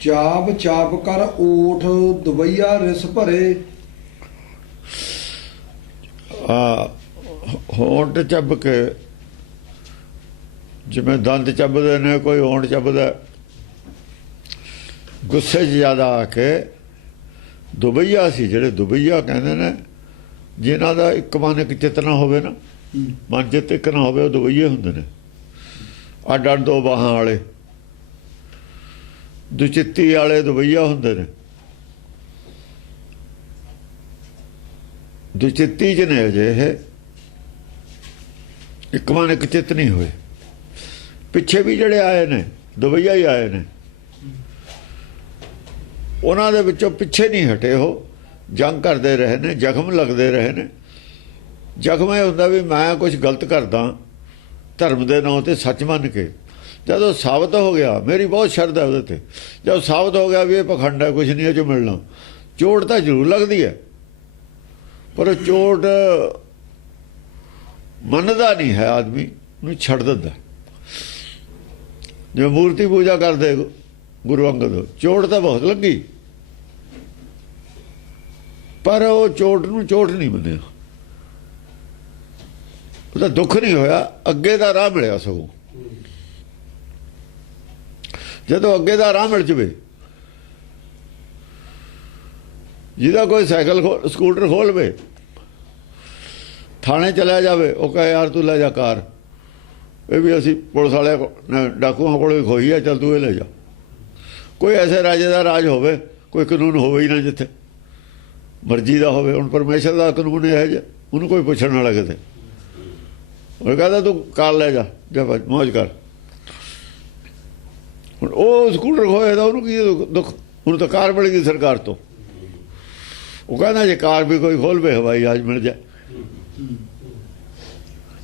ਚਾਪ ਚਾਪ ਕਰ ਊਠ ਦਵਈਆ ਰਿਸ ਭਰੇ। ਹੋਂਠ ਚੱਬ ਕੇ, ਜਿਵੇਂ ਦੰਦ ਚੱਬਦੇ ਨੇ, ਕੋਈ ਹੋਂਠ ਚੱਬਦਾ, ਗੁੱਸੇ 'ਚ ਜ਼ਿਆਦਾ ਆ ਕੇ ਦੁਬਈਆ ਸੀ, ਜਿਹੜੇ ਦੁਬਈਆ ਕਹਿੰਦੇ ਨੇ, ਜਿਨ੍ਹਾਂ ਦਾ ਇੱਕ ਮਨ ਇੱਕ ਚਿੱਤ ਨਾ ਹੋਵੇ ਨਾ, ਮਨ ਚਿੱਤ ਇੱਕ ਨਾ ਹੋਵੇ, ਉਹ ਦੁਬਈਏ ਹੁੰਦੇ ਨੇ। ਅੱਡ ਅੱਡ ਦੋ ਬਾਹਾਂ ਵਾਲੇ ਦੁਚਿੱਤੀ ਵਾਲੇ ਦੁਬਈਆ ਹੁੰਦੇ ਨੇ। ਦੁਚਿੱਤੀ 'ਚ ਨੇ ਅਜੇ ਇਹ, ਇੱਕ ਮਨ ਇੱਕ ਚਿੱਤ ਨਹੀਂ ਹੋਏ। ਪਿੱਛੇ ਵੀ ਜਿਹੜੇ ਆਏ ਨੇ ਦੁਬਈਆ ਹੀ ਆਏ ਨੇ, ਉਹਨਾਂ ਦੇ ਵਿੱਚੋਂ ਪਿੱਛੇ ਨਹੀਂ ਹਟੇ। ਉਹ ਜੰਗ ਕਰਦੇ ਰਹੇ ਨੇ, ਜ਼ਖਮ ਲੱਗਦੇ ਰਹੇ ਨੇ। ਜ਼ਖਮ ਇਹ ਹੁੰਦਾ ਵੀ ਮੈਂ ਕੁਝ ਗਲਤ ਕਰਦਾ ਧਰਮ ਦੇ ਨਾਂ 'ਤੇ, ਸੱਚ ਮੰਨ ਕੇ। ਜਦੋਂ ਸਾਬਤ ਹੋ ਗਿਆ, ਮੇਰੀ ਬਹੁਤ ਸ਼ਰਧਾ ਉਹਦੇ 'ਤੇ, ਜਦੋਂ ਸਾਬਤ ਹੋ ਗਿਆ ਵੀ ਇਹ ਪਖੰਡ ਹੈ, ਕੁਝ ਨਹੀਂ ਇਹ 'ਚੋਂ ਮਿਲਣਾ, ਚੋਟ ਤਾਂ ਜ਼ਰੂਰ ਲੱਗਦੀ ਹੈ, ਪਰ ਚੋਟ ਮੰਨਦਾ ਨਹੀਂ ਹੈ, ਆਦਮੀ ਨੂੰ ਛੱਡ ਦਿੰਦਾ। ਜਿਵੇਂ ਮੂਰਤੀ ਪੂਜਾ ਕਰਦੇ ਗੁਰੂ ਅੰਗਦ, ਚੋਟ ਤਾਂ ਬਹੁਤ ਲੱਗੀ, ਪਰ ਉਹ ਚੋਟ ਨੂੰ ਚੋਟ ਨਹੀਂ ਮੰਨਿਆ, ਉਹਦਾ ਦੁੱਖ ਨਹੀਂ ਹੋਇਆ, ਅੱਗੇ ਦਾ ਰਾਹ ਮਿਲਿਆ। ਸਗੋਂ ਜਦੋਂ ਅੱਗੇ ਦਾ ਰਾਹ ਮਿਲ ਜਾਵੇ, ਜਿਹਦਾ ਕੋਈ ਸਾਈਕਲ ਸਕੂਟਰ ਖੋਲਵੇ, ਥਾਣੇ ਚਲਿਆ ਜਾਵੇ, ਉਹ ਕਹੇ ਯਾਰ ਤੂੰ ਲੈ ਜਾ ਕਾਰ, ਇਹ ਵੀ ਅਸੀਂ ਪੁਲਿਸ ਵਾਲੇ ਡਾਕੂਆਂ ਕੋਲ ਖੋਈ ਆ, ਚੱਲ ਤੂੰ ਇਹ ਲੈ ਜਾ। ਕੋਈ ਐਸੇ ਰਾਜੇ ਦਾ ਰਾਜ ਹੋਵੇ, ਕੋਈ ਕਾਨੂੰਨ ਹੋਵੇ ਹੀ ਨਾ ਜਿੱਥੇ ਮਰਜ਼ੀ ਦਾ ਹੋਵੇ। ਹੁਣ ਪਰਮੇਸ਼ਰ ਦਾ ਕਾਨੂੰਨ ਇਹ ਜਿਹਾ, ਉਹਨੂੰ ਕੋਈ ਪੁੱਛਣ ਵਾਲਾ ਕਿਤੇ, ਉਹ ਕਹਿੰਦਾ ਤੂੰ ਕਾਰ ਲੈ ਜਾ, ਜਾ ਮੌਜ ਕਰ। ਹੁਣ ਉਹ ਸਕੂਟਰ ਖੋਏ ਦਾ ਉਹਨੂੰ ਕੀ ਦੁੱਖ, ਉਹਨੂੰ ਤਾਂ ਕਾਰ ਮਿਲ ਗਈ ਸਰਕਾਰ ਤੋਂ। ਉਹ ਕਹਿੰਦਾ ਜੇ ਕਾਰ ਵੀ ਕੋਈ ਖੋਲ੍ਹਵੇ, ਹਵਾਈ ਜਹਾਜ਼ ਮਿਲ ਜਾਏ।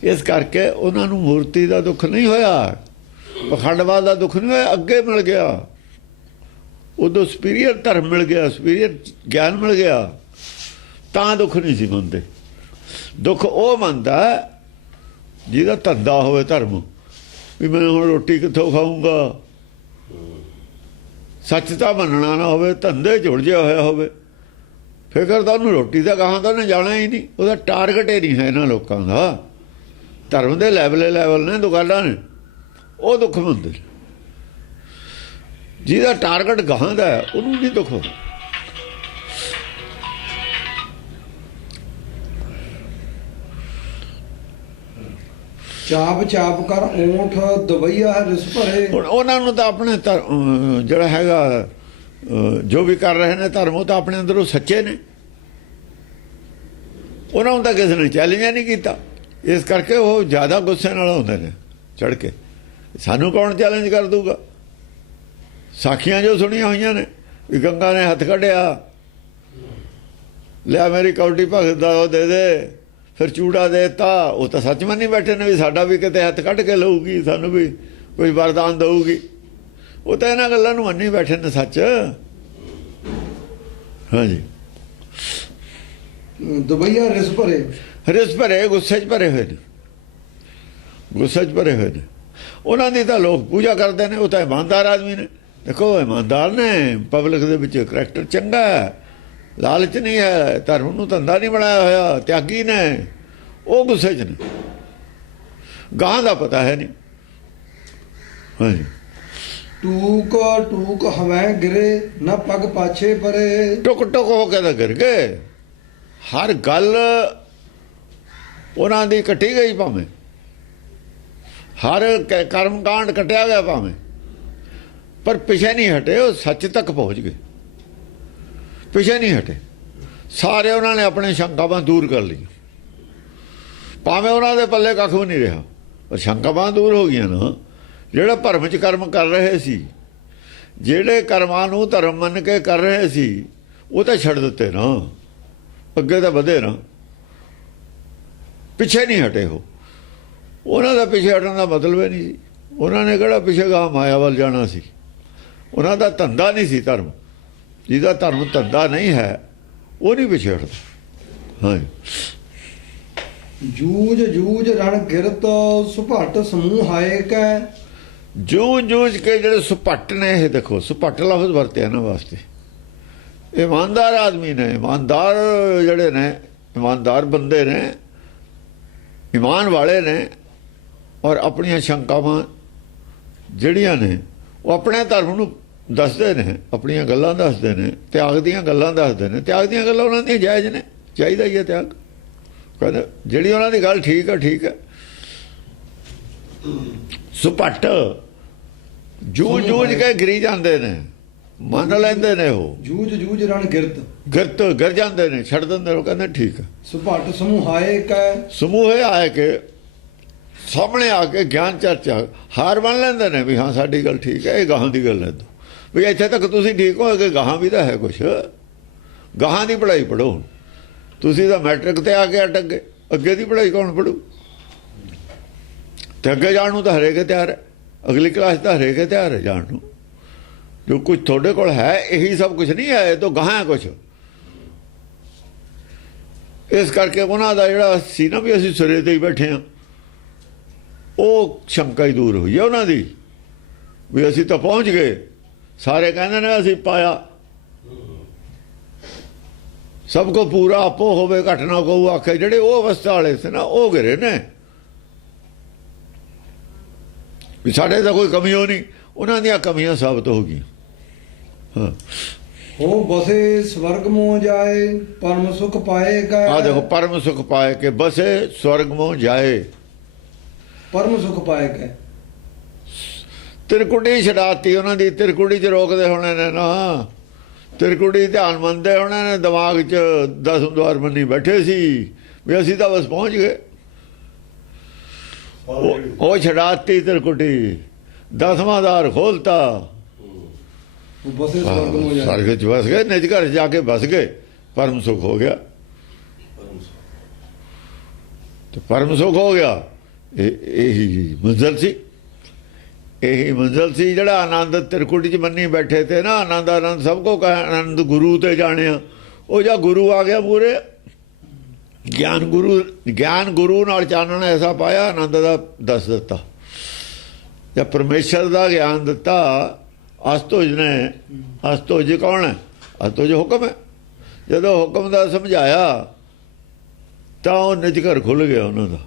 ਇਸ ਕਰਕੇ ਉਹਨਾਂ ਨੂੰ ਮੂਰਤੀ ਦਾ ਦੁੱਖ ਨਹੀਂ ਹੋਇਆ, ਪਖੰਡਵਾਦ ਦਾ ਦੁੱਖ ਨਹੀਂ ਹੋਇਆ, ਅੱਗੇ ਮਿਲ ਗਿਆ, ਉਦੋਂ ਸੁਪੀਰੀਅਰ ਧਰਮ ਮਿਲ ਗਿਆ, ਸੁਪੀਰੀਅਰ ਗਿਆਨ ਮਿਲ ਗਿਆ, ਤਾਂ ਦੁੱਖ ਨਹੀਂ ਸੀ ਮੰਨਦੇ। ਦੁੱਖ ਉਹ ਮੰਨਦਾ ਜਿਹਦਾ ਧੰਦਾ ਹੋਵੇ ਧਰਮ, ਵੀ ਮੈਂ ਹੁਣ ਰੋਟੀ ਕਿੱਥੋਂ ਖਾਊਂਗਾ, ਸੱਚ ਤਾਂ ਮੰਨਣਾ ਨਾ ਹੋਵੇ, ਧੰਦੇ 'ਚ ਉਲਝਿਆ ਹੋਇਆ ਹੋਵੇ, ਫਿਕਰ ਤਾਂ ਉਹਨੂੰ ਰੋਟੀ ਦਾ ਗਾਹਾਂ ਤਾਂ ਉਹਨੇ ਜਾਣਾ ਹੀ ਨਹੀਂ, ਉਹਦਾ ਟਾਰਗੇਟ ਹੀ ਨਹੀਂ ਹੈ ਇਹਨਾਂ ਲੋਕਾਂ ਦਾ। ਧਰਮ ਦੇ ਲੈਵਲ ਨੇ, ਦੁਕਾਨਾਂ ਨੇ, ਉਹ ਦੁੱਖ ਮੰਨਦੇ ਨੇ। ਜਿਹਦਾ ਟਾਰਗੇਟ ਗਾਹਾਂ ਦਾ ਹੈ, ਉਹਨੂੰ ਨਹੀਂ ਦੁੱਖ ਹੁੰਦਾ। ਚਾਪ ਚਾਪ ਕਰ ਊਠ ਦਵਈਆ ਰਿਸ ਭਰੇ। ਹੁਣ ਉਹਨਾਂ ਨੂੰ ਤਾਂ ਆਪਣੇ ਜਿਹੜਾ ਹੈਗਾ, ਜੋ ਵੀ ਕਰ ਰਹੇ ਨੇ ਧਰਮ, ਉਹ ਤਾਂ ਆਪਣੇ ਅੰਦਰੋਂ ਸੱਚੇ ਨੇ, ਉਹਨਾਂ ਨੂੰ ਤਾਂ ਕਿਸੇ ਨੇ ਚੈਲੰਜ ਨਹੀਂ ਕੀਤਾ। ਇਸ ਕਰਕੇ ਉਹ ਜ਼ਿਆਦਾ ਗੁੱਸੇ ਨਾਲ ਹੁੰਦੇ ਨੇ ਚੜ੍ਹ ਕੇ। ਸਾਨੂੰ ਕੌਣ ਚੈਲੰਜ ਕਰ ਦੂਗਾ? ਸਾਖੀਆਂ ਜੋ ਸੁਣੀਆਂ ਹੋਈਆਂ ਨੇ ਵੀ ਗੰਗਾ ਨੇ ਹੱਥ ਕੱਢਿਆ, ਲਿਆ ਮੇਰੀ ਕੌਡੀ ਭਗਤ ਦਾ ਉਹ ਦੇ ਦੇ, ਫਿਰ ਚੂੜਾ ਦੇ ਦਿੱਤਾ। ਉਹ ਤਾਂ ਸੱਚ ਮੰਨੀ ਬੈਠੇ ਨੇ ਵੀ ਸਾਡਾ ਵੀ ਕਿਤੇ ਹੱਥ ਕੱਢ ਕੇ ਲਊਗੀ, ਸਾਨੂੰ ਵੀ ਕੋਈ ਵਰਦਾਨ ਦਊਗੀ। ਉਹ ਤਾਂ ਇਹਨਾਂ ਗੱਲਾਂ ਨੂੰ ਮੰਨੀ ਬੈਠੇ ਨੇ ਸੱਚ। ਹਾਂਜੀ, ਦਵਈਆ ਰਿਸ ਭਰੇ। ਰਿਸ ਭਰੇ, ਗੁੱਸੇ 'ਚ ਭਰੇ ਹੋਏ ਨੇ, ਗੁੱਸੇ 'ਚ ਭਰੇ ਹੋਏ ਨੇ। ਉਹਨਾਂ ਦੀ ਤਾਂ ਲੋਕ ਪੂਜਾ ਕਰਦੇ ਨੇ, ਉਹ ਤਾਂ ਇਮਾਨਦਾਰ ਆਦਮੀ ਨੇ। ਦੇਖੋ ਇਮਾਨਦਾਰ ਨੇ, ਪਬਲਿਕ ਦੇ ਵਿੱਚ ਕਰੈਕਟਰ ਚੰਗਾ ਹੈ, ਲਾਲਚ ਨਹੀਂ ਹੈ, ਧਰਮ ਨੂੰ ਧੰਦਾ ਨਹੀਂ ਬਣਾਇਆ ਹੋਇਆ, ਤਿਆਗੀ ਨੇ। ਉਹ ਗੁੱਸੇ 'ਚ ਨੇ, ਗਾਂ ਦਾ ਪਤਾ ਹੈ ਨਹੀਂ। ਹਾਂਜੀ, ਟੂਕ ਟੂਕ ਹਵੈ ਗਿਰੇ ਨਾ ਪਗ ਪਾਛੇ ਪਰੇ। ਟੁਕ ਟੁਕ ਹੋ ਕੇ ਤਾਂ ਗਿਰ ਗਏ। ਹਰ ਗੱਲ ਉਹਨਾਂ ਦੀ ਕੱਟੀ ਗਈ, ਭਾਵੇਂ ਹਰ ਕਰਮ ਕਾਂਡ ਕੱਟਿਆ ਗਿਆ ਭਾਵੇਂ, ਪਰ ਪਿਛੇ ਨਹੀਂ ਹਟੇ। ਉਹ ਸੱਚ ਤੱਕ ਪਹੁੰਚ ਗਏ, ਪਿਛੇ ਨਹੀਂ ਹਟੇ। ਸਾਰੇ ਉਹਨਾਂ ਨੇ ਆਪਣੇ ਸ਼ੰਕਾਵਾਂ ਦੂਰ ਕਰ ਲਈਆਂ, ਭਾਵੇਂ ਉਹਨਾਂ ਦੇ ਪੱਲੇ ਕੱਖ ਵੀ ਨਹੀਂ ਰਿਹਾ, ਪਰ ਸ਼ੰਕਾਵਾਂ ਦੂਰ ਹੋ ਗਈਆਂ ਨਾ। ਜਿਹੜਾ ਭਰਮ 'ਚ ਕਰਮ ਕਰ ਰਹੇ ਸੀ, ਜਿਹੜੇ ਕਰਮਾਂ ਨੂੰ ਧਰਮ ਮੰਨ ਕੇ ਕਰ ਰਹੇ ਸੀ, ਉਹ ਤਾਂ ਛੱਡ ਦਿੱਤੇ ਨਾ, ਅੱਗੇ ਤਾਂ ਵਧੇ ਨਾ, ਪਿੱਛੇ ਨਹੀਂ ਹਟੇ। ਉਹਨਾਂ ਦਾ ਪਿੱਛੇ ਹਟਣ ਦਾ ਮਤਲਬ ਹੀ ਨਹੀਂ ਸੀ। ਉਹਨਾਂ ਨੇ ਕਿਹੜਾ ਪਿੱਛੇ ਗਾਹ ਮਾਇਆ ਵੱਲ ਜਾਣਾ ਸੀ। ਉਹਨਾਂ ਦਾ ਧੰਦਾ ਨਹੀਂ ਸੀ ਧਰਮ। ਜਿਹਦਾ ਧਰਮ ਧੰਦਾ ਨਹੀਂ ਹੈ, ਉਹ ਨਹੀਂ ਪਿੱਛੇ ਹਟਦਾ। ਹਾਂ, ਜੂਝ ਜੂਝ ਰਣ ਗਿਰਤ ਸੁਭਟ ਸਮੂਹ ਹਾਏ ਕੈ ਜੂਝ ਕੇ ਜਿਹੜੇ ਸੁਪੱਟ ਨੇ, ਇਹ ਦੇਖੋ ਸੁਪੱਟ ਲਫ਼ਜ਼ ਵਰਤਿਆ ਨਾ ਵਾਸਤੇ, ਇਮਾਨਦਾਰ ਆਦਮੀ ਨੇ, ਇਮਾਨਦਾਰ ਜਿਹੜੇ ਨੇ, ਇਮਾਨਦਾਰ ਬੰਦੇ ਨੇ, ਈਮਾਨ ਵਾਲੇ ਨੇ, ਔਰ ਆਪਣੀਆਂ ਸ਼ੰਕਾਵਾਂ ਜਿਹੜੀਆਂ ਨੇ ਉਹ ਆਪਣੇ ਧਰਮ ਨੂੰ ਦੱਸਦੇ ਨੇ, ਆਪਣੀਆਂ ਗੱਲਾਂ ਦੱਸਦੇ ਨੇ, ਤਿਆਗ ਦੀਆਂ ਗੱਲਾਂ ਦੱਸਦੇ ਨੇ। ਤਿਆਗ ਦੀਆਂ ਗੱਲਾਂ ਉਹਨਾਂ ਦੀਆਂ ਜਾਇਜ਼ ਨੇ, ਚਾਹੀਦਾ ਹੀ ਹੈ ਤਿਆਗ। ਕਹਿੰਦੇ ਜਿਹੜੀ ਉਹਨਾਂ ਦੀ ਗੱਲ ਠੀਕ ਹੈ, ਠੀਕ ਹੈ। ਸੁਪੱਟ ਜੂਝ ਕੇ ਗਿਰੀ ਜਾਂਦੇ ਨੇ, ਮੰਨ ਲੈਂਦੇ ਨੇ, ਉਹ ਜੂਝ ਰਣ ਗਿਰਤ ਗਿਰ ਜਾਂਦੇ ਨੇ, ਛੱਡ ਦਿੰਦੇ ਨੇ, ਉਹ ਕਹਿੰਦੇ ਠੀਕ ਹੈ। ਸੁਭਾਟ ਸਮੂਹਾਏ ਕੈ, ਸਮੂਹੇ ਆਏ ਕੇ ਸਾਹਮਣੇ ਆ ਕੇ ਗਿਆਨ ਚਰਚਾ ਹਾਰ ਮੰਨ ਲੈਂਦੇ ਨੇ ਵੀ ਹਾਂ ਸਾਡੀ ਗੱਲ ਠੀਕ ਹੈ, ਇਹ ਗਾਹਾਂ ਦੀ ਗੱਲ ਹੈ। ਵੀ ਇੱਥੇ ਤੱਕ ਤੁਸੀਂ ਠੀਕ ਹੋ ਗਏ, ਗਾਹਾਂ ਵੀ ਤਾਂ ਹੈ ਕੁਛ, ਗਾਹਾਂ ਦੀ ਪੜ੍ਹਾਈ ਪੜ੍ਹੋ। ਤੁਸੀਂ ਤਾਂ ਮੈਟ੍ਰਿਕ ਤੇ ਆ ਕੇ ਅਟਕ ਗਏ, ਅੱਗੇ ਦੀ ਪੜ੍ਹਾਈ ਕੌਣ ਪੜ੍ਹੂ? ਤੇ ਅੱਗੇ ਜਾਣ ਨੂੰ ਤਾਂ ਹਰੇਕ ਤਿਆਰ ਹੈ, ਅਗਲੀ ਕਲਾਸ ਤਾਂ ਹਰੇਕ ਤਿਆਰ ਹੈ ਜਾਣ ਨੂੰ। ਜੋ ਕੁਝ ਤੁਹਾਡੇ ਕੋਲ ਹੈ ਇਹੀ ਸਭ ਕੁਝ ਨਹੀਂ ਹੈ, ਇਹ ਤਾਂ ਗਾਹਾਂ ਹੈ ਕੁਛ। ਇਸ ਕਰਕੇ ਉਹਨਾਂ ਦਾ ਜਿਹੜਾ ਸੀ ਨਾ ਵੀ ਅਸੀਂ ਸਿਰੇ ਤੇ ਹੀ ਬੈਠੇ ਹਾਂ, ਉਹ ਸ਼ੰਕਾ ਹੀ ਦੂਰ ਹੋਈ ਹੈ ਉਹਨਾਂ ਦੀ ਵੀ ਅਸੀਂ ਤਾਂ ਪਹੁੰਚ ਗਏ। ਸਾਰੇ ਕਹਿੰਦੇ ਨੇ ਅਸੀਂ ਪਾਇਆ, ਸਭ ਕੋ ਪੂਰਾ ਆਪੋ ਹੋਵੇ ਘਟ ਨਾ ਕੋ ਆਖੇ। ਜਿਹੜੇ ਉਹ ਅਵਸਥਾ ਵਾਲੇ ਸੀ ਨਾ ਉਹ ਗਿਰੇ ਨੇ ਵੀ ਸਾਡੇ ਤਾਂ ਕੋਈ ਕਮੀ ਹੋ ਨਹੀਂ, ਉਹਨਾਂ ਦੀਆਂ ਕਮੀਆਂ ਸਾਬਤ ਹੋ ਗਈਆਂ। ਹਾਂ, ਹੋ ਬਸੇ ਸਵਰਗ ਮੋਹ ਜਾਏ ਪਰਮ ਸੁਖ ਪਾਏਗਾ। ਆ ਦੇਖੋ, ਪਰਮ ਸੁਖ ਪਾਏ ਕੇ ਬਸੇ ਸਵਰਗ ਮੋਹ ਜਾਏ, ਪਰਮ ਸੁਖ ਪਾਏਗਾ। ਤਿਰਕੁੜੀ ਛਡਾਤੀ ਉਹਨਾਂ ਦੀ, ਤਿਰਕੁੜੀ 'ਚ ਰੋਕਦੇ ਹੋਣੇ ਨੇ ਨਾ, ਤਿਰਕੁੜੀ ਧਿਆਨ ਮੰਨਦੇ ਹੋਣੇ ਨੇ, ਦਿਮਾਗ 'ਚ 10 ਦੁਆਰ ਮੰਨੀ ਬੈਠੇ ਸੀ ਵੀ ਅਸੀਂ ਤਾਂ ਬਸ ਪਹੁੰਚ ਗਏ। ਉਹ ਛਡਾਤੀ ਤਿਰਕੁਟੀ, 10ਵਾਂ ਦਾਰ ਖੋਲਤਾ, ਬਸੇ ਸਵਰਗ ਮੋਹ ਜਾਏ, ਸਵਰਗ 'ਚ ਬਸ ਗਏ, ਨਿਜ ਘਰ ਜਾ ਕੇ ਬਸ ਗਏ, ਪਰਮ ਸੁਖ ਹੋ ਗਿਆ। ਤੇ ਪਰਮ ਸੁਖ ਹੋ ਗਿਆ, ਇਹੀ ਮੰਜ਼ਲ ਸੀ, ਇਹੀ ਮੰਜ਼ਲ ਸੀ ਜਿਹੜਾ ਆਨੰਦ ਤਿਰਕੁਟੀ 'ਚ ਮੰਨੀ ਬੈਠੇ ਤੇ ਨਾ। ਆਨੰਦ ਸਭ ਕੋ ਕਹੇ, ਆਨੰਦ ਗੁਰੂ ਤੇ ਜਾਣਿਆ। ਉਹ ਜਾਂ ਗੁਰੂ ਆ ਗਿਆ ਪੂਰੇ, ਗਿਆਨ ਗੁਰੂ ਨਾਲ ਚਾਨਣ ਐਸਾ ਪਾਇਆ, ਆਨੰਦ ਦਾ ਦੱਸ ਦਿੱਤਾ। ਜਾਂ ਪਰਮੇਸ਼ਰ ਦਾ ਗਿਆਨ ਦਿੱਤਾ ਅਸਤੁਜ ਨੇ। ਅਸਤੁਜ ਕੌਣ ਹੈ? ਅਸਤੁਜ ਹੁਕਮ ਹੈ। ਜਦੋਂ ਹੁਕਮ ਦਾ ਸਮਝਾਇਆ ਤਾਂ ਉਹ ਨਿਜ ਘਰ ਖੁੱਲ੍ਹ ਗਿਆ ਉਹਨਾਂ ਦਾ,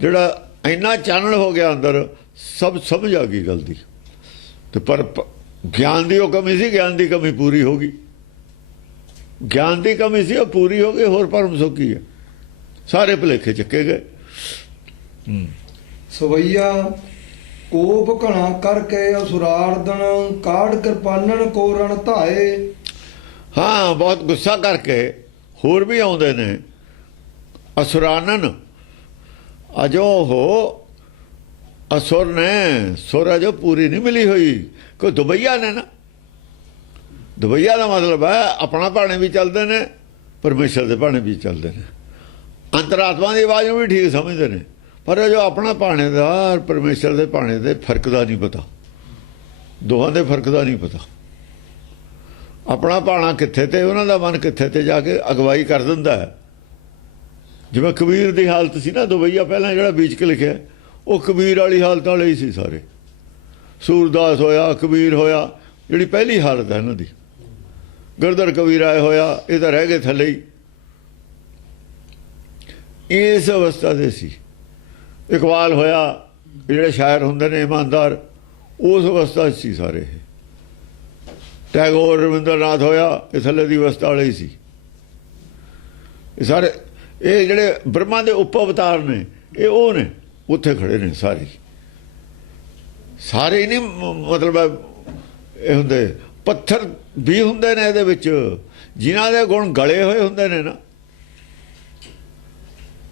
ਜਿਹੜਾ ਇੰਨਾ ਚਾਨਣ ਹੋ ਗਿਆ ਅੰਦਰ, ਸਭ ਸਮਝ ਆ ਗਈ ਗੱਲ ਦੀ। ਤੇ ਪਰ ਗਿਆਨ ਦੀ ਉਹ ਕਮੀ ਸੀ, ਗਿਆਨ ਦੀ ਕਮੀ ਪੂਰੀ ਹੋ ਗਈ। ਗਿਆਨ ਦੀ ਕਮੀ ਸੀ, ਉਹ ਪੂਰੀ ਹੋ ਗਈ। ਹੋਰ ਪਰਮ ਸੁਖ ਕੀ ਹੈ? ਸਾਰੇ ਭੁਲੇਖੇ ਚੱਕੇ ਗਏ। ਸਵਈਆ ਕੋਪ ਘਣਾ ਕਰਕੇ ਅਸੁਰਾਰਦਨ ਕਾੜ ਕਿਰਪਾਨਨ ਕੋ ਰਣ ਧਾਏ। ਹਾਂ, ਬਹੁਤ ਗੁੱਸਾ ਕਰਕੇ ਹੋਰ ਵੀ ਆਉਂਦੇ ਨੇ ਅਸੁਰਾਨਨ। ਅਜੋ ਹੋ ਅਸੁਰ ਨੇ, ਸੁਰ ਅਜੋ ਪੂਰੀ ਨਹੀਂ ਮਿਲੀ ਹੋਈ। ਕੋਈ ਦੁਬਈਆ ਨੇ ਨਾ, ਦੁਬਈਆ ਦਾ ਮਤਲਬ ਹੈ ਆਪਣਾ ਭਾਣੇ ਵੀ ਚੱਲਦੇ ਨੇ, ਪਰਮੇਸ਼ਰ ਦੇ ਭਾਣੇ ਵੀ ਚੱਲਦੇ ਨੇ। ਅੰਤਰਾਤਮਾ ਦੀ ਆਵਾਜ਼ ਨੂੰ ਵੀ ਠੀਕ ਸਮਝਦੇ ਨੇ, ਪਰ ਜੋ ਆਪਣਾ ਭਾਣੇ ਦਾ ਪਰਮੇਸ਼ਰ ਦੇ ਭਾਣੇ ਦੇ ਫਰਕ ਦਾ ਨਹੀਂ ਪਤਾ, ਦੋਹਾਂ ਦੇ ਫਰਕ ਦਾ ਨਹੀਂ ਪਤਾ। ਆਪਣਾ ਭਾਣਾ ਕਿੱਥੇ ਤੇ ਉਹਨਾਂ ਦਾ ਮਨ ਕਿੱਥੇ ਤੇ ਜਾ ਕੇ ਅਗਵਾਈ ਕਰ ਦਿੰਦਾ ਹੈ। ਜਿਵੇਂ ਕਬੀਰ ਦੀ ਹਾਲਤ ਸੀ ਨਾ, ਦੁਬਈਆ ਪਹਿਲਾਂ ਜਿਹੜਾ ਬੀਚ ਕੇ ਲਿਖਿਆ, ਉਹ ਕਬੀਰ ਵਾਲੀ ਹਾਲਤ ਵਾਲੇ ਹੀ ਸੀ ਸਾਰੇ। ਸੂਰਦਾਸ ਹੋਇਆ, ਕਬੀਰ ਹੋਇਆ, ਜਿਹੜੀ ਪਹਿਲੀ ਹਾਲਤ ਹੈ ਇਹਨਾਂ ਦੀ। ਗੁਰਦਰ ਕਬੀਰਾਏ ਹੋਇਆ, ਇਹ ਤਾਂ ਰਹਿ ਗਏ ਥੱਲੇ ਹੀ। ਇਸ ਅਵਸਥਾ ਦੇ ਸੀ। ਇਕਬਾਲ ਹੋਇਆ, ਜਿਹੜੇ ਸ਼ਾਇਰ ਹੁੰਦੇ ਨੇ ਇਮਾਨਦਾਰ, ਉਸ ਅਵਸਥਾ ਸੀ ਸਾਰੇ। ਟੈਗੋਰ, ਰਵਿੰਦਰਨਾਥ ਹੋਇਆ, ਇਹ ਥੱਲੇ ਦੀ ਅਵਸਥਾ ਵਾਲੇ ਹੀ ਸੀ। ਇਹ ਸਾਰੇ ਇਹ ਜਿਹੜੇ ਬ੍ਰਹਮਾ ਦੇ ਉਪ ਅਵਤਾਰ ਨੇ, ਇਹ ਉਹ ਨੇ, ਉੱਥੇ ਖੜੇ ਨੇ ਸਾਰੇ। ਸਾਰੇ ਨਹੀਂ ਮਤਲਬ ਇਹ ਹੁੰਦੇ, ਪੱਥਰ ਵੀ ਹੁੰਦੇ ਨੇ ਇਹਦੇ ਵਿੱਚ, ਜਿਨ੍ਹਾਂ ਦੇ ਗੁਣ ਗਲੇ ਹੋਏ ਹੁੰਦੇ ਨੇ ਨਾ,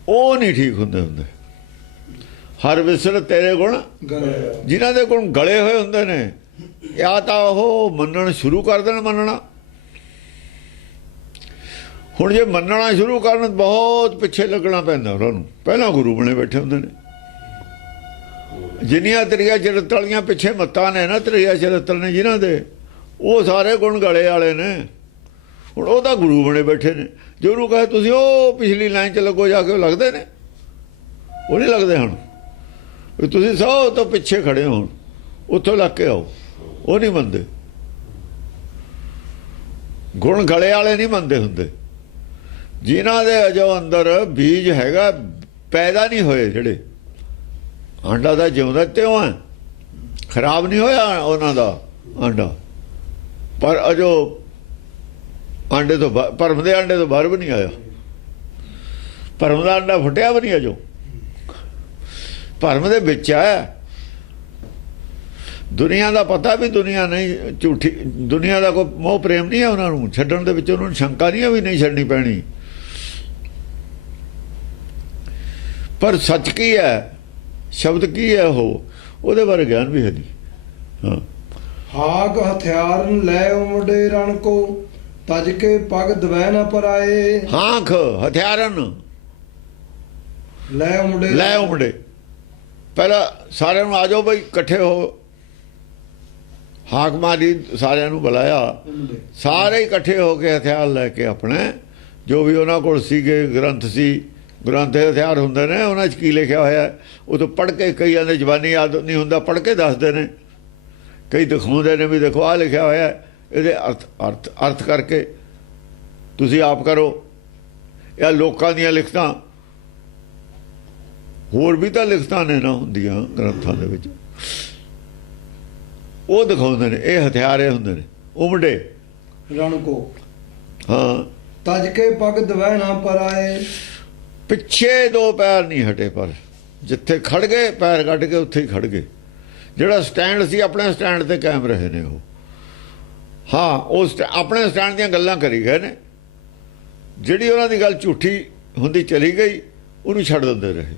ਉਹ ਨਹੀਂ ਠੀਕ ਹੁੰਦੇ। ਹਰ ਵਿਸਰ ਤੇਰੇ ਗੁਣ, ਜਿਨ੍ਹਾਂ ਦੇ ਗੁਣ ਗਲੇ ਹੋਏ ਹੁੰਦੇ ਨੇ, ਜਾਂ ਤਾਂ ਉਹ ਮੰਨਣ ਸ਼ੁਰੂ ਕਰ ਦੇਣ ਮੰਨਣਾ। ਹੁਣ ਜੇ ਮੰਨਣਾ ਸ਼ੁਰੂ ਕਰਨ, ਬਹੁਤ ਪਿੱਛੇ ਲੱਗਣਾ ਪੈਂਦਾ ਉਹਨਾਂ ਨੂੰ। ਪਹਿਲਾਂ ਗੁਰੂ ਬਣੇ ਬੈਠੇ ਹੁੰਦੇ ਨੇ। ਜਿੰਨੀਆਂ ਤਰੀਆ ਚਰਿੱਤਰ ਵਾਲੀਆਂ ਪਿੱਛੇ ਮੱਤਾਂ ਨੇ ਨਾ, ਤਰੀਆ ਚਰਿੱਤਰ ਨੇ ਜਿਨ੍ਹਾਂ ਦੇ, ਉਹ ਸਾਰੇ ਗੁਣ ਗਲੇ ਵਾਲੇ ਨੇ। ਹੁਣ ਉਹ ਤਾਂ ਗੁਰੂ ਬਣੇ ਬੈਠੇ ਨੇ। ਜੇ ਉਹਨੂੰ ਕਹੇ ਤੁਸੀਂ ਉਹ ਪਿਛਲੀ ਲਾਈਨ 'ਚ ਲੱਗੋ ਜਾ ਕੇ, ਉਹ ਲੱਗਦੇ ਨੇ? ਉਹ ਨਹੀਂ ਲੱਗਦੇ। ਹੁਣ ਤੁਸੀਂ ਸਭ ਤੋਂ ਪਿੱਛੇ ਖੜੇ ਹੋ, ਉੱਥੋਂ ਲੱਗ ਕੇ ਆਓ। ਉਹ ਨਹੀਂ ਮੰਨਦੇ, ਗੁਣ ਗਲੇ ਵਾਲੇ ਨਹੀਂ ਮੰਨਦੇ ਹੁੰਦੇ, ਜਿਨ੍ਹਾਂ ਦੇ ਅਜੋ ਅੰਦਰ ਬੀਜ ਹੈਗਾ, ਪੈਦਾ ਨਹੀਂ ਹੋਏ। ਜਿਹੜੇ ਆਂਡਾ ਦਾ ਜਿਉਂਦਾ ਤਿਉਂ ਹੈ, ਖਰਾਬ ਨਹੀਂ ਹੋਇਆ ਉਹਨਾਂ ਦਾ ਆਂਡਾ, ਪਰ ਅਜੋ ਆਂਡੇ ਤੋਂ ਭਰਮ ਦੇ ਆਂਡੇ ਤੋਂ ਬਾਹਰ ਵੀ ਨਹੀਂ ਆਇਆ। ਭਰਮ ਦਾ ਆਂਡਾ ਫੁੱਟਿਆ ਵੀ ਨਹੀਂ ਅਜੋ, ਭਰਮ ਦੇ ਵਿੱਚ ਹੈ। ਦੁਨੀਆ ਦਾ ਪਤਾ ਵੀ ਦੁਨੀਆ ਨਹੀਂ ਝੂਠੀ, ਦੁਨੀਆ ਦਾ ਕੋਈ ਮੋਹ ਪ੍ਰੇਮ ਨਹੀਂ ਹੈ ਉਹਨਾਂ ਨੂੰ ਛੱਡਣ ਦੇ ਵਿੱਚ, ਉਹਨਾਂ ਨੂੰ ਸ਼ੰਕਾ ਨਹੀਂ ਹੈ ਵੀ ਨਹੀਂ ਛੱਡਣੀ ਪੈਣੀ। ਪਰ ਸੱਚ ਕੀ ਹੈ, ਸ਼ਬਦ ਕੀ ਹੈ, ਉਹਦੇ ਬਾਰੇ ਗਿਆਨ ਵੀ ਹੈ ਨਹੀਂ। ਹਾਂ, ਹਾਕ ਹਥਿਆਰਨ ਲੈ ਉਮੜੇ ਰਣ ਕੋ, ਤਜ ਕੇ ਪਗ ਦਵੈ ਨਾ ਪਰਾਏ। ਹਾਂਖ ਹਥਿਆਰਨ ਲੈ ਉਮੜੇ, ਪਹਿਲਾਂ ਸਾਰਿਆਂ ਨੂੰ ਆ ਜਾਓ ਬਈ ਇਕੱਠੇ ਹੋ। ਹਾਕ ਮਾਰੀ, ਸਾਰਿਆਂ ਨੂੰ ਬੁਲਾਇਆ, ਸਾਰੇ ਇਕੱਠੇ ਹੋ ਕੇ ਹਥਿਆਰ ਲੈ ਕੇ ਆਪਣੇ ਜੋ ਵੀ ਉਹਨਾਂ ਕੋਲ ਸੀਗੇ, ਗ੍ਰੰਥ ਸੀ, ਗ੍ਰੰਥ ਦੇ ਹਥਿਆਰ ਹੁੰਦੇ ਨੇ, ਉਹਨਾਂ 'ਚ ਕੀ ਲਿਖਿਆ ਹੋਇਆ ਉਹ ਤੋਂ ਪੜ੍ਹ ਕੇ, ਕਈਆਂ ਦੇ ਜ਼ਬਾਨੀ ਯਾਦ ਨਹੀਂ ਹੁੰਦਾ, ਪੜ੍ਹ ਕੇ ਦੱਸਦੇ ਨੇ, ਕਈ ਦਿਖਾਉਂਦੇ ਨੇ ਵੀ ਦੇਖੋ ਆਹ ਲਿਖਿਆ ਹੋਇਆ, ਇਹਦੇ ਅਰਥ ਕਰਕੇ ਤੁਸੀਂ ਆਪ ਕਰੋ। ਇਹ ਲੋਕਾਂ ਦੀਆਂ ਲਿਖਤਾਂ, ਹੋਰ ਵੀ ਤਾਂ ਲਿਖਤਾਂ ਨੇ ਨਾ ਹੁੰਦੀਆਂ ਗ੍ਰੰਥਾਂ ਦੇ ਵਿੱਚ, ਉਹ ਦਿਖਾਉਂਦੇ ਨੇ। ਇਹ ਹਥਿਆਰੇ ਹੁੰਦੇ ਨੇ ਉਮੜੇ ਰਣ ਕੋ, ਹਾਂ, ਤਜ ਕੇ ਪਗ ਦਵੈ ਨਾ ਪਰਾਏ। ਪਿੱਛੇ ਦੋ ਪੈਰ ਨਹੀਂ ਹਟੇ, ਪਰ ਜਿੱਥੇ ਖੜ ਗਏ ਪੈਰ ਕੱਢ ਕੇ ਉੱਥੇ ਹੀ ਖੜ ਗਏ। ਜਿਹੜਾ ਸਟੈਂਡ ਸੀ ਆਪਣੇ ਸਟੈਂਡ ਤੇ ਕਾਇਮ ਰਹੇ ਨੇ ਉਹ। ਹਾਂ, ਉਹ ਆਪਣੇ ਸਟੈਂਡ ਦੀਆਂ ਗੱਲਾਂ ਕਰੀ ਗਏ ਨੇ, ਜਿਹੜੀ ਉਹਨਾਂ ਦੀ ਗੱਲ ਝੂਠੀ ਹੁੰਦੀ ਚਲੀ ਗਈ ਉਹਨੂੰ ਛੱਡ ਦਿੰਦੇ ਰਹੇ।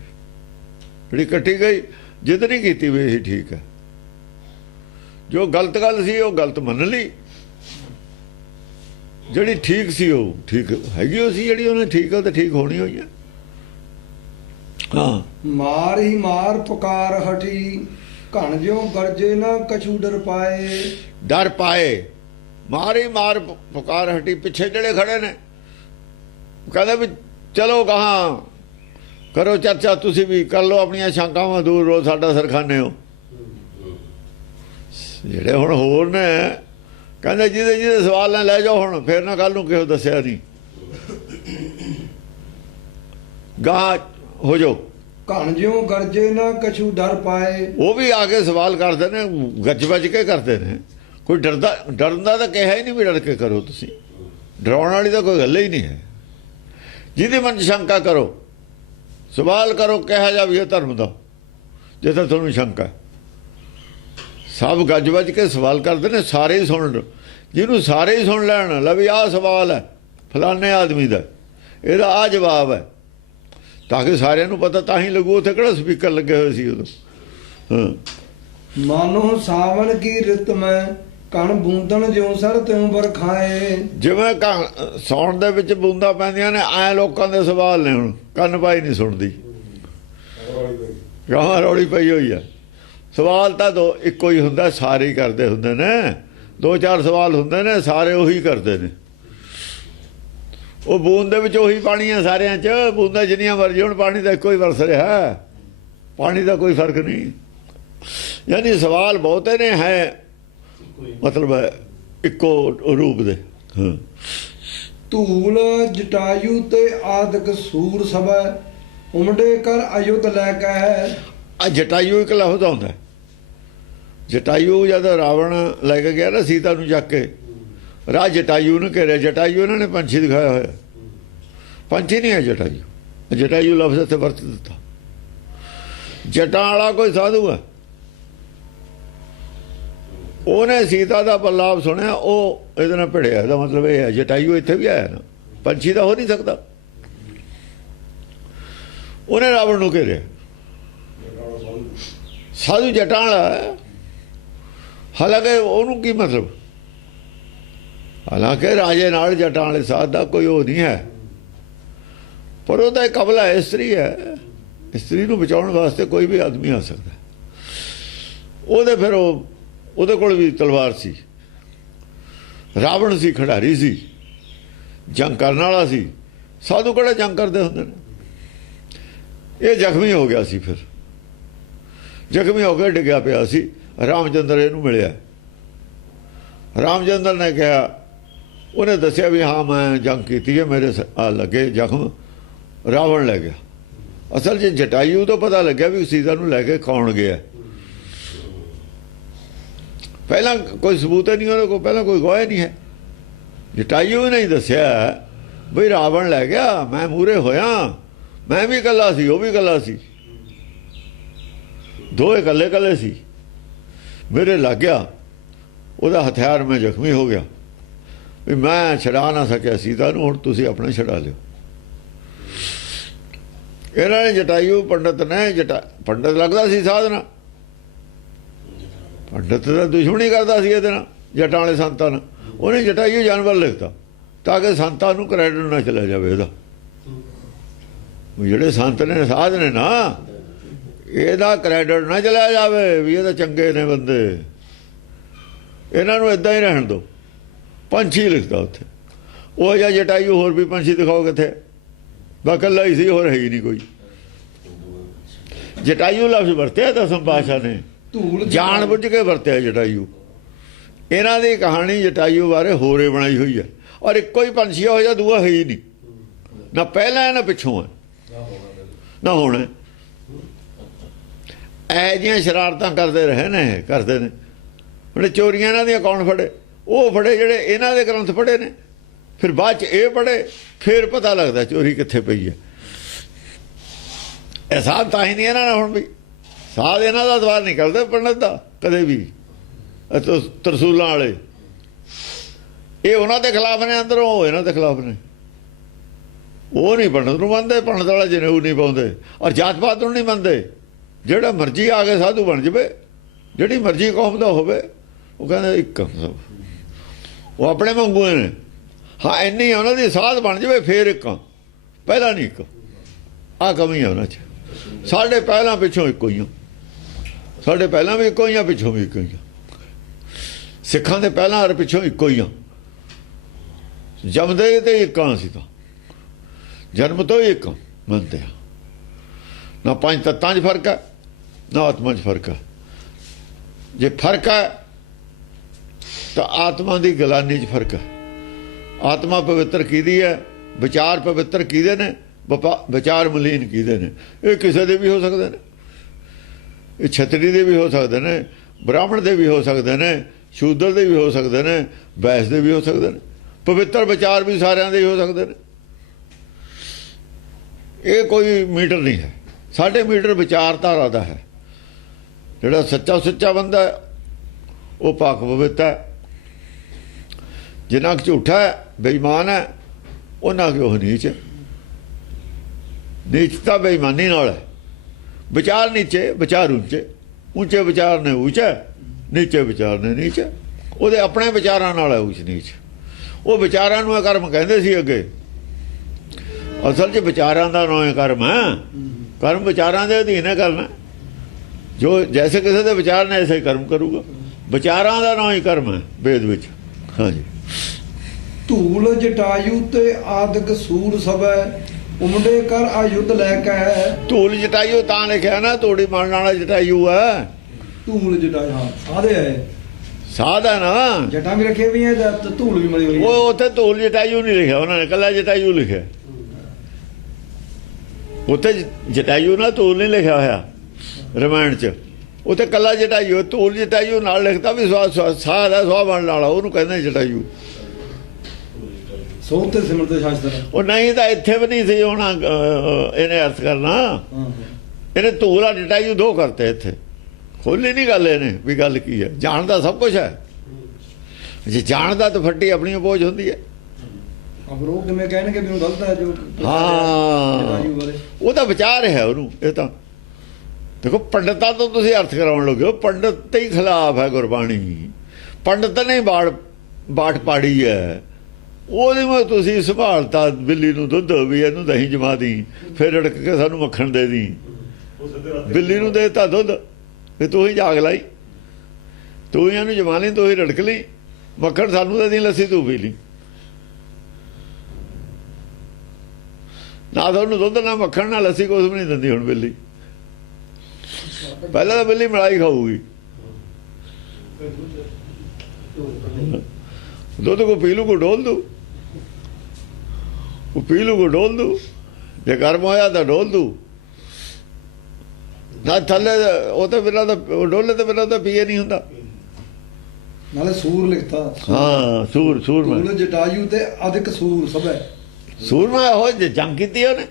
ਜਿਹੜੀ ਕੱਟੀ ਗਈ ਜਿੱਦ ਨਹੀਂ ਕੀਤੀ ਵੀ ਇਹ ਠੀਕ ਹੈ, ਜੋ ਗਲਤ ਗੱਲ ਸੀ ਉਹ ਗਲਤ ਮੰਨ ਲਈ, ਜਿਹੜੀ ਠੀਕ ਸੀ ਉਹ ਠੀਕ ਹੈਗੀ, ਉਹ ਸੀ ਜਿਹੜੀ ਉਹਨੇ ਠੀਕ, ਉਹ ਤਾਂ ਠੀਕ ਹੋਣੀ ਹੋਈ ਹੈ। ਹਾਂ, ਮਾਰ ਹੀ ਮਾਰ ਪੁਕਾਰ ਹਟੀ, ਘਣ ਜਿਉ ਗਰਜੇ ਨਾ ਕਛੂ ਡਰ ਪਾਏ। ਡਰ ਪਾਏ, ਮਾਰ ਹੀ ਮਾਰ ਪੁਕਾਰ ਹਟੀ। ਪਿੱਛੇ ਜਿਹੜੇ ਖੜੇ ਨੇ ਕਹਿੰਦੇ ਵੀ ਚਲੋ ਗਾਹਾਂ ਕਰੋ ਚਰਚਾ, ਤੁਸੀਂ ਵੀ ਕਰ ਲਓ ਆਪਣੀਆਂ ਸ਼ੰਕਾਵਾਂ ਦੂਰ, ਰੋ ਸਾਡਾ ਸਰਖਾਨੇ ਹੋ। ਜਿਹੜੇ ਹੁਣ ਹੋਰ ਨੇ ਕਹਿੰਦੇ ਜਿਹਦੇ ਸਵਾਲ ਨਾ ਲੈ ਜਾਓ, ਹੁਣ ਫੇਰ ਨਾ ਕੱਲ ਨੂੰ ਕਿਹੋ ਦੱਸਿਆ ਨਹੀਂ, ਗਾਹ ਹੋ ਜਾਓ। ਘਣ ਜਿਉ ਗਰਜੇ ਨਾ ਕਛੂ ਡਰ ਪਾਏ। ਉਹ ਵੀ ਆ ਕੇ ਸਵਾਲ ਕਰਦੇ ਨੇ, ਗੱਜ ਵੱਜ ਕੇ ਕਰਦੇ ਨੇ। ਕੋਈ ਡਰਨ ਦਾ ਤਾਂ ਕਿਹਾ ਹੀ ਨਹੀਂ ਵੀ ਡਰ ਕੇ ਕਰੋ, ਤੁਸੀਂ ਡਰਾਉਣ ਵਾਲੀ ਤਾਂ ਕੋਈ ਗੱਲ ਹੀ ਨਹੀਂ ਹੈ। ਜਿਹਦੇ ਮਨ ਸ਼ੰਕਾ ਕਰੋ, ਸਵਾਲ ਕਰੋ, ਕਿਹਾ ਜਾ ਵੀ ਇਹ ਧਰਮ ਦਾ, ਜੇ ਤਾਂ ਤੁਹਾਨੂੰ ਸ਼ੰਕਾ। ਸਭ ਗੱਜ ਵੱਜ ਕੇ ਸਵਾਲ ਕਰਦੇ ਨੇ, ਸਾਰੇ ਹੀ ਸੁਣ, ਜਿਹਨੂੰ ਸਾਰੇ ਹੀ ਸੁਣ ਲੈਣ, ਲੈ ਵੀ ਆਹ ਸਵਾਲ ਹੈ ਫਲਾਣੇ ਆਦਮੀ ਦਾ, ਇਹਦਾ ਆਹ ਜਵਾਬ ਹੈ, ਤਾਂ ਕਿ ਸਾਰਿਆਂ ਨੂੰ ਪਤਾ, ਤਾਂ ਹੀ ਲੱਗੂ। ਉੱਥੇ ਕਿਹੜਾ ਸਪੀਕਰ ਲੱਗੇ ਹੋਏ ਸੀ ਉਦੋਂ। ਹਾਂ, ਮਾਨੋ ਸਾਵਨ ਕੀ ਰਿਤ ਮੈਂ, ਕਣ ਬੂੰਦਣ ਜਿਉ ਸਰ ਤਿਉ ਬਰਖਾਏ। ਜਿਵੇਂ ਸੌਣ ਦੇ ਵਿੱਚ ਬੂੰਦਾਂ ਪੈਂਦੀਆਂ ਨੇ, ਐ ਲੋਕਾਂ ਦੇ ਸਵਾਲ ਨੇ, ਹੁਣ ਕੰਨ ਪਾਈ ਨਹੀਂ ਸੁਣਦੀ, ਗਾਹਾਂ ਰੌਲੀ ਪਈ ਹੋਈ ਆ। ਸਵਾਲ ਤਾਂ ਦੋ ਇੱਕੋ ਹੀ ਹੁੰਦਾ, ਸਾਰੇ ਹੀ ਕਰਦੇ ਹੁੰਦੇ ਨੇ, ਦੋ ਚਾਰ ਸਵਾਲ ਹੁੰਦੇ ਨੇ, ਸਾਰੇ ਉਹੀ ਕਰਦੇ ਨੇ। ਉਹ ਬੂੰਦ ਦੇ ਵਿੱਚ ਉਹੀ ਪਾਣੀ ਹੈ ਸਾਰਿਆਂ 'ਚ, ਬੂੰਦਾਂ ਜਿੰਨੀਆਂ ਮਰਜ਼ੀ ਹੁਣ, ਪਾਣੀ ਦਾ ਇੱਕੋ ਹੀ ਵਰਸ ਰਿਹਾ, ਪਾਣੀ ਦਾ ਕੋਈ ਫਰਕ ਨਹੀਂ। ਯਾਨੀ ਸਵਾਲ ਬਹੁਤੇ ਨੇ, ਹੈ ਮਤਲਬ ਇੱਕੋ ਰੂਪ ਦੇ। ਹਾਂ, ਧੂਲ ਜਟਾਯੂ ਤੇ ਆਦਿਕ ਸੂਰ ਸਭੈ, ਉਮੜੇ ਕਰ ਅਯੁੱਧ ਲੈ ਕੇ। ਆ ਜਟਾਯੂ ਇੱਕ ਲਫ਼ਜ਼ ਆਉਂਦਾ। ਜਟਾਯੂ ਜਦ ਰਾਵਣ ਲੈ ਕੇ ਗਿਆ ਨਾ ਸੀਤਾ ਨੂੰ ਚੱਕ ਕੇ, ਰਾਹ ਜਟਾਯੂ ਨੂੰ ਘੇਰਿਆ। ਜਟਾਯੂ ਇਹਨਾਂ ਨੇ ਪੰਛੀ ਦਿਖਾਇਆ ਹੋਇਆ, ਪੰਛੀ ਨਹੀਂ ਹੈ ਜਟਾਯੂ। ਜਟਾਯੂ ਲਫ਼ਜ਼ ਇੱਥੇ ਵਰਤ ਦਿੱਤਾ। ਜਟਾਂ ਵਾਲਾ ਕੋਈ ਸਾਧੂ ਹੈ, ਉਹਨੇ ਸੀਤਾ ਦਾ ਪ੍ਰਲਾਪ ਸੁਣਿਆ, ਉਹ ਇਹਦੇ ਨਾਲ ਭਿੜਿਆ। ਇਹਦਾ ਮਤਲਬ ਇਹ ਹੈ ਜਟਾਯੂ ਇੱਥੇ ਵੀ ਆਇਆ ਨਾ, ਪੰਛੀ ਤਾਂ ਹੋ ਨਹੀਂ ਸਕਦਾ। ਉਹਨੇ ਰਾਵਣ ਨੂੰ ਘੇਰਿਆ। ਸਾਧੂ ਜਟਾਂ ਵਾਲਾ, ਹਾਲਾਂਕਿ ਉਹਨੂੰ ਕੀ ਮਤਲਬ, ਹਾਲਾਂਕਿ ਰਾਜੇ ਨਾਲ ਜਟਾਂ ਵਾਲੇ ਸਾਧ ਦਾ ਕੋਈ ਉਹ ਨਹੀਂ ਹੈ, ਪਰ ਉਹਦਾ ਇੱਕ ਕਬਲਾ ਇਸਤਰੀ ਹੈ। ਇਸਤਰੀ ਨੂੰ ਬਚਾਉਣ ਵਾਸਤੇ ਕੋਈ ਵੀ ਆਦਮੀ ਆ ਸਕਦਾ। ਉਹਦੇ ਫਿਰ ਉਹਦੇ ਕੋਲ ਵੀ ਤਲਵਾਰ ਸੀ। ਰਾਵਣ ਸੀ, ਖਿਡਾਰੀ ਸੀ, ਜੰਗ ਕਰਨ ਵਾਲਾ ਸੀ। ਸਾਧੂ ਕਿਹੜਾ ਜੰਗ ਕਰਦੇ ਹੁੰਦੇ ਨੇ। ਇਹ ਜ਼ਖਮੀ ਹੋ ਗਿਆ ਸੀ, ਫਿਰ ਜ਼ਖਮੀ ਹੋ ਕੇ ਡਿੱਗਿਆ ਪਿਆ ਸੀ। ਰਾਮਚੰਦਰ ਇਹਨੂੰ ਮਿਲਿਆ। ਰਾਮਚੰਦਰ ਨੇ ਕਿਹਾ, ਉਹਨੇ ਦੱਸਿਆ ਵੀ ਹਾਂ ਮੈਂ ਜੰਗ ਕੀਤੀ ਹੈ, ਮੇਰੇ ਲੱਗੇ ਜ਼ਖਮ, ਰਾਵਣ ਲੈ ਗਿਆ। ਅਸਲ 'ਚ ਜਟਾਯੂ ਤੋਂ ਪਤਾ ਲੱਗਿਆ ਵੀ ਸੀਤਾ ਨੂੰ ਲੈ ਕੇ ਕੌਣ ਗਿਆ। ਪਹਿਲਾਂ ਕੋਈ ਸਬੂਤ ਨਹੀਂ ਉਹਦੇ ਕੋਲ, ਪਹਿਲਾਂ ਕੋਈ ਗਵਾਹ ਨਹੀਂ ਹੈ। ਜਟਾਯੂ ਨੇ ਹੀ ਦੱਸਿਆ ਬਈ ਰਾਵਣ ਲੈ ਗਿਆ, ਮੈਂ ਮੂਹਰੇ ਹੋਇਆ, ਮੈਂ ਵੀ ਇਕੱਲਾ ਸੀ, ਉਹ ਵੀ ਇਕੱਲਾ ਸੀ, ਦੋਏ ਇਕੱਲੇ ਇਕੱਲੇ ਸੀ, ਮੇਰੇ ਲੱਗ ਗਿਆ, ਉਹਦਾ ਹਥਿਆਰ, ਮੈਂ ਜ਼ਖਮੀ ਹੋ ਗਿਆ, ਵੀ ਮੈਂ ਛਡਾ ਨਾ ਸਕਿਆ ਸੀਤਾ ਨੂੰ, ਹੁਣ ਤੁਸੀਂ ਆਪਣਾ ਛਡਾ ਲਿਓ। ਇਹਨਾਂ ਨੇ ਜਟਾਯੂ ਪੰਡਤ ਨੇ, ਪੰਡਤ ਲੱਗਦਾ ਸੀ ਸਾਧਨਾ, ਪੰਡਤ ਦਾ ਦੁਸ਼ਮਣੀ ਕਰਦਾ ਸੀ ਇਹਦੇ ਨਾਲ, ਜਟਾਂ ਵਾਲੇ ਸੰਤਾਂ ਨਾਲ। ਉਹਨੇ ਜਟਾਯੂ ਜਾਨਵਰ ਲਿਖਤਾ ਤਾਂ ਕਿ ਸੰਤਾਂ ਨੂੰ ਕ੍ਰੈਡਿਟ ਨਾ ਚਲਾ ਜਾਵੇ ਇਹਦਾ। ਜਿਹੜੇ ਸੰਤ ਨੇ, ਸਾਧ ਨੇ ਨਾ, ਇਹਦਾ ਕ੍ਰੈਡਿਟ ਨਾ ਚਲਾ ਜਾਵੇ ਵੀ ਇਹ ਤਾਂ ਚੰਗੇ ਨੇ ਬੰਦੇ, ਇਹਨਾਂ ਨੂੰ ਇਦਾਂ ਹੀ ਰਹਿਣ ਦਿਓ। ਪੰਛੀ ਲਿਖਦਾ ਉੱਥੇ, ਉਹ ਜਿਹਾ ਜਟਾਯੂ ਹੋਰ ਵੀ ਪੰਛੀ ਦਿਖਾਓ ਕਿੱਥੇ, ਬਸ ਇਕੱਲਾ ਹੀ ਸੀ, ਹੋਰ ਹੈ ਹੀ ਨਹੀਂ ਕੋਈ। ਜਟਾਯੂ ਲਫ਼ਜ਼ ਵਰਤਿਆ ਦਸਮ ਪਾਤਸ਼ਾਹ ਨੇ, ਜਾਣ ਬੁੱਝ ਕੇ ਵਰਤਿਆ ਜਟਾਯੂ। ਇਹਨਾਂ ਦੀ ਕਹਾਣੀ ਜਟਾਯੂ ਬਾਰੇ ਹੋਰੇ ਬਣਾਈ ਹੋਈ ਹੈ, ਔਰ ਇੱਕੋ ਹੀ ਪੰਛੀ ਹੋ ਜਾ, ਦੂਆ ਹੈ ਹੀ ਨਹੀਂ, ਨਾ ਪਹਿਲਾਂ ਨਾ ਪਿੱਛੋਂ ਹੈ ਨਾ ਹੁਣ। ਇਹ ਜਿਹੀਆਂ ਸ਼ਰਾਰਤਾਂ ਕਰਦੇ ਰਹੇ ਨੇ, ਕਰਦੇ ਨੇ। ਹੁਣ ਚੋਰੀਆਂ ਇਹਨਾਂ ਦੀਆਂ ਕੌਣ ਫੜੇ? ਉਹ ਫੜੇ ਜਿਹੜੇ ਇਹਨਾਂ ਦੇ ਗ੍ਰੰਥ ਪੜ੍ਹੇ ਨੇ, ਫਿਰ ਬਾਅਦ 'ਚ ਇਹ ਪੜ੍ਹੇ, ਫਿਰ ਪਤਾ ਲੱਗਦਾ ਚੋਰੀ ਕਿੱਥੇ ਪਈ ਹੈ। ਇਹ ਸਾਧ ਤਾਂ ਹੀ ਨਹੀਂ ਇਹਨਾਂ ਨਾਲ ਹੁਣ ਵੀ, ਸਾਧ ਇਹਨਾਂ ਦਾ ਦਵਾਰ ਨਹੀਂ ਕਰਦੇ ਪੰਡਤ ਦਾ ਕਦੇ ਵੀ। ਤਰਸੂਲਾਂ ਵਾਲੇ ਇਹ ਉਹਨਾਂ ਦੇ ਖਿਲਾਫ ਨੇ, ਅੰਦਰੋਂ ਉਹ ਇਹਨਾਂ ਦੇ ਖਿਲਾਫ ਨੇ। ਉਹ ਨਹੀਂ ਪੰਡਤ ਨੂੰ ਮੰਨਦੇ, ਪੰਡਤ ਵਾਲਾ ਜਨੇਊ ਨਹੀਂ ਪਾਉਂਦੇ, ਔਰ ਜਾਤ ਪਾਤ ਨੂੰ ਨਹੀਂ ਮੰਨਦੇ। ਜਿਹੜਾ ਮਰਜ਼ੀ ਆ ਕੇ ਸਾਧੂ ਬਣ ਜਾਵੇ, ਜਿਹੜੀ ਮਰਜ਼ੀ ਕੌਮ ਦਾ ਹੋਵੇ, ਉਹ ਕਹਿੰਦੇ ਇੱਕ ਸਭ, ਉਹ ਆਪਣੇ ਵਾਂਗੂ ਨੇ। ਹਾਂ ਇੰਨੀ ਉਹਨਾਂ ਦੀ ਸਾਧ ਬਣ ਜਾਵੇ ਫੇਰ ਇੱਕ, ਪਹਿਲਾਂ ਨਹੀਂ ਇੱਕ। ਆਹ ਕਮੀ ਆ ਉਹਨਾਂ 'ਚ। ਸਾਡੇ ਪਹਿਲਾਂ ਪਿੱਛੋਂ ਇੱਕੋ ਹੀ ਆ, ਸਾਡੇ ਪਹਿਲਾਂ ਵੀ ਇੱਕੋ ਹੀ ਆ, ਪਿੱਛੋਂ ਵੀ ਇੱਕੋ ਹੀ ਆ। ਸਿੱਖਾਂ ਦੇ ਪਹਿਲਾਂ ਔਰ ਪਿੱਛੋਂ ਇੱਕੋ ਹੀ ਆ, ਜੰਮਦੇ ਤੇ ਇੱਕ ਆ, ਅਸੀਂ ਤਾਂ ਜਨਮ ਤੋਂ ਹੀ ਇੱਕ ਮੰਨਦੇ ਆ। ਨਾ ਪੰਜ ਤੱਤਾਂ 'ਚ ਫਰਕ ਹੈ, ਨਾ ਆਤਮਾ 'ਚ ਫਰਕ ਹੈ। ਜੇ ਫਰਕ ਹੈ ਤਾਂ ਆਤਮਾ ਦੀ ਗਲਾਨੀ 'ਚ ਫਰਕ ਹੈ। ਆਤਮਾ ਪਵਿੱਤਰ ਕਿਹਦੀ ਹੈ, ਵਿਚਾਰ ਪਵਿੱਤਰ ਕਿਹਦੇ ਨੇ, ਵਿਚਾਰ ਮਲੀਨ ਕਿਹਦੇ ਨੇ। ਇਹ ਕਿਸੇ ਦੇ ਵੀ ਹੋ ਸਕਦੇ ਨੇ, ਇਹ ਛਤਰੀ ਦੇ ਵੀ ਹੋ ਸਕਦੇ ਨੇ, ਬ੍ਰਾਹਮਣ ਦੇ ਵੀ ਹੋ ਸਕਦੇ ਨੇ, ਸ਼ੂਦਰ ਦੇ ਵੀ ਹੋ ਸਕਦੇ ਨੇ, ਵੈਸ ਦੇ ਵੀ ਹੋ ਸਕਦੇ ਨੇ। ਪਵਿੱਤਰ ਵਿਚਾਰ ਵੀ ਸਾਰਿਆਂ ਦੇ ਹੀ ਹੋ ਸਕਦੇ ਨੇ। ਇਹ ਕੋਈ ਮੀਟਰ ਨਹੀਂ ਹੈ। ਸਾਡੇ ਮੀਟਰ ਵਿਚਾਰਧਾਰਾ ਦਾ ਹੈ। ਜਿਹੜਾ ਸੱਚਾ ਸੁੱਚਾ ਬੰਦਾ ਉਹ ਪਾਕ ਪਵਿੱਤਰ ਹੈ। ਜਿੰਨਾ ਝੂਠਾ ਹੈ, ਬੇਈਮਾਨ ਹੈ, ਉਹਨਾਂ ਕਿ ਉਹ ਨੀਚ ਹੈ। ਨੀਚਤਾ ਬੇਈਮਾਨੀ ਨਾਲ ਹੈ। ਵਿਚਾਰ ਨੀਚੇ, ਵਿਚਾਰ ਉੱਚੇ, ਉੱਚੇ ਵਿਚਾਰ ਨੇ ਉੱਚਾ, ਨੀਚੇ ਵਿਚਾਰ ਨੇ ਨੀਚ। ਉਹਦੇ ਆਪਣੇ ਵਿਚਾਰਾਂ ਨਾਲ ਹੈ ਉੱਚ ਨੀਚ। ਉਹ ਵਿਚਾਰਾਂ ਨੂੰ ਕਰਮ ਕਹਿੰਦੇ ਸੀ ਅੱਗੇ। ਅਸਲ 'ਚ ਵਿਚਾਰਾਂ ਦਾ ਨਾਂ ਕਰਮ ਹੈ। ਕਰਮ ਵਿਚਾਰਾਂ ਦੇ ਅਧੀਨ ਹੈ ਕਰਨਾ। ਜੋ ਜੈਸੇ ਕਿਸੇ ਦੇ ਵਿਚਾਰ ਨੇ ਐਸੇ ਕਰਮ ਕਰੂਗਾ। ਵਿਚਾਰਾਂ ਦਾ ਨਾਂ ਹੀ ਕਰਮ ਹੈ ਵੇਦ ਵਿੱਚ। ਹਾਂਜੀ। ਧੂਲ ਜਟਾਯੂ ਤੇ ਆਦਿਕ ਸੂਰ ਸਭੈ ਉਮੜੇ ਕਰ ਆਯੁੱਧ ਲੈ ਕੇ। ਧੂਲ ਜਟਾਯੂ ਤਾਂ ਲਿਖਿਆ ਨਾ, ਤੋੜੀ ਮਾਰਨ ਵਾਲਾ ਜਟਾਯੂ ਹੈ। ਧੂਲ ਜਟਾਯੂ, ਹਾਂ ਸਾਧੇ ਹੈ, ਸਾਧ ਹੈ ਨਾ। ਜਟਾਂ ਵੀ ਰੱਖੇ ਵੀ ਹੈ, ਧੂਲ ਵੀ ਮਲੀ ਹੋਈ ਹੈ। ਉਹ ਉੱਥੇ ਧੂਲ ਜਟਾਯੂ ਨਹੀਂ ਲਿਖਿਆ ਉਹਨਾਂ ਨੇ, ਕੱਲਾ ਜਟਾਯੂ ਲਿਖਿਆ। ਉੱਥੇ ਜਟਾਯੂ ਨਾਲ ਧੂਲ ਨਹੀਂ ਲਿਖਿਆ ਹੋਇਆ ਰਮਾਇਣ 'ਚ। ਉੱਥੇ ਕੱਲਾ ਜਟਾਯੂ, ਧੂਲ ਜਟਾਯੂ ਨਾਲ ਲਿਖਦਾ ਵੀ ਸਾਧ ਹੈ, ਸੁਆਹ ਬਣਨ ਵਾਲਾ, ਉਹਨੂੰ ਕਹਿੰਦੇ ਜਟਾਯੂ। ਸੋਧ ਤੇ ਸਿਮਰਤ ਸ਼ਾਸਤਰ ਉਹ ਨਹੀਂ ਤਾਂ ਇੱਥੇ ਵੀ ਨਹੀਂ ਸੀ ਹੋਣਾ ਇਹਨੇ ਅਰਥ ਕਰਨਾ। ਇਹਨੇ ਧੂਲ ਆ ਜਟਾਯੂ ਦੋ ਕਰਤੇ ਇੱਥੇ। ਖੋਲੀ ਨਹੀਂ ਗੱਲ ਇਹਨੇ ਵੀ ਗੱਲ ਕੀ ਹੈ। ਜਾਣਦਾ ਸਭ ਕੁਝ ਹੈ। ਜੇ ਜਾਣਦਾ ਤਾਂ ਫੱਟੀ ਆਪਣੀ ਬੋਝ ਹੁੰਦੀ ਹੈ। ਅਗਰ ਉਹ ਕਿਵੇਂ ਕਹਿਣਗੇ ਮੈਨੂੰ ਗਲਤ ਹੈ ਜੋ। ਹਾਂ, ਉਹਦਾ ਵਿਚਾਰ ਹੈ ਉਹਨੂੰ। ਇਹ ਤਾਂ ਦੇਖੋ ਪੰਡਤਾਂ ਤੋਂ ਤੁਸੀਂ ਅਰਥ ਕਰਾਉਣ ਲੱਗੇ ਹੋ। ਪੰਡਤ ਤੇ ਹੀ ਖਿਲਾਫ ਹੈ ਗੁਰਬਾਣੀ। ਪੰਡਤ ਨੇ ਬਾਟ ਪਾੜੀ ਹੈ। ਉਹਦੇ ਵਿੱਚ ਤੁਸੀਂ ਸੰਭਾਲਤਾ ਬਿੱਲੀ ਨੂੰ ਦੁੱਧ ਵੀ ਇਹਨੂੰ ਦਹੀਂ ਜਮਾ ਦੀ, ਫਿਰ ਰੜਕ ਕੇ ਸਾਨੂੰ ਮੱਖਣ ਦੇ ਦੀ। ਬਿੱਲੀ ਨੂੰ ਦੇ ਦਿੱਤਾ ਦੁੱਧ ਵੀ ਤੂੰ ਹੀ ਜਾਗ ਲਾਈ, ਤੂੰ ਹੀ ਇਹਨੂੰ ਜਮਾ ਲਈ, ਤੂੰ ਹੀ ਰੜਕ ਲਈ। ਮੱਖਣ ਸਾਨੂੰ ਦੇ ਦੀ, ਲੱਸੀ ਤੂੰ ਪੀ ਲਈ। ਨਾ ਤੁਹਾਨੂੰ ਦੁੱਧ, ਨਾ ਮੱਖਣ, ਨਾ ਲੱਸੀ, ਕੁਛ ਵੀ ਨਹੀਂ ਦਿੰਦੀ ਹੁਣ ਬਿੱਲੀ। ਪਹਿਲਾਂ ਤਾਂ ਬਿੱਲੀ ਮਲਾਈ ਖਾਊਗੀ, ਦੁੱਧ ਕੋ ਪੀ ਲੂ ਕੋ ਡੋਲ ਦੂ, ਉਹ ਪੀ ਲੂ ਕੋ ਡੋਲ ਦੂ, ਜੇ ਗਰਮ ਹੋਇਆ ਤਾਂ ਡੋਲ ਦੂ ਨਾ, ਥੱਲੇ ਉਹ ਤੇ ਬਿਨਾਂ ਤਾਂ ਡੋਲੇ ਤੇ ਬਿਨਾਂ ਤਾਂ ਪੀਏ ਨਹੀਂ ਹੁੰਦਾ। ਨਾਲੇ ਸੂਰ ਲਿਖਤਾ, ਹਾਂ ਸੂਰ ਸੂਰਮਾ, ਤੂਲ ਜਟਾਯੂ ਤੇ ਅਧਿਕ ਸੂਰ ਸਭੈ। ਸੂਰਮਾ ਉਹ ਜੰਗ ਕੀਤੀ ਉਹਨੇ,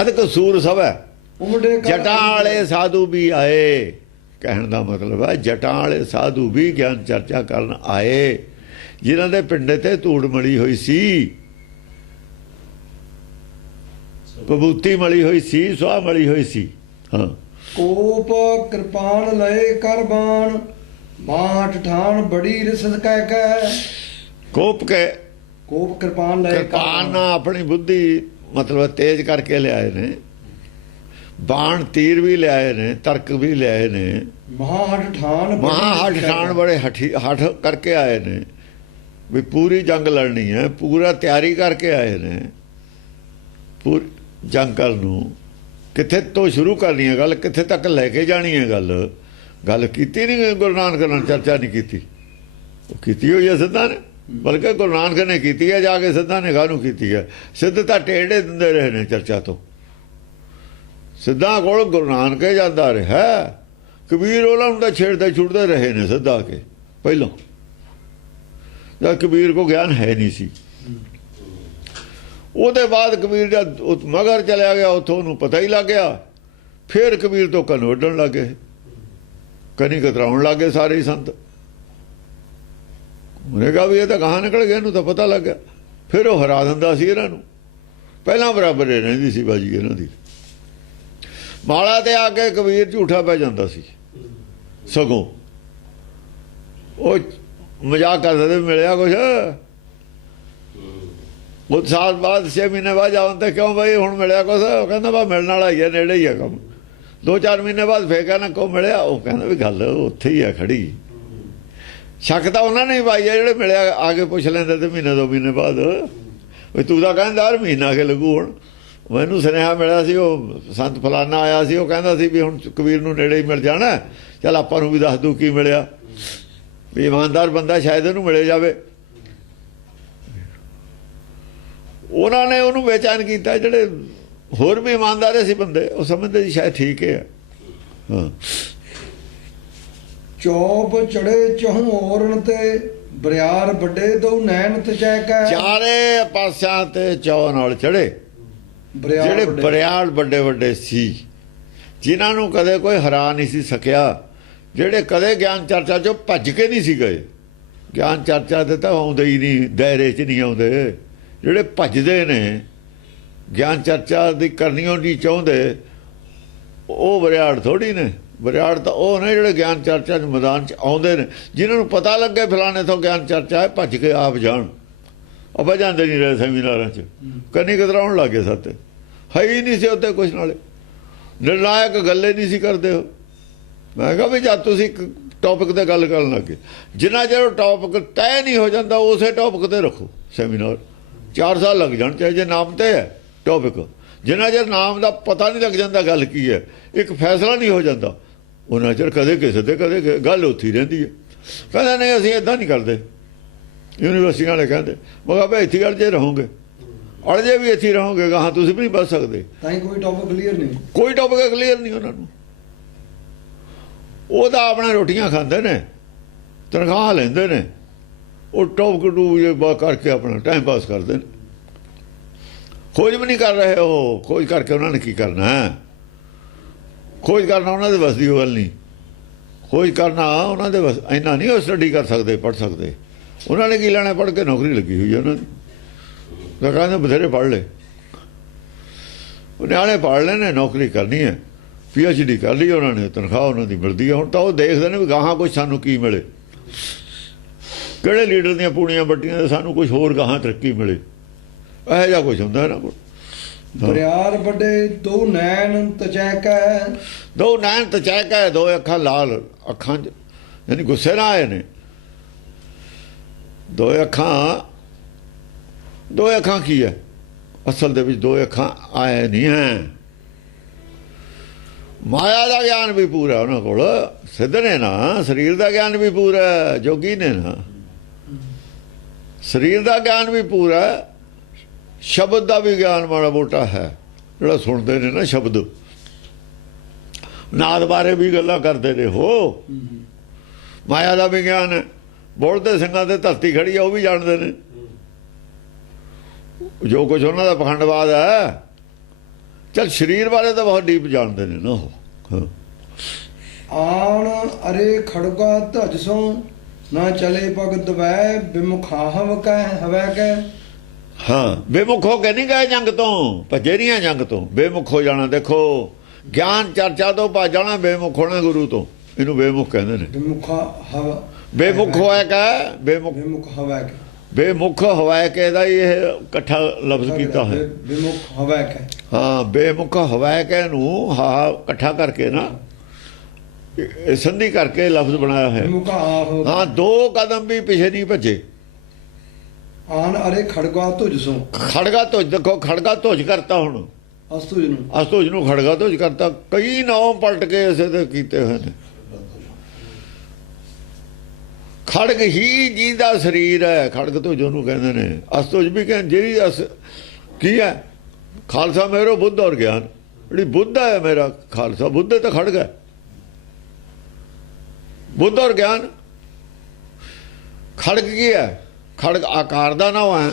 ਅਧਿਕ ਸੂਰ ਸਭੈ। ਉਮੜੇ ਜਟਾਂ ਵਾਲੇ ਸਾਧੂ ਵੀ ਆਏ, ਕਹਿਣ ਦਾ ਮਤਲਬ ਹੈ ਜਟਾਂ ਵਾਲੇ ਸਾਧੂ ਵੀ ਗਿਆਨ ਚਰਚਾ ਕਰਨ ਆਏ, ਜਿਨ੍ਹਾਂ ਦੇ ਪਿੰਡੇ ਤੇ ਧੂੜ ਮਲੀ ਹੋਈ ਸੀ, ਵਿਭੂਤੀ ਮਲੀ ਹੋਈ ਸੀ, ਸੁਆਹ ਮਲੀ ਹੋਈ ਸੀ। ਹਾਂ ਕੋਪ ਕਿਰਪਾਨ ਲਏ ਕਰ ਬਾਣ, ਬਾਟ ਠਾਣ ਬੜੀ ਰਿਸਦ ਕਹਿ ਕਹਿ। ਕੋਪ ਕੇ ਕੋਪ ਕਿਰਪਾਨ ਲਏ ਕਿਰਪਾਨ ਆਪਣੀ ਬੁੱਧੀ ਮਤਲਬ ਤੇਜ਼ ਕਰਕੇ ਲਿਆਏ ਨੇ, ਬਾਣ ਤੀਰ ਵੀ ਲਿਆਏ ਨੇ, ਤਰਕ ਵੀ ਲਿਆਏ ਨੇ, ਮਹਾਹਠ ਠਾਣ ਮਹਾਹਠ ਠਾਣ ਬੜੇ ਹੱਠ ਕਰਕੇ ਆਏ ਨੇ ਵੀ ਪੂਰੀ ਜੰਗ ਲੜਨੀ ਹੈ, ਪੂਰਾ ਤਿਆਰੀ ਕਰਕੇ ਆਏ ਨੇ ਪੂਰੀ ਜੰਗ ਕਰਨ ਨੂੰ। ਕਿੱਥੇ ਤੋਂ ਸ਼ੁਰੂ ਕਰਨੀ ਹੈ ਗੱਲ, ਕਿੱਥੇ ਤੱਕ ਲੈ ਕੇ ਜਾਣੀ ਹੈ ਗੱਲ, ਗੱਲ ਕੀਤੀ ਨਹੀਂ ਗੁਰੂ ਨਾਨਕ ਨਾਲ, ਚਰਚਾ ਨਹੀਂ ਕੀਤੀ, ਉਹ ਕੀਤੀ ਹੋਈ ਹੈ ਸਿੱਧਾ ਨੇ, ਬਲਕਿ ਗੁਰੂ ਨਾਨਕ ਨੇ ਕੀਤੀ ਹੈ ਜਾ ਕੇ, ਸਿੱਧਾ ਨੇ ਕਾਹਨੂੰ ਕੀਤੀ ਹੈ। ਸਿੱਧ ਤਾਂ ਟੇੜੇ ਦਿੰਦੇ ਰਹੇ ਨੇ ਚਰਚਾ ਤੋਂ, ਸਿੱਧਾ ਕੋਲ ਗੁਰੂ ਨਾਨਕ ਜਾਂਦਾ ਰਿਹਾ, ਕਬੀਰ ਉਹਨਾਂ ਨੂੰ ਤਾਂ ਛੇੜਦੇ ਛੁੱਟਦੇ ਰਹੇ ਨੇ ਸਿੱਧਾ ਕੇ ਪਹਿਲਾਂ, ਜਦ ਕਬੀਰ ਕੋ ਗਿਆਨ ਹੈ ਨਹੀਂ ਸੀ। ਉਹਦੇ ਬਾਅਦ ਕਬੀਰ ਜਦ ਮਗਰ ਚਲਿਆ ਗਿਆ, ਉੱਥੋਂ ਉਹਨੂੰ ਪਤਾ ਹੀ ਲੱਗ ਗਿਆ, ਫਿਰ ਕਬੀਰ ਤੋਂ ਕੰਨ ਵੱਢਣ ਲੱਗੇ, ਕਨੀ ਕਤਰਾਉਣ ਲੱਗੇ ਸਾਰੇ ਹੀ ਸੰਤ। ਉਹਨੇ ਕਿਹਾ ਵੀ ਇਹ ਤਾਂ ਗਾਹਾਂ ਨਿਕਲ ਗਿਆ, ਇਹਨੂੰ ਤਾਂ ਪਤਾ ਲੱਗ ਗਿਆ। ਫਿਰ ਉਹ ਹਰਾ ਦਿੰਦਾ ਸੀ ਇਹਨਾਂ ਨੂੰ, ਪਹਿਲਾਂ ਬਰਾਬਰ ਹੀ ਰਹਿੰਦੀ ਸੀ ਬਾਜੀ ਇਹਨਾਂ ਦੀ। ਮਾਲਾ ਤੇ ਆ ਕੇ ਕਬੀਰ ਝੂਠਾ ਪੈ ਜਾਂਦਾ ਸੀ, ਸਗੋਂ ਉਹ ਮਜ਼ਾਕ ਕਰਦੇ ਤੇ ਮਿਲਿਆ ਕੁਛ, ਉਹ ਸਾਲ ਬਾਅਦ 6 ਮਹੀਨੇ ਬਾਅਦ ਆਉਣ ਤੇ ਕਿਉਂ ਬਈ ਹੁਣ ਮਿਲਿਆ ਕੁਛ, ਉਹ ਕਹਿੰਦਾ ਬਾ ਮਿਲਣ ਵਾਲਾ ਹੀ ਹੈ, ਨੇੜੇ ਹੀ ਹੈ ਕੰਮ। 2-4 ਮਹੀਨੇ ਬਾਅਦ ਫੇਰ ਕਹਿੰਦਾ ਕੋ ਮਿਲਿਆ, ਉਹ ਕਹਿੰਦਾ ਵੀ ਗੱਲ ਉੱਥੇ ਹੀ ਆ ਖੜੀ। ਸ਼ੱਕ ਤਾਂ ਉਹਨਾਂ ਨੇ ਪਾਈ ਆ ਜਿਹੜੇ ਮਿਲਿਆ, ਆ ਕੇ ਪੁੱਛ ਲੈਂਦੇ ਤੇ ਮਹੀਨੇ 2 ਮਹੀਨੇ ਬਾਅਦ ਵੀ ਤੂੰ ਤਾਂ ਕਹਿੰਦਾ ਮਹੀਨਾ ਕੇ ਲੱਗੂ। ਹੁਣ ਮੈਨੂੰ ਸੁਨੇਹਾ ਮਿਲਿਆ ਸੀ, ਉਹ ਸੰਤ ਫਲਾਨਾ ਆਇਆ ਸੀ, ਉਹ ਕਹਿੰਦਾ ਸੀ ਵੀ ਹੁਣ ਕਬੀਰ ਨੂੰ ਨੇੜੇ ਹੀ ਮਿਲ ਜਾਣਾ, ਚੱਲ ਆਪਾਂ ਨੂੰ ਵੀ ਦੱਸ ਦੂ ਕੀ ਮਿਲਿਆ, ਵੀ ਇਮਾਨਦਾਰ ਬੰਦਾ ਸ਼ਾਇਦ ਇਹਨੂੰ ਮਿਲੇ ਜਾਵੇ। ਉਹਨਾਂ ਨੇ ਉਹਨੂੰ ਬੇਚੈਨ ਕੀਤਾ, ਜਿਹੜੇ ਹੋਰ ਵੀ ਇਮਾਨਦਾਰ ਸੀ ਬੰਦੇ, ਉਹ ਸਮਝਦੇ ਸੀ ਸ਼ਾਇਦ ਠੀਕ ਹੈ। ਹਾਂ ਚੌਪ ਚੜੇ ਚਹੂ ਔਰਨ ਤੇ ਬਰਿਆਰ ਵੱਡੇ ਦੋ ਨੈਣ ਤਚੈ ਕੈ। ਚਾਰੇ ਪਾਸਿਆਂ ਤੇ ਚੌ ਨਾਲ ਚੜੇ, ਜਿਹੜੇ ਬਰਿਆੜ ਵੱਡੇ ਵੱਡੇ ਸੀ, ਜਿਨ੍ਹਾਂ ਨੂੰ ਕਦੇ ਕੋਈ ਹਰਾ ਨਹੀਂ ਸੀ ਸਕਿਆ, ਜਿਹੜੇ ਕਦੇ ਗਿਆਨ ਚਰਚਾ ਚੋਂ ਭੱਜ ਕੇ ਨਹੀਂ ਸੀ ਗਏ। ਗਿਆਨ ਚਰਚਾ ਤੇ ਤਾਂ ਆਉਂਦੇ ਹੀ ਨਹੀਂ, ਦਾਇਰੇ 'ਚ ਨਹੀਂ ਆਉਂਦੇ, ਜਿਹੜੇ ਭੱਜਦੇ ਨੇ ਗਿਆਨ ਚਰਚਾ ਦੀ ਕਰਨੀਓ ਨਹੀਂ ਚਾਹੁੰਦੇ, ਉਹ ਬਰਿਆੜ ਥੋੜੀ ਨੇ। ਬਰਿਆੜ ਤਾਂ ਉਹ ਨੇ ਜਿਹੜੇ ਗਿਆਨ ਚਰਚਾ ਦੇ ਮੈਦਾਨ 'ਚ ਆਉਂਦੇ ਨੇ, ਜਿਨ੍ਹਾਂ ਨੂੰ ਪਤਾ ਲੱਗੇ ਫਲਾਣੇ ਤੋਂ ਗਿਆਨ ਚਰਚਾ ਹੈ, ਭੱਜ ਕੇ ਆਪ ਜਾਣ। ਆਪਾਂ ਜਾਂਦੇ ਨਹੀਂ ਰਹੇ ਸੈਮੀਨਾਰਾਂ 'ਚ, ਕੰਨੀ ਕਤਰਾਉਣ ਲੱਗੇ ਸਾਤੇ, ਹੈ ਹੀ ਨਹੀਂ ਸੀ ਉੱਤੇ ਕੁਛ, ਨਾਲੇ ਨਿਰਣਾਇਕ ਗੱਲੇ ਨਹੀਂ ਸੀ ਕਰਦੇ ਉਹ। ਮੈਂ ਕਿਹਾ ਵੀ ਜਦ ਤੁਸੀਂ ਇੱਕ ਟੌਪਿਕ 'ਤੇ ਗੱਲ ਕਰਨ ਲੱਗੇ, ਜਿੰਨਾ ਚਿਰ ਟੌਪਿਕ ਤੈਅ ਨਹੀਂ ਹੋ ਜਾਂਦਾ ਉਸੇ ਟੌਪਿਕ 'ਤੇ ਰੱਖੋ ਸੈਮੀਨਾਰ। 4 ਸਾਲ ਲੱਗ ਜਾਣ ਚਾਹੇ, ਜੇ ਨਾਮ ਤੇ ਹੈ ਟੌਪਿਕ, ਜਿੰਨਾ ਚਿਰ ਨਾਮ ਦਾ ਪਤਾ ਨਹੀਂ ਲੱਗ ਜਾਂਦਾ ਗੱਲ ਕੀ ਹੈ, ਇੱਕ ਫੈਸਲਾ ਨਹੀਂ ਹੋ ਜਾਂਦਾ, ਉਹਨਾਂ ਚਿਰ ਕਦੇ ਕਿਸੇ ਤੇ ਕਦੇ ਗੱਲ ਉੱਥੀ ਰਹਿੰਦੀ ਹੈ। ਕਹਿੰਦਾ ਨਹੀਂ ਅਸੀਂ ਇੱਦਾਂ ਨਹੀਂ ਕਰਦੇ, ਯੂਨੀਵਰਸਿਟੀਆਂ ਵਾਲੇ ਕਹਿੰਦੇ। ਮੈਂ ਕਿਹਾ ਭਾਈ ਇੱਥੇ ਅੜ ਜੇ ਰਹੋਗੇ, ਅੜ ਜੇ ਵੀ ਇੱਥੇ ਰਹੋਗੇ, ਗਾਹਾਂ ਤੁਸੀਂ ਵੀ ਨਹੀਂ ਬਚ ਸਕਦੇ। ਤਾਂ ਹੀ ਕੋਈ ਟੌਪਿਕ ਕਲੀਅਰ ਨਹੀਂ, ਕੋਈ ਟੌਪਿਕ ਕਲੀਅਰ ਨਹੀਂ ਉਹਨਾਂ ਨੂੰ। ਉਹ ਤਾਂ ਆਪਣਾ ਰੋਟੀਆਂ ਖਾਂਦੇ ਨੇ, ਤਨਖਾਹ ਲੈਂਦੇ ਨੇ, ਉਹ ਟੌਪਿਕ ਟੂ ਕਰਕੇ ਆਪਣਾ ਟਾਈਮ ਪਾਸ ਕਰਦੇ ਨੇ, ਖੋਜ ਵੀ ਨਹੀਂ ਕਰ ਰਹੇ। ਉਹ ਖੋਜ ਕਰਕੇ ਉਹਨਾਂ ਨੇ ਕੀ ਕਰਨਾ ਹੈ? ਖੋਜ ਕਰਨਾ ਉਹਨਾਂ ਦੇ ਵੱਸ ਦੀ ਗੱਲ ਨਹੀਂ। ਖੋਜ ਕਰਨਾ ਉਹਨਾਂ ਦੇ ਵੱਸ, ਇੰਨਾ ਨਹੀਂ ਉਹ ਸਟੱਡੀ ਕਰ ਸਕਦੇ, ਪੜ੍ਹ ਸਕਦੇ। ਉਹਨਾਂ ਨੇ ਕੀ ਲੈਣਾ, ਪੜ੍ਹ ਕੇ ਨੌਕਰੀ ਲੱਗੀ ਹੋਈ ਹੈ ਉਹਨਾਂ ਦੀ। ਤਾਂ ਕਹਿੰਦੇ ਬਥੇਰੇ ਪੜ੍ਹ ਲਏ, ਨਿਆਣੇ ਪੜ੍ਹ ਲਏ ਨੇ, ਨੌਕਰੀ ਕਰਨੀ ਹੈ, PhD ਕਰ ਲਈ ਉਹਨਾਂ ਨੇ, ਤਨਖਾਹ ਉਹਨਾਂ ਦੀ ਮਿਲਦੀ ਹੈ। ਹੁਣ ਤਾਂ ਉਹ ਦੇਖਦੇ ਨੇ ਵੀ ਗਾਹਾਂ ਕੁਛ ਸਾਨੂੰ ਕੀ ਮਿਲੇ, ਕਿਹੜੇ ਲੀਡਰ ਦੀਆਂ ਪੂਣੀਆਂ ਵੱਟੀਆਂ ਤੇ ਸਾਨੂੰ ਕੁਛ ਹੋਰ ਗਾਹਾਂ ਤਰੱਕੀ ਮਿਲੇ, ਇਹੋ ਜਿਹਾ ਕੁਛ ਹੁੰਦਾ ਇਹਨਾਂ ਕੋਲ। ਬਰਿਆਰ ਵੱਡੇ ਦੋ ਨੈਣ ਤਚੈ ਕੈ। ਦੋ ਨੈਣ ਤਚੈ ਕੈ, ਦੋ ਅੱਖਾਂ ਲਾਲ, ਅੱਖਾਂ 'ਚ ਯਾਨੀ ਗੁੱਸੇ ਨਾਲ ਆਏ ਨੇ। ਦੋ ਅੱਖਾਂ ਕੀ ਹੈ? ਅਸਲ ਦੇ ਵਿੱਚ ਦੋ ਅੱਖਾਂ ਆਏ ਨਹੀਂ ਹੈ, ਮਾਇਆ ਦਾ ਗਿਆਨ ਵੀ ਪੂਰਾ ਉਹਨਾਂ ਕੋਲ, ਸਿੱਧ ਨੇ ਨਾ। ਸਰੀਰ ਦਾ ਗਿਆਨ ਵੀ ਪੂਰਾ, ਜੋਗੀ ਨੇ ਨਾ। ਸਰੀਰ ਦਾ ਗਿਆਨ ਵੀ ਪੂਰਾ, ਸ਼ਬਦ ਦਾ ਵੀ ਗਿਆਨ ਮਾੜਾ ਮੋਟਾ ਹੈ, ਜਿਹੜਾ ਸੁਣਦੇ ਨੇ ਨਾ ਸ਼ਬਦ। ਨਾਦ ਬਾਰੇ ਵੀ ਗੱਲਾਂ ਕਰਦੇ ਨੇ ਹੋ। ਮਾਇਆ ਦਾ ਵੀ ਗਿਆਨ ਹੈ, ਬੋਲਦੇ ਸਿੰਘਾਂ ਤੇ ਧਰਤੀ ਖੜੀ ਆ ਉਹ ਵੀ ਜਾਣਦੇ ਨੇ ਜੋ ਕੁਝ ਉਹਨਾਂ ਦਾ ਪਖੰਡਵਾਦ ਹੈ। ਚਲ ਸਰੀਰ ਬਾਰੇ ਤਾਂ ਬਹੁਤ ਡੀਪ ਜਾਣਦੇ ਨੇ ਨਾ ਉਹ। ਆਣ ਅਰੇ ਖੜਗਾ ਧਜ ਸੋ ਨਾ ਚਲੇ ਪਗ ਦਵੈ ਬਿਮੁਖਾ ਹਵ ਕੈ ਹਵੈ ਕੈ। ਹਾਂ, ਬੇਮੁਖ ਹੋ ਕੇ ਨਹੀਂ ਗਏ ਜੰਗ ਤੋਂ, ਭੱਜੇ ਨਹੀਂ ਆ ਜੰਗ ਤੋਂ। ਬੇਮੁਖ ਹੋ ਜਾਣਾ, ਦੇਖੋ ਗਿਆਨ ਚਰਚਾ ਤੋਂ ਭੱਜ ਜਾਣਾ, ਬੇਮੁਖ ਹੋਣਾ ਗੁਰੂ ਤੋਂ। ਇਹਨੂੰ ਬੇਮੁਖ ਕਹਿੰਦੇ ਨੇ। ਬਿਮੁਖਾ ਹਵ ਬੇਮੁਖ ਹੋਇਆ ਕਾ, ਬੇਮੁਖ ਬਿਮੁਖ ਹਵੈ ਕੈ। ਬੇਮੁਖ ਹਵਾਇ ਕੇ ਦਾ ਇਹ ਇਕੱਠਾ ਲਫ਼ਜ਼ ਕੀਤਾ ਹੈ। ਬਿਮੁਖ ਹਵੈ ਕੈ। ਹਾਂ, ਬੇਮੁਖ ਹਵਾਇ ਕੇ ਨੂੰ ਹਾ ਇਕੱਠਾ ਕਰਕੇ ਨਾ ਇਹ ਸੰਧੀ ਕਰਕੇ ਲਫ਼ਜ਼ ਬਣਾਇਆ ਹੈ। ਬਿਮੁਖਾ ਆਹੋ। ਹਾਂ, ਦੋ ਕਦਮ ਵੀ ਪਿਛੇ ਨਹੀਂ ਭੱਜੇ। ਆਨ ਅਰੇ ਖੜਗਾ ਧੁਜ ਸੋ। ਖੜਗਾ ਧੁਜ, ਦੇਖੋ ਖੜਗਾ ਧੁਜ ਕਰਤਾ। ਹੁਣ ਅਸਤੁਜ ਨੂੰ, ਅਸਤੁਜ ਨੂੰ ਖੜਗਾ ਧੁਜ ਕਰਤਾ। ਕਈ ਨਾਮ ਪਲਟ ਕੇ ਇਸੇ ਤੇ ਕੀਤੇ ਹੋਏ ਨੇ। ਖੜਗ ਹੀ ਜਿਹਦਾ ਸਰੀਰ ਹੈ, ਖੜਗ ਧੁਜ ਉਹਨੂੰ ਕਹਿੰਦੇ ਨੇ। ਅਸਤੁਜ ਵੀ ਕਹਿੰਦੇ ਜਿਹੜੀ ਕੀ ਹੈ? ਖਾਲਸਾ ਮੇਰੋ ਬੁੱਧ ਔਰ ਗਿਆਨ। ਜਿਹੜੀ ਬੁੱਧ ਹੈ ਮੇਰਾ ਖਾਲਸਾ, ਬੁੱਧ ਤਾਂ ਖੜਗ ਹੈ। ਬੁੱਧ ਔਰ ਗਿਆਨ। ਖੜਗ ਕੀ ਹੈ? ਖੜਗ ਆਕਾਰ ਦਾ ਨਾਮ ਹੈ,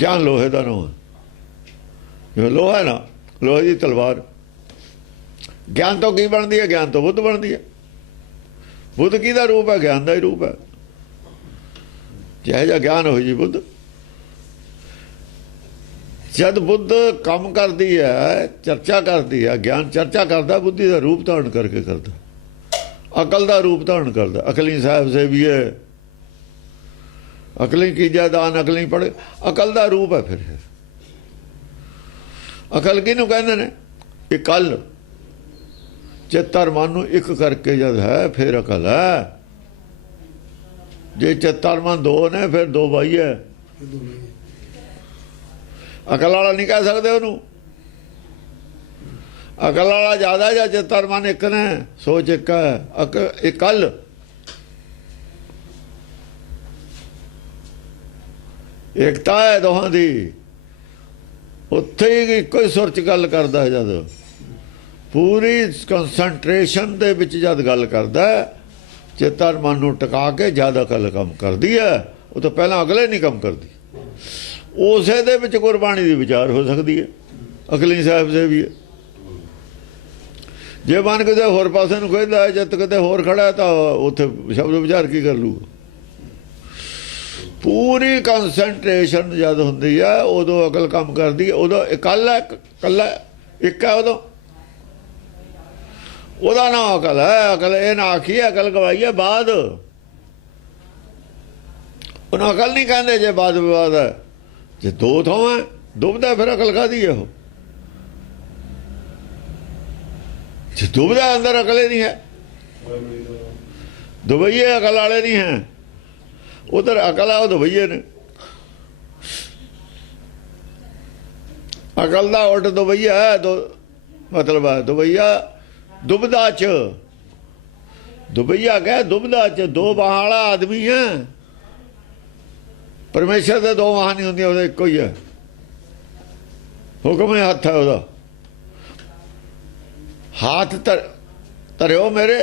ਗਿਆਨ ਲੋਹੇ ਦਾ ਨਾਮ ਹੈ। ਜੋ ਲੋਹਾ ਨਾ, ਲੋਹੇ ਦੀ ਤਲਵਾਰ। ਗਿਆਨ ਤੋਂ ਕੀ ਬਣਦੀ ਹੈ? ਗਿਆਨ ਤੋਂ ਬੁੱਧ ਬਣਦੀ ਹੈ। ਬੁੱਧ ਕਿਹਦਾ ਰੂਪ ਹੈ? ਗਿਆਨ ਦਾ ਹੀ ਰੂਪ ਹੈ। ਜਿਹੋ ਜਿਹਾ ਗਿਆਨ ਹੋਈ ਜੀ ਬੁੱਧ। ਜਦ ਬੁੱਧ ਕੰਮ ਕਰਦੀ ਹੈ, ਚਰਚਾ ਕਰਦੀ ਹੈ, ਗਿਆਨ ਚਰਚਾ ਕਰਦਾ, ਬੁੱਧੀ ਦਾ ਰੂਪ ਧਾਰਨ ਕਰਕੇ ਕਰਦਾ, ਅਕਲ ਦਾ ਰੂਪ ਧਾਰਨ ਕਰਦਾ। ਅਕਲੀ ਸਾਹਿਬ ਸੇਵੀਏ, ਅਕਲੀ ਕੀਜਾ ਦਾਨ, ਅਕਲੀ ਪੜ੍ਹ, ਅਕਲ ਦਾ ਰੂਪ ਹੈ। ਫਿਰ ਅਕਲ ਕਿਹਨੂੰ ਕਹਿੰਦੇ ਨੇ? ਇਹ ਕੱਲ ਚਿੱਤਰ ਮਨ ਨੂੰ ਇੱਕ ਕਰਕੇ ਜਦ ਹੈ ਫਿਰ ਅਕਲ ਹੈ। ਜੇ ਚਿੱਤਰ ਮਨ ਦੋ ਨੇ ਫਿਰ ਦੋ ਬਾਈ ਹੈ। ਅਕਲ ਵਾਲਾ ਨਹੀਂ ਕਹਿ ਸਕਦੇ ਉਹਨੂੰ। ਅਕਲ ਵਾਲਾ ਜ਼ਿਆਦਾ ਜਾਂ ਚਿੱਤਰ ਮਨ ਇੱਕ ਨੇ, ਸੋਚ ਇੱਕ ਹੈ। ਇਹ ਕੱਲ ਏਕਤਾ ਹੈ ਦੋਹਾਂ ਦੀ। ਉੱਥੇ ਹੀ ਇੱਕੋ ਹੀ ਸੁਰ 'ਚ ਗੱਲ ਕਰਦਾ। ਜਦ ਪੂਰੀ ਕੰਸੈਂਟਰੇਸ਼ਨ ਦੇ ਵਿੱਚ ਜਦ ਗੱਲ ਕਰਦਾ, ਚੇਤਨ ਮਨ ਨੂੰ ਟਿਕਾ ਕੇ ਜ਼ਿਆਦਾ ਅਕਲ ਕੰਮ ਕਰਦੀ ਹੈ। ਉਹ ਤਾਂ ਪਹਿਲਾਂ ਅਗਲੇ ਨਹੀਂ ਕੰਮ ਕਰਦੀ। ਉਸੇ ਦੇ ਵਿੱਚ ਗੁਰਬਾਣੀ ਦੀ ਵਿਚਾਰ ਹੋ ਸਕਦੀ ਹੈ। ਅਕਲੀ ਸਾਹਿਬ ਦੇ ਵੀ ਹੈ। ਜੇ ਮਨ ਕਿਤੇ ਹੋਰ ਪਾਸੇ ਨੂੰ ਕਹਿੰਦਾ, ਜਦ ਕਿਤੇ ਹੋਰ ਖੜਾ ਤਾਂ ਉੱਥੇ ਸ਼ਬਦ ਵਿਚਾਰ ਕੀ ਕਰ ਲੂਗਾ? ਪੂਰੀ ਕੰਸੈਂਟਰੇਸ਼ਨ ਜਦ ਹੁੰਦੀ ਹੈ ਉਦੋਂ ਅਕਲ ਕੰਮ ਕਰਦੀ ਹੈ। ਉਦੋਂ ਇਕੱਲਾ ਇੱਕ ਹੈ। ਉਦੋਂ ਉਹਦਾ ਨਾਮ ਅਕਲ ਹੈ। ਅਕਲ ਇਹ ਨਾ ਆਖੀ ਅਕਲ ਗਵਾਈ ਹੈ ਬਾਦ। ਉਹਨੂੰ ਅਕਲ ਨਹੀਂ ਕਹਿੰਦੇ ਜੇ ਬਾਦ ਵਿਵਾਦ ਹੈ। ਜੇ ਦੋ ਥਾਂ ਹੈ ਦੁਬਦਾ, ਫਿਰ ਅਕਲ ਕਾਹਦੀ ਹੈ? ਉਹ ਜੇ ਦੁਬਦਾ ਅੰਦਰ ਅਕਲੇ ਨਹੀਂ ਹੈ। ਦੁਬਈਏ ਅਕਲ ਵਾਲੇ ਨਹੀਂ ਹੈ। ਉਧਰ ਅਕਲ ਆ, ਉਹ ਦੁਬਈਏ ਨੇ। ਅਕਲ ਦਾ ਉਲਟ ਦੁਬਈਆ ਹੈ। ਮਤਲਬ ਹੈ ਦੁਬਈਆ ਦੁਬਦਾ ਚ। ਦੁਬਈਆ ਕਹੇ ਦੁਬਦਾ ਚ। ਦੋ ਬਾਹਾਂ ਵਾਲਾ ਆਦਮੀ ਹੈ। ਪਰਮੇਸ਼ਰ ਦੇ ਦੋ ਬਾਹਾਂ ਨਹੀਂ ਹੁੰਦੀਆਂ, ਉਹਦਾ ਇੱਕੋ ਹੀ ਹੈ। ਹੁਕਮ ਹੈ, ਹੱਥ ਹੈ ਉਹਦਾ। ਹੱਥ ਧਰਿਓ ਮੇਰੇ,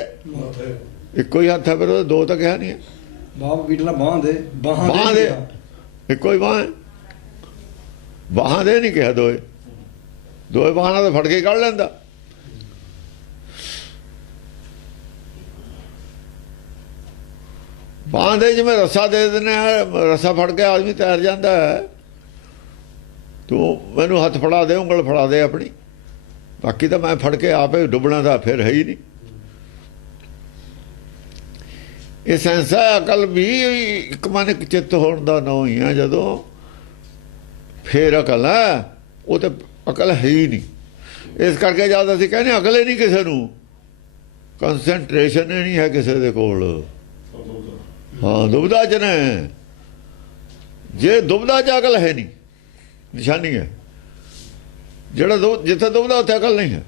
ਇੱਕੋ ਹੀ ਹੱਥ ਹੈ। ਫਿਰ ਉਹਦਾ ਦੋ ਤਾਂ ਕਿਹਾ ਨਹੀਂ ਹੈ। ਬਾਪ ਵੀਡਲਾ ਬਾਹਾਂ ਦੇ, ਬਾਹਾਂ ਦੇ ਇੱਕੋ ਹੀ ਬਾਹਾਂ। ਬਾਹਾਂ ਦੇ ਨਹੀਂ ਕਿਹਾ ਦੋਏ। ਦੋਏ ਬਾਹਾਂ ਨਾਲ ਫੜ ਕੇ ਕੱਢ ਲੈਂਦਾ। ਬਾਹਾਂ ਦੇ ਜਿਵੇਂ ਰੱਸਾ ਦੇ ਦਿੰਦੇ ਆ, ਰੱਸਾ ਫੜ ਕੇ ਆਦਮੀ ਤੈਰ ਜਾਂਦਾ ਹੈ। ਤੂੰ ਮੈਨੂੰ ਹੱਥ ਫੜਾ ਦੇ, ਉਂਗਲ ਫੜਾ ਦੇ ਆਪਣੀ, ਬਾਕੀ ਤਾਂ ਮੈਂ ਫੜ ਕੇ ਆਪੇ ਡੁੱਬਣਾ ਤਾਂ ਫਿਰ ਹੈ ਹੀ ਨਹੀਂ। ਇਹ ਸੈਂਸਾ ਅਕਲ ਵੀ ਇੱਕ ਮਨ ਇੱਕ ਚਿੱਤ ਹੋਣ ਦਾ ਨਾਂ ਹੀ ਆ। ਜਦੋਂ ਫੇਰ ਅਕਲ ਹੈ, ਉਹ ਤਾਂ ਅਕਲ ਹੈ ਹੀ ਨਹੀਂ। ਇਸ ਕਰਕੇ ਜਦ ਅਸੀਂ ਕਹਿੰਦੇ ਅਕਲ ਹੀ ਨਹੀਂ ਕਿਸੇ ਨੂੰ, ਕੰਸੈਂਟਰੇਸ਼ਨ ਹੀ ਨਹੀਂ ਹੈ ਕਿਸੇ ਦੇ ਕੋਲ। ਹਾਂ, ਦੁਬਦਾ ਚ ਨੇ। ਜੇ ਦੁਬਦਾ ਚ ਅਕਲ ਹੈ ਨਹੀਂ, ਨਿਸ਼ਾਨੀ ਹੈ। ਜਿਹੜਾ ਜਿੱਥੇ ਦੁਬਦਾ ਉੱਥੇ ਅਕਲ ਨਹੀਂ ਹੈ।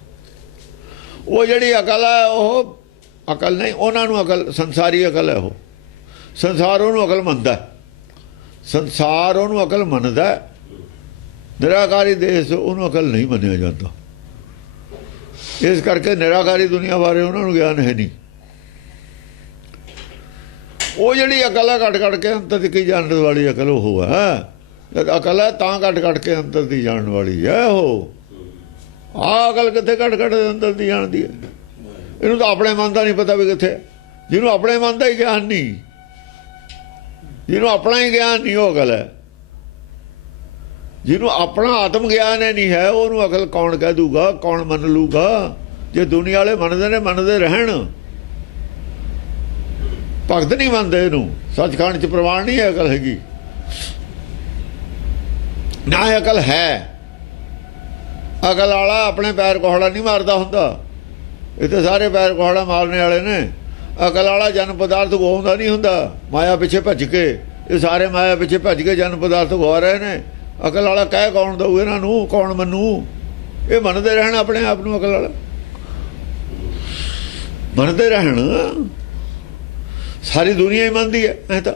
ਉਹ ਜਿਹੜੀ ਅਕਲ ਹੈ ਉਹ ਅਕਲ ਨਹੀਂ, ਉਹਨਾਂ ਨੂੰ ਅਕਲ ਸੰਸਾਰੀ ਅਕਲ ਹੈ। ਉਹ ਸੰਸਾਰ ਉਹਨੂੰ ਅਕਲ ਮੰਨਦਾ, ਸੰਸਾਰ ਉਹਨੂੰ ਅਕਲ ਮੰਨਦਾ, ਨਿਰਾਕਾਰੀ ਦੇਸ਼ ਉਹਨੂੰ ਅਕਲ ਨਹੀਂ ਮੰਨਿਆ ਜਾਂਦਾ। ਇਸ ਕਰਕੇ ਨਿਰਾਕਾਰੀ ਦੁਨੀਆ ਬਾਰੇ ਉਹਨਾਂ ਨੂੰ ਗਿਆਨ ਹੈ ਨਹੀਂ। ਉਹ ਜਿਹੜੀ ਅਕਲ ਹੈ ਘਟ ਘਟ ਕੇ ਅੰਤਰ ਦੀ ਜਾਣਨ ਵਾਲੀ ਅਕਲ ਉਹ ਹੈ। ਅਕਲ ਹੈ ਤਾਂ ਘਟ ਘਟ ਕੇ ਅੰਤਰ ਦੀ ਜਾਣਨ ਵਾਲੀ ਹੈ। ਉਹ ਆਹ ਅਕਲ ਕਿੱਥੇ ਘਟ ਘਟ ਅੰਦਰ ਦੀ ਜਾਣਦੀ ਹੈ? ਇਹਨੂੰ ਤਾਂ ਆਪਣੇ ਮਨ ਦਾ ਨਹੀਂ ਪਤਾ ਵੀ ਕਿੱਥੇ। ਜਿਹਨੂੰ ਆਪਣੇ ਮਨ ਦਾ ਹੀ ਗਿਆਨ ਨਹੀਂ, ਜਿਹਨੂੰ ਆਪਣਾ ਹੀ ਗਿਆਨ ਨਹੀਂ, ਉਹ ਅਕਲ ਹੈ। ਜਿਹਨੂੰ ਆਪਣਾ ਆਤਮ ਗਿਆਨ ਹੀ ਨਹੀਂ ਹੈ ਉਹਨੂੰ ਅਕਲ ਕੌਣ ਕਹਿ ਦੂਗਾ, ਕੌਣ ਮੰਨ ਲੂਗਾ? ਜੇ ਦੁਨੀਆ ਵਾਲੇ ਮੰਨਦੇ ਨੇ, ਮੰਨਦੇ ਰਹਿਣ। ਭਗਤ ਨਹੀਂ ਮੰਨਦੇ ਇਹਨੂੰ। ਸੱਚਖੰਡ 'ਚ ਪ੍ਰਵਾਨ ਨਹੀਂ ਅਕਲ ਹੈਗੀ, ਨਾ ਅਕਲ ਹੈ। ਅਕਲ ਵਾਲਾ ਆਪਣੇ ਪੈਰ ਕੋਹੜਾ ਨਹੀਂ ਮਾਰਦਾ ਹੁੰਦਾ। ਇਹ ਤਾਂ ਸਾਰੇ ਪੈਰ ਕੋਹੜਾ ਮਾਰਨੇ ਵਾਲੇ ਨੇ। ਅਕਲ ਵਾਲਾ ਜਨਮ ਪਦਾਰਥ ਗਵਾਉਂਦਾ ਨਹੀਂ ਹੁੰਦਾ ਮਾਇਆ ਪਿੱਛੇ ਭੱਜ ਕੇ। ਇਹ ਸਾਰੇ ਮਾਇਆ ਪਿੱਛੇ ਭੱਜ ਕੇ ਜਨਮ ਪਦਾਰਥ ਗਵਾ ਰਹੇ ਨੇ। ਅਕਲ ਵਾਲਾ ਕਹਿ ਕੌਣ ਦਊ ਇਹਨਾਂ ਨੂੰ? ਕੌਣ ਮੰਨੂ? ਇਹ ਮੰਨਦੇ ਰਹਿਣ ਆਪਣੇ ਆਪ ਨੂੰ। ਅਕਲ ਵਾਲਾ ਮੰਨਦੇ ਰਹਿਣ। ਸਾਰੀ ਦੁਨੀਆ ਹੀ ਮੰਨਦੀ ਹੈ। ਐ ਤਾਂ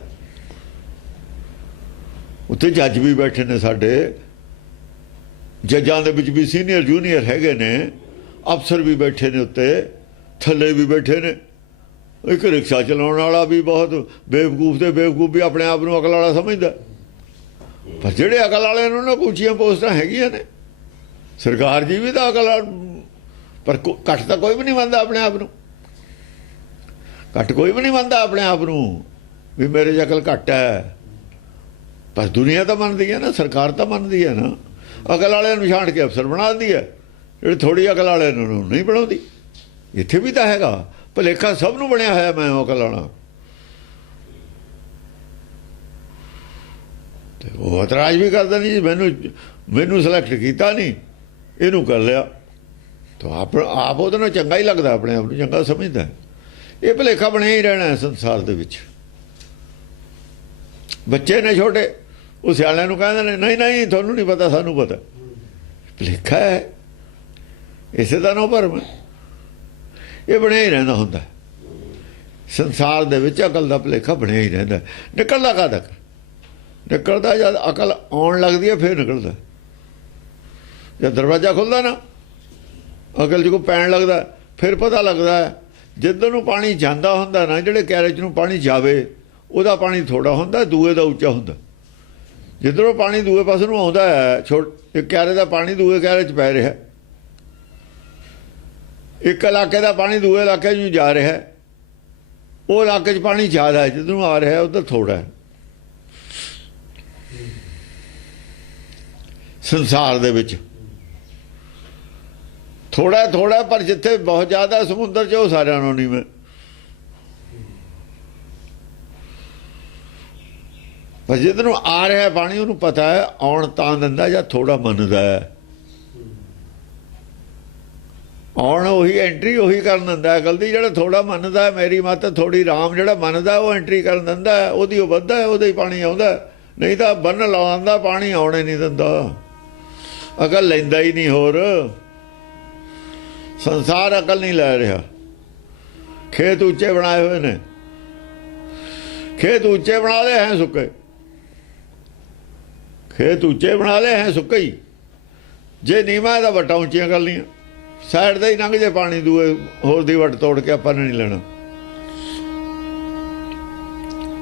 ਉੱਥੇ ਜੱਜ ਵੀ ਬੈਠੇ ਨੇ ਸਾਡੇ, ਜੱਜਾਂ ਦੇ ਵਿੱਚ ਵੀ ਸੀਨੀਅਰ ਜੂਨੀਅਰ ਹੈਗੇ ਨੇ, ਅਫਸਰ ਵੀ ਬੈਠੇ ਨੇ, ਉੱਤੇ ਥੱਲੇ ਵੀ ਬੈਠੇ ਨੇ। ਇੱਕ ਰਿਕਸ਼ਾ ਚਲਾਉਣ ਵਾਲਾ ਵੀ ਬਹੁਤ ਬੇਵਕੂਫ ਤੇ ਬੇਵਕੂਫ ਵੀ ਆਪਣੇ ਆਪ ਨੂੰ ਅਕਲ ਵਾਲਾ ਸਮਝਦਾ। ਪਰ ਜਿਹੜੇ ਅਕਲ ਵਾਲੇ ਨੇ ਉਹਨਾਂ ਕੋਲ ਉੱਚੀਆਂ ਪੋਸਟਾਂ ਹੈਗੀਆਂ ਨੇ। ਸਰਕਾਰ ਜੀ ਵੀ ਤਾਂ ਅਕਲ, ਪਰ ਘੱਟ ਤਾਂ ਕੋਈ ਵੀ ਨਹੀਂ ਮੰਨਦਾ ਆਪਣੇ ਆਪ ਨੂੰ। ਘੱਟ ਕੋਈ ਵੀ ਨਹੀਂ ਮੰਨਦਾ ਆਪਣੇ ਆਪ ਨੂੰ ਵੀ ਮੇਰੇ 'ਚ ਅਕਲ ਘੱਟ ਹੈ। ਪਰ ਦੁਨੀਆ ਤਾਂ ਮੰਨਦੀ ਹੈ ਨਾ, ਸਰਕਾਰ ਤਾਂ ਮੰਨਦੀ ਹੈ ਨਾ। ਅਕਲ ਵਾਲਿਆਂ ਨੂੰ ਛਾਂਟ ਕੇ ਅਫਸਰ ਬਣਾ ਦਿੰਦੀ ਹੈ, ਜਿਹੜੇ ਥੋੜੀ ਅਕਲ ਵਾਲੇ ਨੂੰ ਨਹੀਂ ਬਣਾਉਂਦੀ। ਇੱਥੇ ਵੀ ਤਾਂ ਹੈਗਾ ਭੁਲੇਖਾ, ਸਭ ਨੂੰ ਬਣਿਆ ਹੋਇਆ ਮੈਂ ਅਕਲ ਵਾਲਾ। ਤੇ ਉਹ ਇਤਰਾਜ਼ ਵੀ ਕਰਦਾ ਨਹੀਂ, ਮੈਨੂੰ ਸਿਲੈਕਟ ਕੀਤਾ ਨਹੀਂ, ਇਹਨੂੰ ਕਰ ਲਿਆ। ਤਾਂ ਆਪ ਉਹਦੇ ਨਾਲ ਚੰਗਾ ਹੀ ਲੱਗਦਾ, ਆਪਣੇ ਆਪ ਨੂੰ ਚੰਗਾ ਸਮਝਦਾ। ਇਹ ਭੁਲੇਖਾ ਬਣਿਆ ਹੀ ਰਹਿਣਾ ਹੈ ਸੰਸਾਰ ਦੇ ਵਿੱਚ। ਬੱਚੇ ਨੇ ਛੋਟੇ, ਉਹ ਸਿਆਣਿਆਂ ਨੂੰ ਕਹਿੰਦੇ ਨੇ ਨਹੀਂ ਨਹੀਂ ਤੁਹਾਨੂੰ ਨਹੀਂ ਪਤਾ, ਸਾਨੂੰ ਪਤਾ। ਭੁਲੇਖਾ ਹੈ, ਇਸੇ ਦਾ ਨਾ ਭਰਮ। ਇਹ ਬਣਿਆ ਹੀ ਰਹਿੰਦਾ ਹੁੰਦਾ ਸੰਸਾਰ ਦੇ ਵਿੱਚ। ਅਕਲ ਦਾ ਭੁਲੇਖਾ ਬਣਿਆ ਹੀ ਰਹਿੰਦਾ। ਨਿਕਲਦਾ ਕਾਹਦਾ? ਨਿਕਲਦਾ ਜਦ ਅਕਲ ਆਉਣ ਲੱਗਦੀ ਹੈ, ਫਿਰ ਨਿਕਲਦਾ। ਜਦ ਦਰਵਾਜ਼ਾ ਖੁੱਲਦਾ ਨਾ, ਅਕਲ 'ਚ ਕੋ ਪੈਣ ਲੱਗਦਾ, ਫਿਰ ਪਤਾ ਲੱਗਦਾ ਹੈ। ਜਿੱਧਰ ਨੂੰ ਪਾਣੀ ਜਾਂਦਾ ਹੁੰਦਾ ਨਾ, ਜਿਹੜੇ ਕੈਰੇਜ ਨੂੰ ਪਾਣੀ ਜਾਵੇ ਉਹਦਾ ਪਾਣੀ ਥੋੜਾ ਹੁੰਦਾ, ਦੂਏ ਦਾ ਉੱਚਾ ਹੁੰਦਾ। ਜਿੱਧਰੋਂ ਪਾਣੀ ਦੂਏ ਪਾਸੇ ਨੂੰ ਆਉਂਦਾ ਹੈ, ਇੱਕ ਕੈਰੇ ਦਾ ਪਾਣੀ ਦੂਏ ਕੈਰੇ 'ਚ ਪੈ ਰਿਹਾ, ਇੱਕ ਇਲਾਕੇ ਦਾ ਪਾਣੀ ਦੂਏ ਇਲਾਕੇ 'ਚ ਜਾ ਰਿਹਾ। ਉਹ ਇਲਾਕੇ 'ਚ ਪਾਣੀ ਜ਼ਿਆਦਾ ਹੈ, ਜਿੱਧਰ ਨੂੰ ਆ ਰਿਹਾ ਉੱਧਰ ਥੋੜਾ ਹੈ। ਸੰਸਾਰ ਦੇ ਵਿੱਚ ਥੋੜਾ ਥੋੜਾ, ਪਰ ਜਿੱਥੇ ਬਹੁਤ ਜ਼ਿਆਦਾ ਸਮੁੰਦਰ 'ਚ ਉਹ ਸਾਰਿਆਂ ਨੂੰ ਨਹੀਂ। ਮੈਂ ਪਰ ਜਿੱਧਰ ਨੂੰ ਆ ਰਿਹਾ ਪਾਣੀ ਉਹਨੂੰ ਪਤਾ ਹੈ, ਆਉਣ ਤਾਂ ਦਿੰਦਾ ਜਾਂ ਥੋੜਾ ਮੰਨਦਾ ਹੈ। ਆਉਣ ਉਹੀ ਐਂਟਰੀ ਉਹੀ ਕਰਨ ਦਿੰਦਾ ਅਕਲ ਦੀ। ਜਿਹੜਾ ਥੋੜਾ ਮੰਨਦਾ, ਮੇਰੀ ਮੱਤ ਥੋੜੀ ਰਾਮ, ਜਿਹੜਾ ਮੰਨਦਾ ਉਹ ਐਂਟਰੀ ਕਰਨ ਦਿੰਦਾ, ਉਹਦੀ ਉਹ ਵੱਧਦਾ, ਉਹਦੇ ਹੀ ਪਾਣੀ ਆਉਂਦਾ। ਨਹੀਂ ਤਾਂ ਬੰਨ ਲਾਉਂਦਾ, ਪਾਣੀ ਆਉਣੇ ਨਹੀਂ ਦਿੰਦਾ। ਅਕਲ ਲੈਂਦਾ ਹੀ ਨਹੀਂ। ਹੋਰ ਸੰਸਾਰ ਅਕਲ ਨਹੀਂ ਲੈ ਰਿਹਾ। ਖੇਤ ਉੱਚੇ ਬਣਾਏ ਹੋਏ ਨੇ, ਖੇਤ ਉੱਚੇ ਬਣਾ ਲਏ ਹੈ ਸੁੱਕੇ। ਖੇਤ ਉੱਚੇ ਬਣਾ ਲਏ ਹੈ ਸੁੱਕੇ ਹੀ। ਜੇ ਨੀਵਾਂ ਦਾ ਵੱਟਾਂ ਉੱਚੀਆਂ ਕਰ ਲਈਆਂ, ਸਾਈਡ ਦੇ ਹੀ ਲੰਘ ਜੇ ਪਾਣੀ, ਦੂਏ ਹੋਰ ਦੀ ਵੱਟ ਤੋੜ ਕੇ ਆਪਾਂ ਨੇ ਨਹੀਂ ਲੈਣਾ।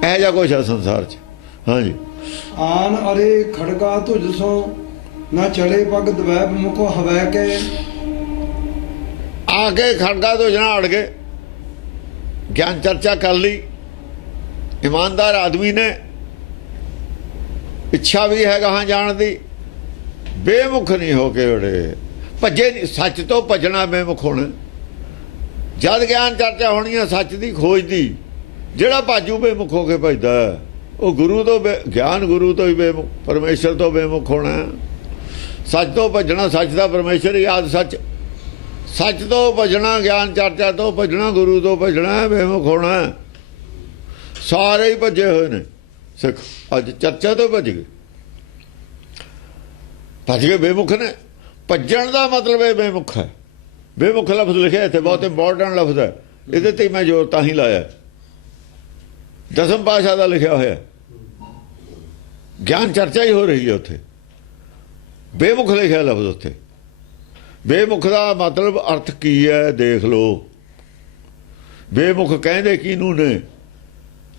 ਇਹ ਜਿਹਾ ਕੁਛ ਹੈ ਸੰਸਾਰ 'ਚ। ਹਾਂਜੀ। ਆਨ ਅਰੇ ਖੜਗਾ ਧੁਜ ਸੋ ਨਾ ਚੜੇ ਪਗ ਦਵੈਬ ਮੁਖੋ ਹਵੈ ਕੇ। ਆ ਕੇ ਖੜਗਾ ਤੋਂ ਜਣਾ ਅੜ ਗਏ, ਗਿਆਨ ਚਰਚਾ ਕਰ ਲਈ। ਈਮਾਨਦਾਰ ਆਦਮੀ ਨੇ, ਇੱਛਾ ਵੀ ਹੈ ਗਾਹਾਂ ਜਾਣ ਦੀ, ਬੇਮੁਖ ਨਹੀਂ ਹੋ ਕੇ ਉੜੇ। ਭੱਜੇ ਨਹੀਂ, ਸੱਚ ਤੋਂ ਭੱਜਣਾ ਬੇਮੁਖ ਹੋਣਾ। ਜਦ ਗਿਆਨ ਚਰਚਾ ਹੋਣੀ ਹੈ ਸੱਚ ਦੀ ਖੋਜ ਦੀ, ਜਿਹੜਾ ਭਾਜੂ ਬੇਮੁਖ ਹੋ ਕੇ ਭੱਜਦਾ ਉਹ ਗੁਰੂ ਤੋਂ ਗਿਆਨ ਗੁਰੂ ਤੋਂ ਹੀ ਬੇਮੁਖ, ਪਰਮੇਸ਼ਰ ਤੋਂ ਬੇਮੁਖ ਹੋਣਾ। ਸੱਚ ਤੋਂ ਭੱਜਣਾ, ਸੱਚ ਦਾ ਪਰਮੇਸ਼ਰ ਯਾਦ ਸੱਚ। ਸੱਚ ਤੋਂ ਭੱਜਣਾ, ਗਿਆਨ ਚਰਚਾ ਤੋਂ ਭੱਜਣਾ, ਗੁਰੂ ਤੋਂ ਭੱਜਣਾ, ਬੇਮੁਖ ਹੋਣਾ। ਸਾਰੇ ਹੀ ਭੱਜੇ ਹੋਏ ਨੇ ਸਿੱਖ, ਅੱਜ ਚਰਚਾ ਤੋਂ ਭੱਜ ਗਏ। ਭੱਜ ਕੇ ਬੇਮੁਖ ਨੇ। ਭੱਜਣ ਦਾ ਮਤਲਬ ਇਹ ਬੇਮੁਖ ਹੈ। ਬੇਮੁਖ ਲਫ਼ਜ਼ ਲਿਖਿਆ ਇੱਥੇ, ਬਹੁਤ ਇੰਪੋਰਟੈਂਟ ਲਫ਼ਜ਼ ਹੈ, ਇਹਦੇ ਤੇ ਮੈਂ ਜ਼ੋਰ ਤਾਂ ਹੀ ਲਾਇਆ। ਦਸਮ ਪਾਤਸ਼ਾਹ ਦਾ ਲਿਖਿਆ ਹੋਇਆ, ਗਿਆਨ ਚਰਚਾ ਹੀ ਹੋ ਰਹੀ ਹੈ ਉੱਥੇ, ਬੇਮੁਖ ਲਿਖਿਆ ਲਫ਼ਜ਼ ਉੱਥੇ। ਬੇਮੁਖ ਦਾ ਮਤਲਬ ਅਰਥ ਕੀ ਹੈ ਦੇਖ ਲਓ। ਬੇਮੁਖ ਕਹਿੰਦੇ ਕਿਹਨੂੰ ਨੇ?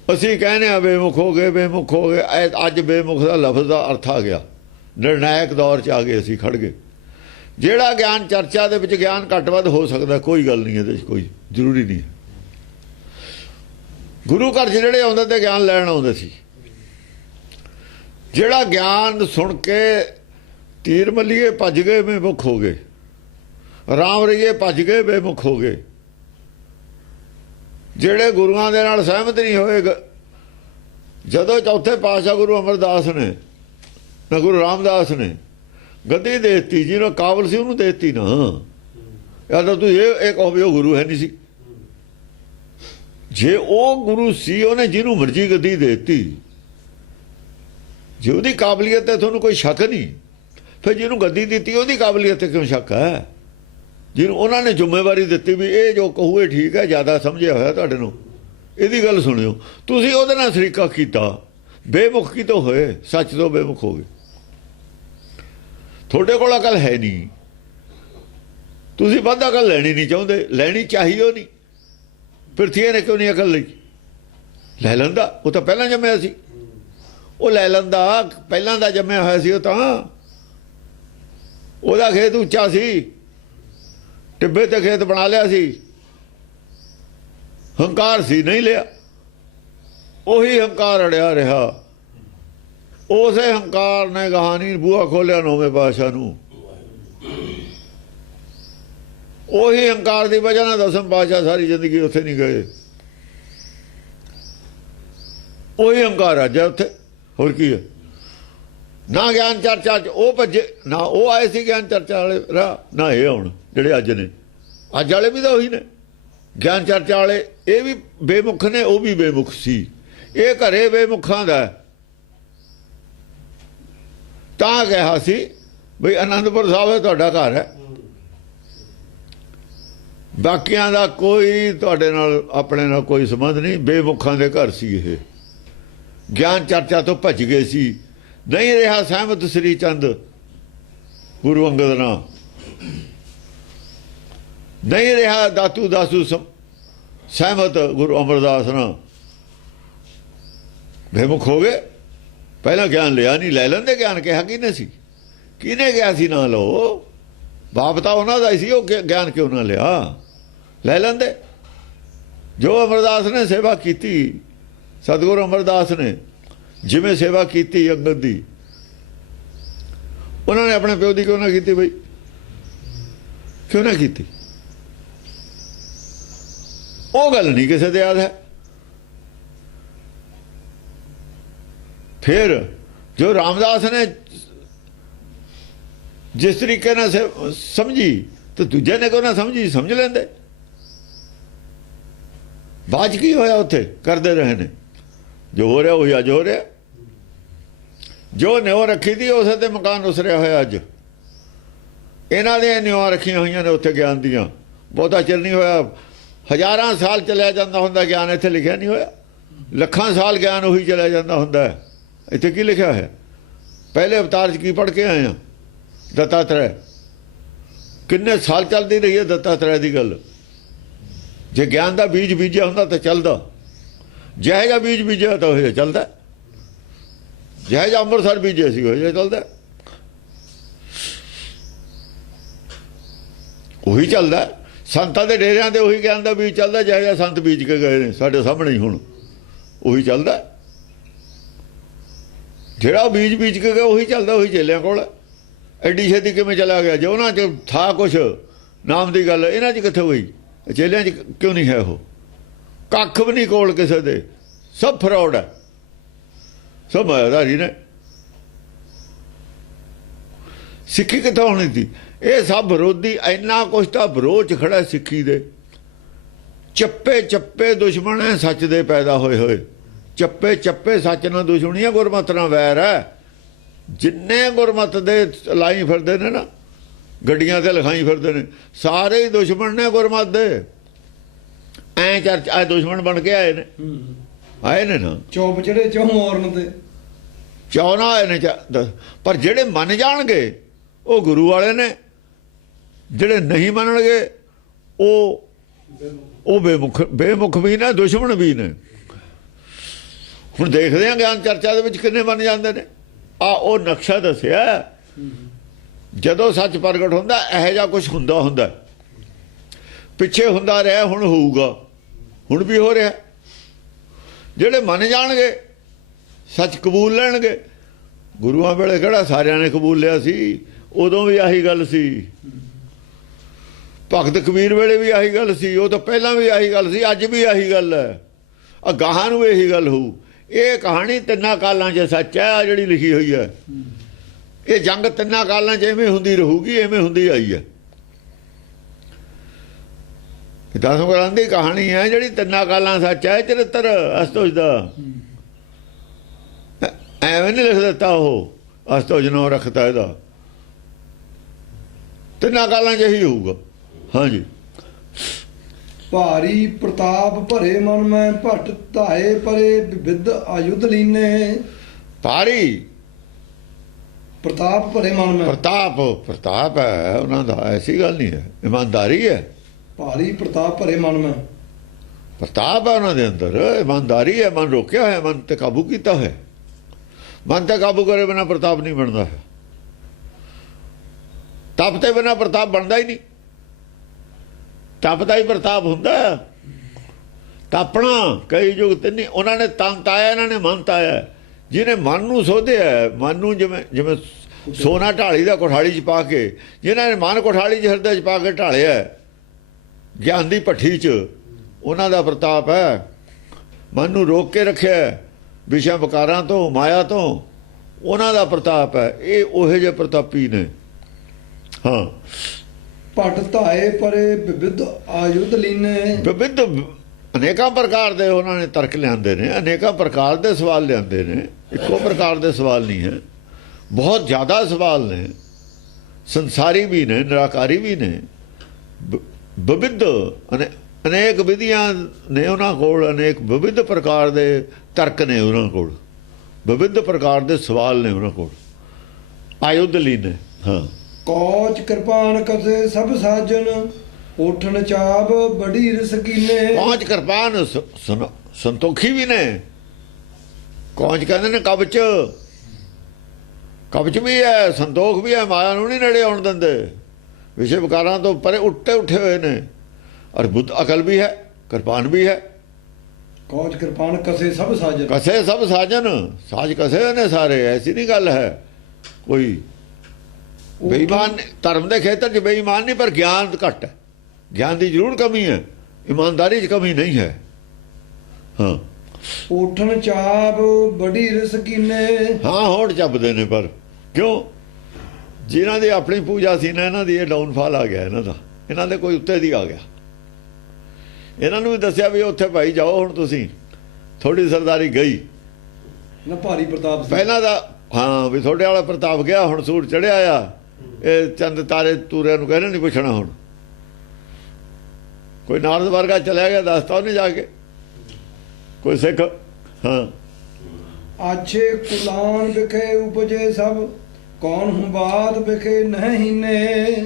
ਅਸੀਂ ਕਹਿੰਦੇ ਆ ਬੇਮੁਖ ਹੋ ਗਏ, ਬੇਮੁਖ ਹੋ ਗਏ। ਅੱਜ ਬੇਮੁਖ ਦਾ ਲਫ਼ਜ਼ ਦਾ ਅਰਥ ਆ ਗਿਆ, ਨਿਰਣਾਇਕ ਦੌਰ 'ਚ ਆ ਗਏ, ਅਸੀਂ ਖੜ ਗਏ। ਜਿਹੜਾ ਗਿਆਨ ਚਰਚਾ ਦੇ ਵਿੱਚ ਗਿਆਨ ਘੱਟ ਵੱਧ ਹੋ ਸਕਦਾ, ਕੋਈ ਗੱਲ ਨਹੀਂ ਇਹਦੇ 'ਚ, ਕੋਈ ਜ਼ਰੂਰੀ ਨਹੀਂ। ਗੁਰੂ ਘਰ 'ਚ ਜਿਹੜੇ ਆਉਂਦੇ ਤੇ ਗਿਆਨ ਲੈਣ ਆਉਂਦੇ ਸੀ, ਜਿਹੜਾ ਗਿਆਨ ਸੁਣ ਕੇ ਤੀਰ ਮੱਲੀਏ ਭੱਜ ਗਏ, ਬੇਮੁਖ ਹੋ ਗਏ। ਰਾਮ ਰਹੀਏ ਭੱਜ ਗਏ, ਬੇਮੁਖ ਹੋ ਗਏ। ਜਿਹੜੇ ਗੁਰੂਆਂ ਦੇ ਨਾਲ ਸਹਿਮਤ ਨਹੀਂ ਹੋਏ, ਜਦੋਂ ਚੌਥੇ ਪਾਤਸ਼ਾਹ ਗੁਰੂ ਅਮਰਦਾਸ ਨੇ ਨਾ ਗੁਰੂ ਰਾਮਦਾਸ ਨੇ ਗੱਦੀ ਦੇ ਦਿੱਤੀ, ਜਿਹਨੂੰ ਕਾਬਲ ਸੀ ਉਹਨੂੰ ਦੇ ਦਿੱਤੀ ਨਾ। ਯਾਰ ਤਾਂ ਤੂੰ ਇਹ ਕਹੋ ਵੀ ਉਹ ਗੁਰੂ ਹੈ ਨਹੀਂ ਸੀ। ਜੇ ਉਹ ਗੁਰੂ ਸੀ, ਉਹਨੇ ਜਿਹਨੂੰ ਮਰਜ਼ੀ ਗੱਦੀ ਦੇ ਦਿੱਤੀ, ਜੇ ਉਹਦੀ ਕਾਬਲੀਅਤ ਤੇ ਤੁਹਾਨੂੰ ਕੋਈ ਸ਼ੱਕ ਨਹੀਂ, ਫਿਰ ਜਿਹਨੂੰ ਗੱਦੀ ਦਿੱਤੀ ਉਹਦੀ ਕਾਬਲੀਅਤ ਤੇ ਕਿਉਂ ਸ਼ੱਕ ਹੈ? ਜਿਹਨੂੰ ਉਹਨਾਂ ਨੇ ਜ਼ਿੰਮੇਵਾਰੀ ਦਿੱਤੀ ਵੀ ਇਹ ਜੋ ਕਹੂ ਇਹ ਠੀਕ ਹੈ, ਜ਼ਿਆਦਾ ਸਮਝਿਆ ਹੋਇਆ ਤੁਹਾਡੇ ਨੂੰ, ਇਹਦੀ ਗੱਲ ਸੁਣਿਓ। ਤੁਸੀਂ ਉਹਦੇ ਨਾਲ ਸ਼ਰੀਕਾ ਕੀਤਾ, ਬੇਮੁਖ ਕਿਤੋਂ ਹੋਏ, ਸੱਚ ਤੋਂ ਬੇਮੁਖ ਹੋ ਗਏ। ਤੁਹਾਡੇ ਕੋਲ ਅਕਲ ਹੈ ਨਹੀਂ, ਤੁਸੀਂ ਵੱਧ ਅਕਲ ਲੈਣੀ ਨਹੀਂ ਚਾਹੁੰਦੇ, ਲੈਣੀ ਚਾਹੀਓ ਨਹੀਂ। ਪ੍ਰਿਥਵੀ ਨੇ ਕਿਉਂ ਨਹੀਂ ਅਕਲ ਲਈ? ਲੈ ਲੈਂਦਾ, ਉਹ ਤਾਂ ਪਹਿਲਾਂ ਜੰਮਿਆ ਸੀ। ਉਹ ਲੈ ਲੈਂਦਾ, ਪਹਿਲਾਂ ਦਾ ਜੰਮਿਆ ਹੋਇਆ ਸੀ। ਉਹ ਤਾਂ ਉਹਦਾ ਖੇਤ ਉੱਚਾ ਸੀ, ਟਿੱਬੇ ਤੇ ਖੇਤ ਬਣਾ ਲਿਆ ਸੀ। ਹੰਕਾਰ ਸੀ, ਨਹੀਂ ਲਿਆ। ਉਹੀ ਹੰਕਾਰ ਅੜਿਆ ਰਿਹਾ। ਉਸੇ ਹੰਕਾਰ ਨੇ ਕਹਾਣੀ ਬੂਹਾ ਖੋਲਿਆ ਨੌਵੇਂ ਪਾਤਸ਼ਾਹ ਨੂੰ। ਉਹੀ ਹੰਕਾਰ ਦੀ ਵਜ੍ਹਾ ਨਾਲ ਦਸਮ ਪਾਤਸ਼ਾਹ ਸਾਰੀ ਜ਼ਿੰਦਗੀ ਉੱਥੇ ਨਹੀਂ ਗਏ। ਉਹੀ ਹੰਕਾਰ ਅੱਜ ਹੈ ਉੱਥੇ, ਹੋਰ ਕੀ ਹੈ? ਨਾ ਗਿਆਨ ਚਰਚਾ 'ਚ ਉਹ ਭੱਜੇ, ਨਾ ਉਹ ਆਏ ਸੀ ਗਿਆਨ ਚਰਚਾ ਵਾਲੇ ਰਾਹ, ਨਾ ਇਹ ਹੁਣ ਜਿਹੜੇ ਅੱਜ ਨੇ। ਅੱਜ ਵਾਲੇ ਵੀ ਤਾਂ ਉਹੀ ਨੇ ਗਿਆਨ ਚਰਚਾ ਵਾਲੇ। ਇਹ ਵੀ ਬੇਮੁਖ ਨੇ, ਉਹ ਵੀ ਬੇਮੁਖ ਸੀ। ਇਹ ਘਰੇ ਬੇਮੁਖਾਂ ਦਾ ਤਾਂ ਕਿਹਾ ਸੀ ਬਈ ਅਨੰਦਪੁਰ ਸਾਹਿਬ ਤੁਹਾਡਾ ਘਰ ਹੈ, ਬਾਕੀਆਂ ਦਾ ਕੋਈ ਤੁਹਾਡੇ ਨਾਲ ਆਪਣੇ ਨਾਲ ਕੋਈ ਸੰਬੰਧ ਨਹੀਂ। ਬੇਮੁਖਾਂ ਦੇ ਘਰ ਸੀ ਇਹ। ਗਿਆਨ ਚਰਚਾ ਤੋਂ ਭੱਜ ਗਏ ਸੀ। ਨਹੀਂ ਰਿਹਾ ਸਹਿਮਤ ਸ੍ਰੀ ਚੰਦ ਗੁਰੂ ਅੰਗਦ ਨਾਲ, ਨਹੀਂ ਰਿਹਾ ਦਾਤੂ ਦਾਸੂ ਸਹਿਮਤ ਗੁਰੂ ਅਮਰਦਾਸ ਨਾਲ, ਬੇਮੁਖ ਹੋ ਗਏ। ਪਹਿਲਾਂ ਗਿਆਨ ਲਿਆ ਨਹੀਂ, ਲੈ ਲੈਂਦੇ ਗਿਆਨ। ਕਿਹਾ ਕਿਹਨੇ ਸੀ? ਕਿਹਨੇ ਗਿਆ ਸੀ ਨਾ ਲਓ? ਬਾਪ ਤਾਂ ਉਹਨਾਂ ਦਾ ਹੀ ਸੀ, ਉਹ ਗਿਆਨ ਕਿਉਂ ਨਾ ਲਿਆ? ਲੈ ਲੈਂਦੇ। ਜੋ ਅਮਰਦਾਸ ਨੇ ਸੇਵਾ ਕੀਤੀ, ਸਤਿਗੁਰੂ ਅਮਰਦਾਸ ਨੇ ਜਿਵੇਂ ਸੇਵਾ ਕੀਤੀ ਅੰਗਦ ਦੀ, ਉਹਨਾਂ ਨੇ ਆਪਣੇ ਪਿਓ ਦੀ ਕਿਉਂ ਨਾ ਕੀਤੀ? ਬਈ ਕਿਉਂ ਨਾ ਕੀਤੀ? ਉਹ ਗੱਲ ਨਹੀਂ ਕਿਸੇ ਦੇ ਯਾਦ ਹੈ। ਫਿਰ ਜੋ ਰਾਮਦਾਸ ਨੇ ਜਿਸ ਤਰੀਕੇ ਨਾਲ ਸਮਝੀ, ਤਾਂ ਦੂਜੇ ਨੇ ਕਿਉਂ ਨਾ ਸਮਝੀ? ਸਮਝ ਲੈਂਦੇ। ਬਾਅਦ ਕੀ ਹੋਇਆ? ਉੱਥੇ ਕਰਦੇ ਰਹੇ ਨੇ ਜੋ ਹੋ ਰਿਹਾ, ਉਹੀ ਅੱਜ ਹੋ ਰਿਹਾ। ਜੋ ਨਿਉ ਰੱਖੀ ਦੀ ਉਸੇ ਤੇ ਮਕਾਨ ਉਸਰਿਆ ਹੋਇਆ। ਅੱਜ ਇਹਨਾਂ ਦੇ ਨਿਉ ਰੱਖੀਆਂ ਹੋਈਆਂ ਨੇ ਉੱਥੇ ਗਿਆਨ ਦੀਆਂ। ਬਹੁਤਾ ਚਿਰ ਨਹੀਂ ਹੋਇਆ, ਹਜ਼ਾਰਾਂ ਸਾਲ ਚਲਿਆ ਜਾਂਦਾ ਹੁੰਦਾ ਗਿਆਨ। ਇੱਥੇ ਲਿਖਿਆ ਨਹੀਂ ਹੋਇਆ। ਲੱਖਾਂ ਸਾਲ ਗਿਆਨ ਉਹੀ ਚਲਿਆ ਜਾਂਦਾ ਹੁੰਦਾ। ਇੱਥੇ ਕੀ ਲਿਖਿਆ ਹੋਇਆ? ਪਹਿਲੇ ਅਵਤਾਰ 'ਚ ਕੀ ਪੜ੍ਹ ਕੇ ਆਏ ਆ? ਦੱਤਾਤਰੈ। ਕਿੰਨੇ ਸਾਲ ਚੱਲਦੀ ਰਹੀ ਹੈ ਦੱਤਾਤਰੈ ਦੀ ਗੱਲ। ਜੇ ਗਿਆਨ ਦਾ ਬੀਜ ਬੀਜਿਆ ਹੁੰਦਾ ਤਾਂ ਚੱਲਦਾ। ਜਿਹੋ ਜਿਹਾ ਬੀਜ ਬੀਜਿਆ ਤਾਂ ਉਹ ਜਿਹਾ ਚੱਲਦਾ। ਜਿਹੋ ਜਿਹਾ ਅੰਮ੍ਰਿਤਸਰ ਬੀਜਿਆ ਸੀ ਉਹ ਜਿਹਾ ਚੱਲਦਾ। ਉਹੀ ਚੱਲਦਾ। ਸੰਤਾਂ ਦੇ ਡੇਰਿਆਂ ਦੇ ਉਹੀ ਗਿਆਨ ਦਾ ਬੀਜ ਚੱਲਦਾ। ਜਿਹੋ ਜਿਹਾ ਸੰਤ ਬੀਜ ਕੇ ਗਏ ਨੇ ਸਾਡੇ ਸਾਹਮਣੇ ਹੀ, ਹੁਣ ਉਹੀ ਚੱਲਦਾ। ਜਿਹੜਾ ਬੀਜ ਬੀਜ ਕੇ ਗਿਆ ਉਹੀ ਚੱਲਦਾ। ਉਹੀ ਚੇਲਿਆਂ ਕੋਲ। ਐਡੀ ਛੇਤੀ ਕਿਵੇਂ ਚਲਾ ਗਿਆ? ਜੇ ਉਹਨਾਂ 'ਚ ਥਾ ਕੁਛ ਨਾਮ ਦੀ ਗੱਲ, ਇਹਨਾਂ 'ਚ ਕਿੱਥੇ ਹੋਈ? ਚੇਲਿਆਂ 'ਚ ਕਿਉਂ ਨਹੀਂ ਹੈ? ਉਹ ਕੱਖ ਵੀ ਨਹੀਂ ਕੋਲ ਕਿਸੇ ਦੇ। ਸਭ ਫਰੌਡ ਹੈ, ਸਭ ਮਾਇਆਧਾਰੀ ਨੇ। ਸਿੱਖੀ ਕਿੱਥੋਂ ਹੋਣੀ ਸੀ? ਇਹ ਸਭ ਵਿਰੋਧੀ। ਇੰਨਾ ਕੁਛ ਤਾਂ ਵਿਰੋਧ 'ਚ ਖੜਾ ਸਿੱਖੀ ਦੇ। ਚੱਪੇ ਚੱਪੇ ਦੁਸ਼ਮਣ ਹੈ ਸੱਚ ਦੇ ਪੈਦਾ ਹੋਏ ਹੋਏ। ਚੱਪੇ ਚੱਪੇ ਸੱਚ ਨਾਲ ਦੁਸ਼ਮਣੀ ਹੈ, ਗੁਰਮਤਿ ਨਾਲ ਵੈਰ ਹੈ। ਜਿੰਨੇ ਗੁਰਮਤਿ ਦੇ ਲਾਈ ਫਿਰਦੇ ਨੇ ਨਾ, ਗੱਡੀਆਂ ਤੇ ਲਿਖਾਈ ਫਿਰਦੇ ਨੇ, ਸਾਰੇ ਹੀ ਦੁਸ਼ਮਣ ਨੇ ਗੁਰਮਤਿ ਦੇ। ਐ ਚਰਚਾ ਦੁਸ਼ਮਣ ਬਣ ਕੇ ਆਏ ਨੇ, ਆਏ ਨੇ ਨਾ ਚੌਪ ਚੜੇ ਚੌ ਮੋਰਨ ਤੇ ਚਾਉਣਾ ਆਏ ਨੇ ਪਰ ਜਿਹੜੇ ਮੰਨ ਜਾਣਗੇ ਉਹ ਗੁਰੂ ਵਾਲੇ ਨੇ, ਜਿਹੜੇ ਨਹੀਂ ਮੰਨਣਗੇ ਉਹ ਬੇਮੁਖ ਵੀ ਨੇ, ਦੁਸ਼ਮਣ ਵੀ ਨੇ। ਹੁਣ ਦੇਖਦੇ ਹਾਂ ਗਿਆਨ ਚਰਚਾ ਦੇ ਵਿੱਚ ਕਿੰਨੇ ਮੰਨ ਜਾਂਦੇ ਨੇ। ਉਹ ਨਕਸ਼ਾ ਦੱਸਿਆ, ਜਦੋਂ ਸੱਚ ਪ੍ਰਗਟ ਹੁੰਦਾ ਇਹੋ ਜਿਹਾ ਕੁਝ ਹੁੰਦਾ ਪਿੱਛੇ ਹੁੰਦਾ ਰਿਹਾ, ਹੁਣ ਹੋਊਗਾ, ਹੁਣ ਵੀ ਹੋ ਰਿਹਾ। ਜਿਹੜੇ ਮੰਨ ਜਾਣਗੇ ਸੱਚ ਕਬੂਲ ਲੈਣਗੇ। ਗੁਰੂਆਂ ਵੇਲੇ ਕਿਹੜਾ ਸਾਰਿਆਂ ਨੇ ਕਬੂਲ ਲਿਆ ਸੀ, ਉਦੋਂ ਵੀ ਆਹੀ ਗੱਲ ਸੀ। ਭਗਤ ਕਬੀਰ ਵੇਲੇ ਵੀ ਆਹੀ ਗੱਲ ਸੀ, ਉਹ ਤੋਂ ਪਹਿਲਾਂ ਵੀ ਆਹੀ ਗੱਲ ਸੀ, ਅੱਜ ਵੀ ਆਹੀ ਗੱਲ ਹੈ, ਅਗਾਹਾਂ ਨੂੰ ਇਹੀ ਗੱਲ ਹੋਊ। ਇਹ ਕਹਾਣੀ ਤਿੰਨਾਂ ਕਾਲਾਂ 'ਚ ਸੱਚ ਹੈ ਜਿਹੜੀ ਲਿਖੀ ਹੋਈ ਹੈ। ਇਹ ਜੰਗ ਤਿੰਨਾਂ ਕਾਲਾਂ 'ਚ ਐਵੇਂ ਹੁੰਦੀ ਰਹੂਗੀ, ਐਵੇਂ ਹੁੰਦੀ ਆਈ ਹੈ। ਦਸਮ ਗੁਰਾਂ ਦੀ ਕਹਾਣੀ ਹੈ ਜਿਹੜੀ ਤਿੰਨਾਂ ਕਾਲਾਂ ਸੱਚ ਹੈ। ਚਰਿੱਤਰ ਅਸਤੋਜ ਦਾ ਐਵੇਂ ਨਹੀਂ ਲਿਖ ਦਿੱਤਾ, ਉਹ ਅਸਤੋਜ ਨਾਂ ਰੱਖਤਾ ਇਹਦਾ, ਤਿੰਨਾਂ ਕਾਲਾਂ 'ਚ ਇਹੀ ਹੋਊਗਾ। ਹਾਂਜੀ। ਭਾਰੀ ਪ੍ਰਤਾਪ ਭਰੇ ਮਨ ਮੈਂ ਭਟ ਧਾਏ ਪਰੇ ਵਿਵਿਧ ਆਯੁਧ ਲੀਨੇ। ਭਾਰੀ ਪ੍ਰਤਾਪ ਭਰੇ ਮਨ ਮੈਂ, ਪ੍ਰਤਾਪ ਹੈ ਉਹਨਾਂ ਦਾ, ਐਸੀ ਗੱਲ ਨਹੀਂ ਹੈ, ਇਮਾਨਦਾਰੀ ਹੈ। ਭਾਰੀ ਪ੍ਰਤਾਪ ਭਰੇ ਮਨ ਮੈਂ, ਪ੍ਰਤਾਪ ਹੈ ਉਹਨਾਂ ਦੇ ਅੰਦਰ, ਇਮਾਨਦਾਰੀ ਹੈ। ਮਨ ਰੋਕਿਆ ਹੋਇਆ, ਮਨ ਤੇ ਕਾਬੂ ਕੀਤਾ ਹੈ। ਮਨ ਤੇ ਕਾਬੂ ਕਰੇ ਬਿਨਾਂ ਪ੍ਰਤਾਪ ਨਹੀਂ ਬਣਦਾ ਹੈ। ਤਪ ਤੇ ਬਿਨਾਂ ਪ੍ਰਤਾਪ ਬਣਦਾ ਹੀ ਨਹੀਂ। ਤਪ ਦਾ ਹੀ ਪ੍ਰਤਾਪ ਹੁੰਦਾ। ਤਪਣਾ ਕਈ ਯੁਗ ਤੇ ਨਹੀਂ। ਉਹਨਾਂ ਨੇ ਤਨ ਤਾਇਆ, ਇਹਨਾਂ ਨੇ ਮਨ ਤਾਇਆ। ਜਿਹਨੇ ਮਨ ਨੂੰ ਸੋਧਿਆ, ਮਨ ਨੂੰ ਜਿਵੇਂ ਸੋਨਾ ਢਾਲੀ ਦਾ ਕੋਠਾਲੀ 'ਚ ਪਾ ਕੇ, ਜਿਨ੍ਹਾਂ ਨੇ ਮਨ ਕੋਠਾਲੀ 'ਚ ਹਿਰਦੇ 'ਚ ਪਾ ਕੇ ਢਾਲਿਆ ਗਿਆਨ ਦੀ ਭੱਠੀ 'ਚ, ਉਹਨਾਂ ਦਾ ਪ੍ਰਤਾਪ ਹੈ। ਮਨ ਨੂੰ ਰੋਕ ਕੇ ਰੱਖਿਆ ਵਿਸ਼ਾ ਵਿਕਾਰਾਂ ਤੋਂ, ਮਾਇਆ ਤੋਂ, ਉਹਨਾਂ ਦਾ ਪ੍ਰਤਾਪ ਹੈ। ਇਹ ਉਹੋ ਜਿਹੇ ਪ੍ਰਤਾਪੀ ਨੇ। ਹਾਂ। ਭਟ ਧਾਏ ਪਰੇ ਵਿਵਿਧ ਆਯੁਧ ਲੀਨੇ। ਵਿਵਿਧ ਅਨੇਕਾਂ ਪ੍ਰਕਾਰ ਦੇ ਉਹਨਾਂ ਨੇ ਤਰਕ ਲਿਆਂਦੇ ਨੇ, ਅਨੇਕਾਂ ਪ੍ਰਕਾਰ ਦੇ ਸਵਾਲ ਲਿਆਂਦੇ ਨੇ। ਇੱਕੋ ਪ੍ਰਕਾਰ ਦੇ ਸਵਾਲ ਨਹੀਂ ਹੈ, ਬਹੁਤ ਜ਼ਿਆਦਾ ਸਵਾਲ ਨੇ। ਸੰਸਾਰੀ ਵੀ ਨੇ, ਨਿਰਾਕਾਰੀ ਵੀ ਨੇ। ਵਿਵਿਧ ਅਨੇਕ ਵਿਧੀਆਂ ਨੇ ਉਹਨਾਂ ਕੋਲ, ਅਨੇਕ ਵਿਵਿਧ ਪ੍ਰਕਾਰ ਦੇ ਤਰਕ ਨੇ ਉਹਨਾਂ ਕੋਲ, ਵਿਵਿਧ ਪ੍ਰਕਾਰ ਦੇ ਸਵਾਲ ਨੇ ਉਹਨਾਂ ਕੋਲ। ਆਯੁਧ ਲੀਨੇ। ਹਾਂ। ਕੌਚ ਕਿਰਪਾਨ ਕਸੇ ਸਭ ਸਾਜਨ ਉਠਣ ਚਾਬ ਬੜੀ ਰਸਕੀਨੇ। ਕੌਚ ਕਿਰਪਾਨ ਸੰਤੋਖੀ ਵੀ ਨੇ। ਕੌਚ ਕਹਿੰਦੇ ਨੇ ਕਬਚ, ਕਬਚ ਵੀ ਹੈ, ਸੰਤੋਖ ਵੀ ਹੈ। ਮਾਇਆ ਨੂੰ ਨਹੀਂ ਨੇੜੇ ਆਉਣ ਦਿੰਦੇ, ਵਿਸ਼ੇ ਵਿਕਾਰਾਂ ਤੋਂ ਪਰੇ ਉੱਠੇ ਹੋਏ ਨੇ। ਔਰ ਬੁੱਧ ਅਕਲ ਵੀ ਹੈ, ਕਿਰਪਾਨ ਵੀ ਹੈ। ਕੌਚ ਕਿਰਪਾਨ ਕਸੇ ਸਭ ਸਾਜਨ, ਕਸੇ ਸਭ ਸਾਜਨ, ਸਾਜ ਕਸੇ ਨੇ ਸਾਰੇ। ਐਸੀ ਨਹੀਂ ਗੱਲ ਹੈ ਕੋਈ ਬੇਈਮਾਨ। ਧਰਮ ਦੇ ਖੇਤਰ 'ਚ ਬੇਈਮਾਨ ਨਹੀਂ, ਪਰ ਗਿਆਨ ਘੱਟ ਹੈ। ਗਿਆਨ ਦੀ ਜ਼ਰੂਰ ਕਮੀ ਹੈ, ਇਮਾਨਦਾਰੀ 'ਚ ਕਮੀ ਨਹੀਂ ਹੈ। ਹਾਂ। ਉਠਣ ਚਾਬ ਬੜੀ ਰਸਕੀਨੇ। ਹਾਂ, ਹੋੜ ਚੱਬਦੇ ਨੇ, ਪਰ ਕਿਉਂ? ਜਿਨ੍ਹਾਂ ਦੀ ਆਪਣੀ ਪੂਜਾ ਸੀ ਨਾ, ਇਹਨਾਂ ਦੀ ਇਹ ਡਾਊਨਫਾਲ ਆ ਗਿਆ ਇਹਨਾਂ ਦਾ। ਇਹਨਾਂ ਦੇ ਕੋਈ ਉੱਤੇ ਦੀ ਆ ਗਿਆ। ਇਹਨਾਂ ਨੂੰ ਵੀ ਦੱਸਿਆ ਵੀ ਉੱਥੇ ਭਾਈ ਜਾਓ, ਹੁਣ ਤੁਸੀਂ ਥੋੜੀ ਸਰਦਾਰੀ ਗਈ ਨਾ। ਭਾਰੀ ਪ੍ਰਤਾਪ ਸੀ ਪਹਿਲਾਂ ਦਾ। ਹਾਂ, ਵੀ ਤੁਹਾਡੇ ਵਾਲਾ ਪ੍ਰਤਾਪ ਗਿਆ, ਹੁਣ ਸੂਰ ਚੜਿਆ ਆ। ਇਹ ਚੰਦ ਤਾਰੇ ਤੂਰਿਆਂ ਨੂੰ ਕਹਿੰਦੇ ਨਹੀਂ ਪੁੱਛਣਾ। ਹੁਣ ਕੋਈ ਨਾਰਦ ਵਰਗਾ ਚਲਿਆ ਗਿਆ, ਦੱਸਤਾ ਉਹਨੇ ਜਾ ਕੇ ਕੋਈ ਸਿੱਖ। ਹਾਂ। ਆਛੇ ਕੁਲਾਨ ਵਿਖੇ ਉਪਜੇ ਸਭ ਕੌਣ ਹੂੰ ਬਾਤ ਵਿਖੇ ਨਹੀਂ ਨੇ।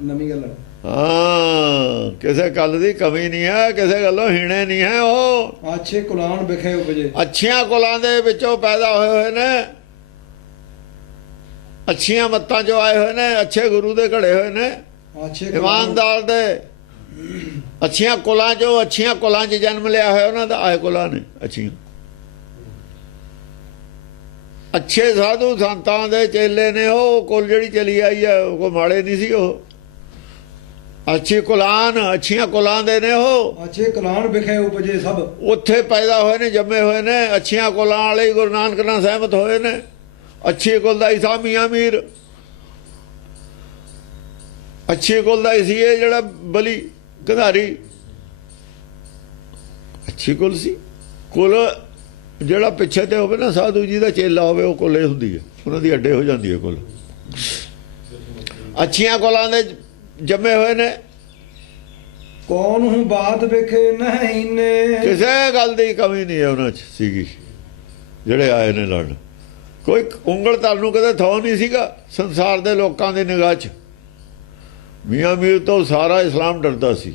ਨਵੀਂ ਗੱਲ। ਹਾਂ, ਕਿਸੇ ਗੱਲ ਦੀ ਕਮੀ ਨਹੀਂ ਹੈ, ਕਿਸੇ ਗੱਲੋਂ ਹੀਣੇ ਨਹੀਂ ਹੈ। ਉਹ ਆਛੇ ਕੁਲਾਨ ਵਿਖੇ ਉਪਜੇ, ਅੱਛੀਆਂ ਕੁਲਾਂ ਦੇ ਵਿੱਚੋਂ ਪੈਦਾ ਹੋਏ ਨੇ, ਅੱਛੀਆਂ ਮੱਤਾਂ 'ਚੋਂ ਆਏ ਹੋਏ ਨੇ, ਅੱਛੇ ਗੁਰੂ ਦੇ ਘੜੇ ਹੋਏ ਨੇ, ਇਮਾਨਦਾਰ ਦੇ। ਅੱਛੀਆਂ ਕੁਲਾਂ 'ਚੋਂ, ਅੱਛੀਆਂ ਕੁਲਾਂ 'ਚ ਜਨਮ ਲਿਆ ਹੋਇਆ ਉਹਨਾਂ ਦਾ ਆਏ ਕੁਲਾਂ ਨੇ ਅੱਛੀਆਂ। ਅੱਛੇ ਸਾਧੂ ਸੰਤਾਂ ਦੇ ਚੇਲੇ ਨੇ ਉਹ ਕੁਲ ਜਿਹੜੀ ਚਲੀ ਆਈ ਹੈ, ਉਹ ਕੋਈ ਮਾੜੇ ਨਹੀਂ ਸੀ। ਉਹ ਅੱਛੀ ਕੁਲਾਨ, ਅੱਛੀਆਂ ਕੁਲਾਂ ਦੇ ਨੇ। ਉਹ ਅੱਛੇ ਕੁਲਾਨ ਵਿਖੇ ਉਪਜੇ ਸਭ, ਉੱਥੇ ਪੈਦਾ ਹੋਏ ਨੇ, ਜੰਮੇ ਹੋਏ ਨੇ। ਅੱਛੀਆਂ ਕੁਲਾਂ ਵਾਲੇ ਗੁਰੂ ਨਾਨਕ ਨਾਲ ਸਹਿਮਤ ਹੋਏ ਨੇ। ਅੱਛੀ ਕੁਲ ਦਾ ਈਸਾ ਮੀਆਂ ਮੀਰ, ਅੱਛੀ ਕੁਲ ਦਾ ਸੀ ਇਹ ਜਿਹੜਾ ਬਲੀ ਗਧਾਰੀ, ਅੱਛੀ ਕੁਲ ਸੀ। ਕੁਲ ਜਿਹੜਾ ਪਿੱਛੇ ਤੇ ਹੋਵੇ ਨਾ, ਸਾਧੂ ਜੀ ਦਾ ਚੇਲਾ ਹੋਵੇ, ਉਹ ਕੁਲੇ ਹੁੰਦੀ ਹੈ, ਉਹਨਾਂ ਦੀ ਅੱਡੇ ਹੋ ਜਾਂਦੀ ਹੈ ਕੁਲ। ਅੱਛੀਆਂ ਕੋਲਾਂ ਦੇ ਜੰਮੇ ਹੋਏ ਨੇ। ਕੌਣ ਹੂੰ ਬਾਤ ਵਿਖੇ ਨਹੀਂ ਨੇ। ਕਿਸੇ ਗੱਲ ਦੀ ਕਮੀ ਨਹੀਂ ਹੈ ਉਹਨਾਂ 'ਚ ਸੀਗੀ ਜਿਹੜੇ ਆਏ ਨੇ ਲੜਨ। ਕੋਈ ਉਂਗਲ ਧਰਨ ਨੂੰ ਕਦੇ ਥਾਂ ਨਹੀਂ ਸੀਗਾ ਸੰਸਾਰ ਦੇ ਲੋਕਾਂ ਦੀ ਨਿਗਾਹ 'ਚ। ਮੀਆਂ ਮੀਰ ਤੋਂ ਸਾਰਾ ਇਸਲਾਮ ਡਰਦਾ ਸੀ।